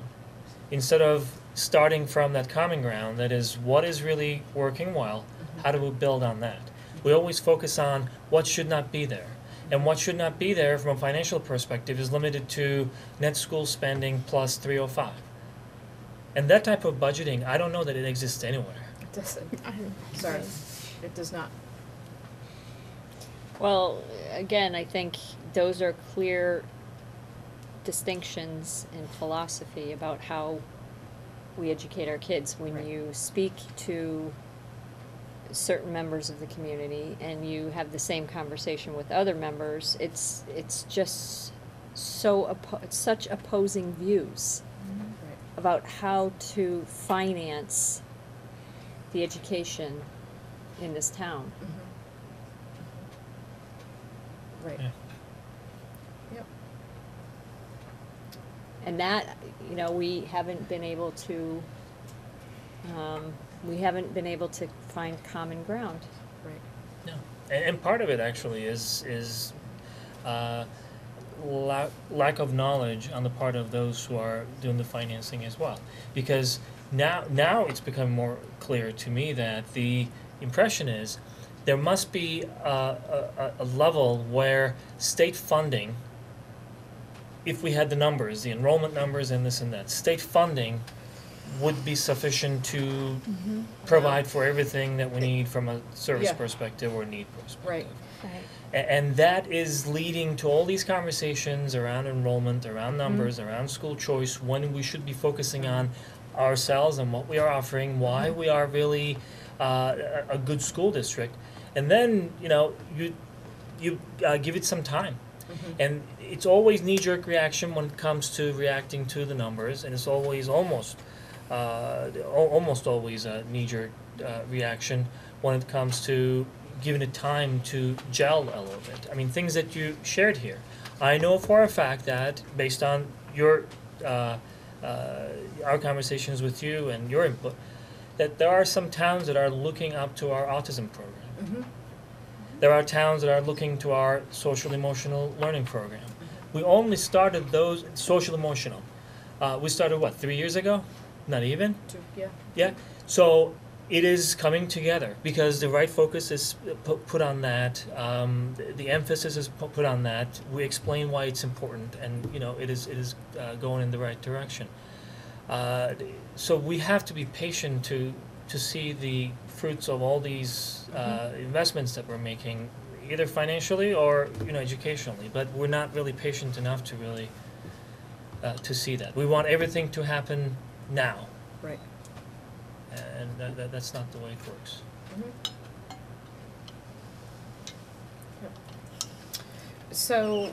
Instead of starting from that common ground, that is what is really working well, how do we build on that? We always focus on what should not be there. And what should not be there from a financial perspective is limited to net school spending plus 305. And that type of budgeting, I don't know that it exists anywhere. it doesn't, sorry, it does not. Well, again, I think those are clear distinctions in philosophy about how we educate our kids. When Right. you speak to certain members of the community and you have the same conversation with other members, it's just such opposing views Right. about how to finance the education in this town. Right. Yeah. Yep. And that, we haven't been able to we haven't been able to find common ground. Right. No. And part of it actually is lack of knowledge on the part of those who are doing the financing as well. Because now it's become more clear to me that the impression is there must be a level where state funding, if we had the numbers, the enrollment numbers and this and that, state funding would be sufficient to provide for everything that we need from a service Yeah. perspective or need perspective. Right. Right. And that is leading to all these conversations around enrollment, around numbers, around school choice, when we should be focusing on ourselves and what we are offering, why we are really a good school district. And then, you give it some time. And it's always knee-jerk reaction when it comes to reacting to the numbers, and it's always almost always a knee-jerk reaction when it comes to giving it time to gel a little bit. I mean, things that you shared here. I know for a fact that, based on your our conversations with you and your input, that there are some towns that are looking up to our autism program. There are towns that are looking to our social emotional learning program. We only started those social emotional. We started 3 years ago? Not even? Yeah. Yeah. So it is coming together because the right focus is put on that. The emphasis is put on that. We explain why it's important, and it is going in the right direction. So we have to be patient to see the fruits of all these investments that we're making, either financially or educationally. But we're not really patient enough to really to see that. We want everything to happen now. Right. And that's not the way it works. So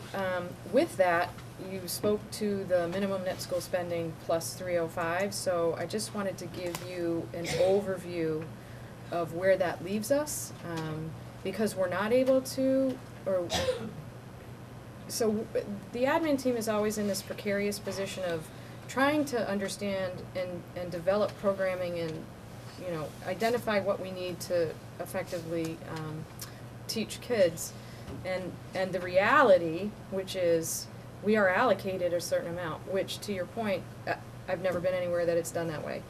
with that, you spoke to the minimum net school spending plus 305. So I just wanted to give you an overview of where that leaves us, because we're not able to, so the admin team is always in this precarious position of trying to understand and develop programming and identify what we need to effectively teach kids, and the reality, which is we are allocated a certain amount, which, to your point, I've never been anywhere that it's done that way,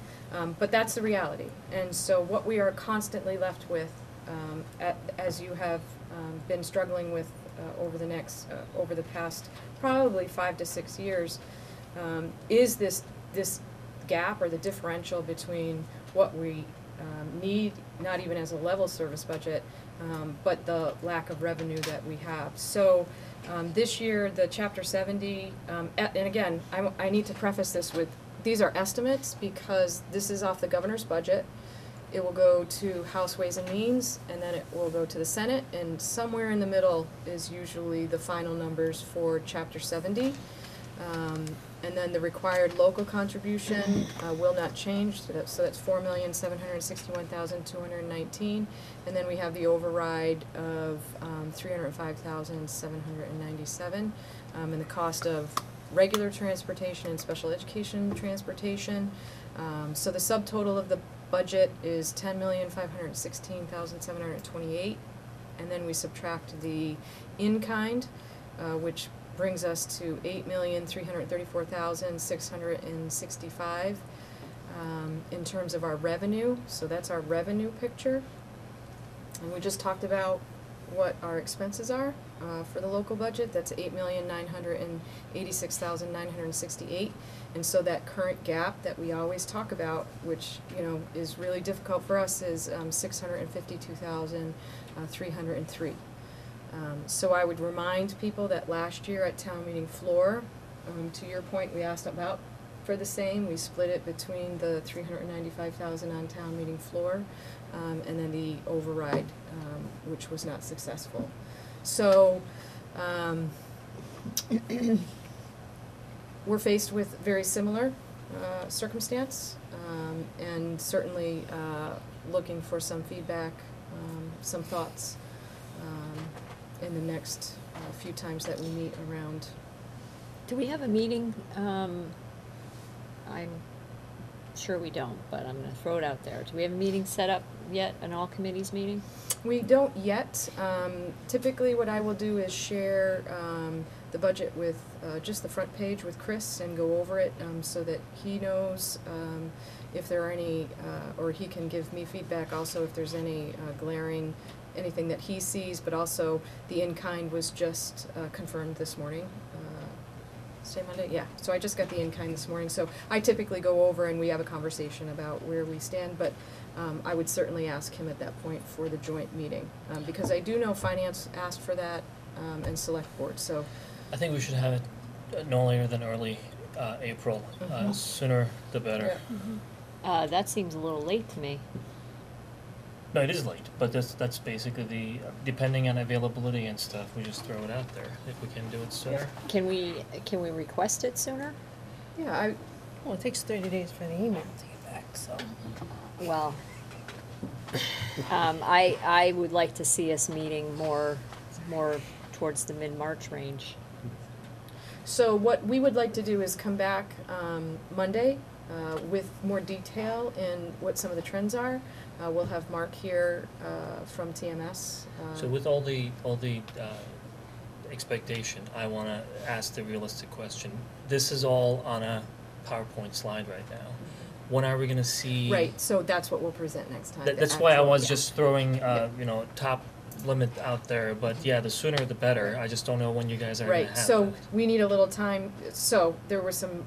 but that's the reality. And so what we are constantly left with, as you have been struggling with over the past probably 5 to 6 years, is this gap or the differential between what we need, not even as a level service budget, but the lack of revenue that we have. So this year, the Chapter 70, and again, I need to preface this with, these are estimates because this is off the governor's budget. It will go to House Ways and Means, and then it will go to the Senate, and somewhere in the middle is usually the final numbers for Chapter 70. And then the required local contribution will not change, so that's $4,761,219, and then we have the override of $305,797, and the cost of regular transportation and special education transportation. So the subtotal of the budget is $10,516,728, and then we subtract the in-kind, which brings us to $8,334,665 in terms of our revenue. So that's our revenue picture. And we just talked about what our expenses are for the local budget. That's $8,986,968. And so that current gap that we always talk about, which is really difficult for us, is $652,303. So I would remind people that last year at town meeting floor, to your point, we asked about for the same. We split it between the $395,000 on town meeting floor, and then the override, which was not successful. So we're faced with very similar circumstance, and certainly looking for some feedback, some thoughts in the next few times that we meet around. Do we have a meeting? sure we don't, but I'm gonna throw it out there. Do we have a meeting set up yet, an all committees meeting? We don't yet. Typically, what I will do is share the budget with just the front page with Chris and go over it so that he knows if there are any, or he can give me feedback also if there's any glaring, anything that he sees, but also the in-kind was just confirmed this morning. Say Monday? Yeah. So I just got the in-kind this morning. So I typically go over and we have a conversation about where we stand, but I would certainly ask him at that point for the joint meeting, because I do know finance asked for that, and select board, so. I think we should have it no later than early April. Sooner the better. Yeah. That seems a little late to me. No, it is late, but that's basically the, depending on availability and stuff, we just throw it out there if we can do it sooner. Can we request it sooner? Yeah, Well, it takes 30 days for the email to get back, so. Well, I would like to see us meeting more towards the mid-March range. so what we would like to do is come back Monday with more detail in what some of the trends are. We'll have Mark here from TMS. So with all the expectation, I want to ask the realistic question. This is all on a PowerPoint slide right now. When are we going to see? Right, so that's what we'll present next time. That's why I was just throwing, top limit out there. But yeah, the sooner the better. I just don't know when you guys are going to have Right, so that. we need a little time. So there were some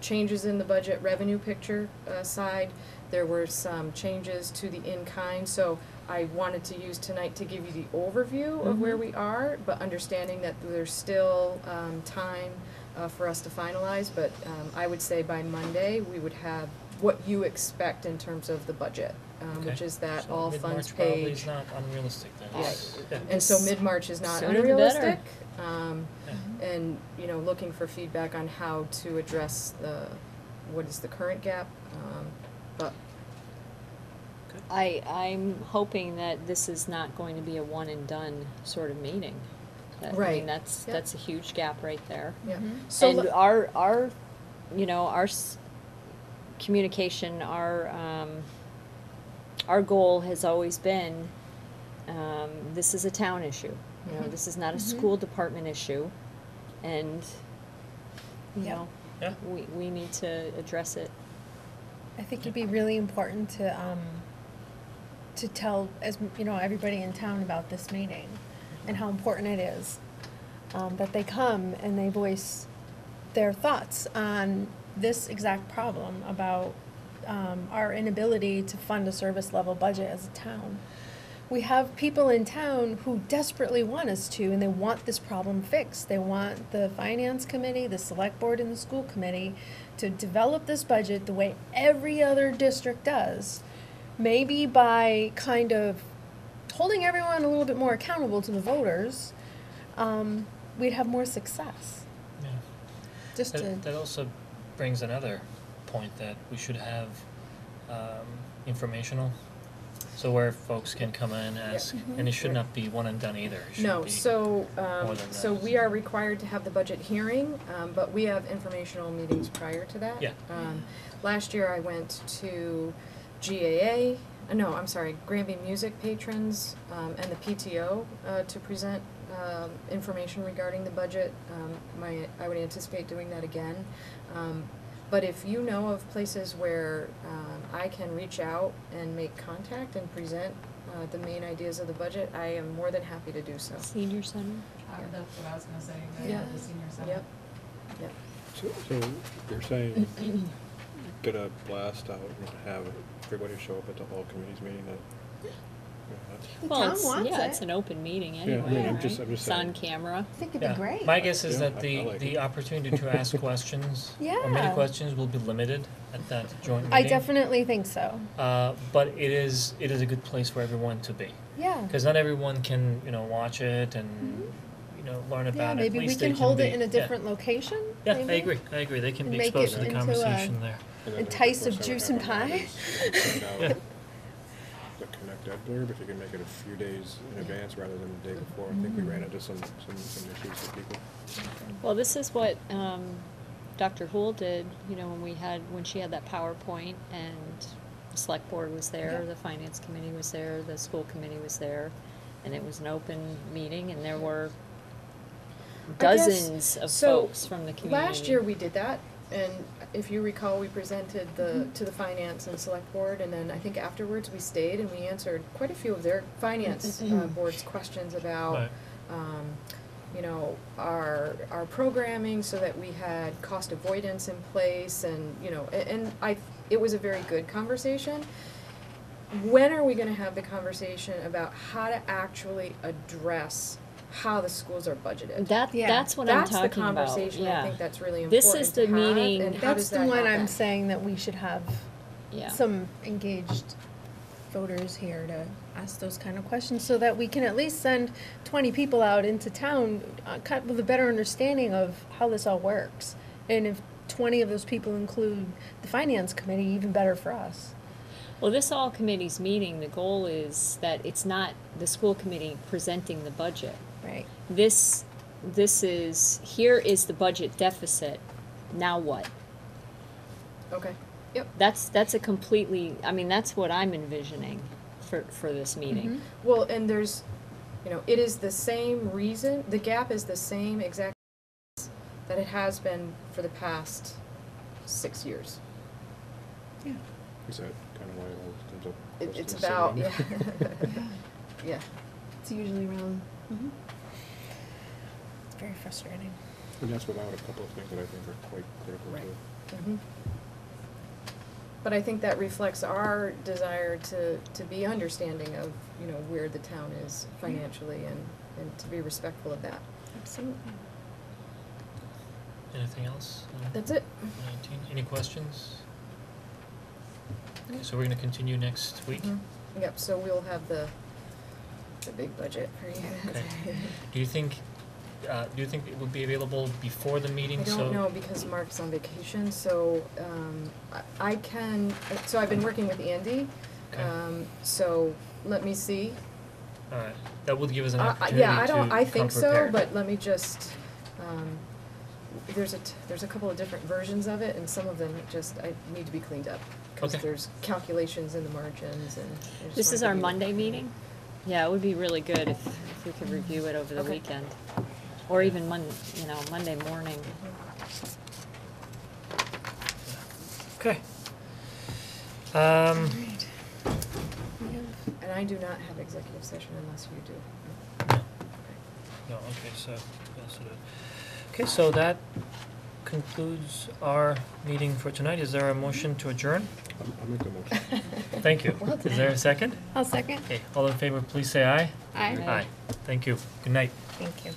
changes in the budget revenue picture side. There were some changes to the in-kind, so I wanted to use tonight to give you the overview of where we are, but understanding that there's still time for us to finalize. But I would say by Monday, we would have what you expect in terms of the budget, which is that So all mid-March funds probably paid. is not unrealistic then. Yeah. And so mid-March is not Sooner the unrealistic. better. And, looking for feedback on how to address what is the current gap, but. I'm hoping that this is not going to be a one and done sort of meeting. I mean, Right. that's Yep. a huge gap right there. Yeah. So And our communication, our goal has always been, this is a town issue. This is not a school department issue, and Yeah. we need to address it. I think it'd be really important to tell everybody in town about this meeting and how important it is that they come and they voice their thoughts on this exact problem about our inability to fund a service level budget as a town. We have people in town who desperately want us to, and they want this problem fixed. They want the finance committee, the select board, and the school committee to develop this budget the way every other district does, maybe by kind of holding everyone a little bit more accountable to the voters. We'd have more success. Yeah. Just to. That also brings another point that we should have informational, so where folks can come in, ask, and it should not be one and done either. It should No, be so, more than so that. we are required to have the budget hearing, but we have informational meetings prior to that. Yeah. Last year I went to Granby Music patrons, and the PTO, to present, information regarding the budget. I would anticipate doing that again. But if you know of places where, I can reach out and make contact and present, the main ideas of the budget, I am more than happy to do so. Senior center. That's what I was gonna say, Yeah. the senior center. Yep, yep. So you're saying get a blast out and have everybody show up at the all committees meeting Well, town it's, wants it's it. an open meeting I anyway, mean, I'm right? just It's saying. on camera. I think it'd Yeah. be great. My guess is Yeah, that I like the it. opportunity to ask questions or many Yeah. questions will be limited at that joint meeting. I definitely think so. But it is a good place for everyone to be, Yeah. because not everyone can watch it and learn about Yeah, it. maybe At we least can they hold be, it in a different location. Yeah, maybe? I agree. They can And be make exposed it to the into a- conversation there. that. Entice of juice and pie. Yeah. The Connect Ed blurb, if you can make it a few days in advance rather than the day before. I think we ran into some issues with people. Well, this is what Dr. Houle did, you know, when she had that PowerPoint and the select board was there, Yeah. the finance committee was there, the school committee was there, and it was an open meeting, and there were I guess- dozens of so folks from the community. Last year we did that, and if you recall, we presented to the finance and select board, and then I think afterwards we stayed and we answered quite a few of their finance board's questions about, Right. you know, our programming, so that we had cost avoidance in place, and you know, it was a very good conversation. When are we going to have the conversation about how to actually address how the schools are budgeted? That's what I'm talking That's the about, conversation, I yeah. think that's really This important is the to have, meeting- and how That's does the that one I'm happen? saying that we should have Yeah. some engaged voters here to ask those kind of questions, so that we can at least send 20 people out into town with a better understanding of how this all works. And if 20 of those people include the finance committee, even better for us. Well, this all committee's meeting, the goal is that it's not the school committee presenting the budget. Right. This is, here is the budget deficit, now what? Okay, yep. That's a completely, I mean, that's what I'm envisioning for this meeting. Well, and there's, you know, it is the same reason, the gap is the same exact that it has been for the past 6 years. Yeah. Is that kind of why it always comes up? close It's to the about, same? yeah. Yeah. It's usually around. It's very frustrating. And that's without a couple of things that I think are quite critical Right. too. Mhm. But I think that reflects our desire to be understanding of, you know, where the town is financially, and to be respectful of that. Absolutely. Anything else? That's it. 19. Any questions? Okay, so we're gonna continue next week. Yep, so we'll have the big budget for you. Okay. Do you think it would be available before the meeting? I don't know, because Mark's on vacation, so so I've been working with Andy, Okay. so let me see. All right, that would give us an opportunity Yeah, I to think come so, prepared. but let me just, there's a couple of different versions of it, and some of them I need to be cleaned up. Because Okay. there's calculations in the margins, and I just This want is to our be- Monday meeting? Yeah, it would be really good if we could review it over the Okay. weekend, or even Monday morning. Okay. And I do not have executive session unless you do. No, okay, so, yes, it is. Okay, so that concludes our meeting for tonight. Is there a motion to adjourn? I'll make the motion. Thank you. Well Is there a second? I'll second. Okay, all in favor, please say aye. Aye. Aye. Thank you. Good night. Thank you.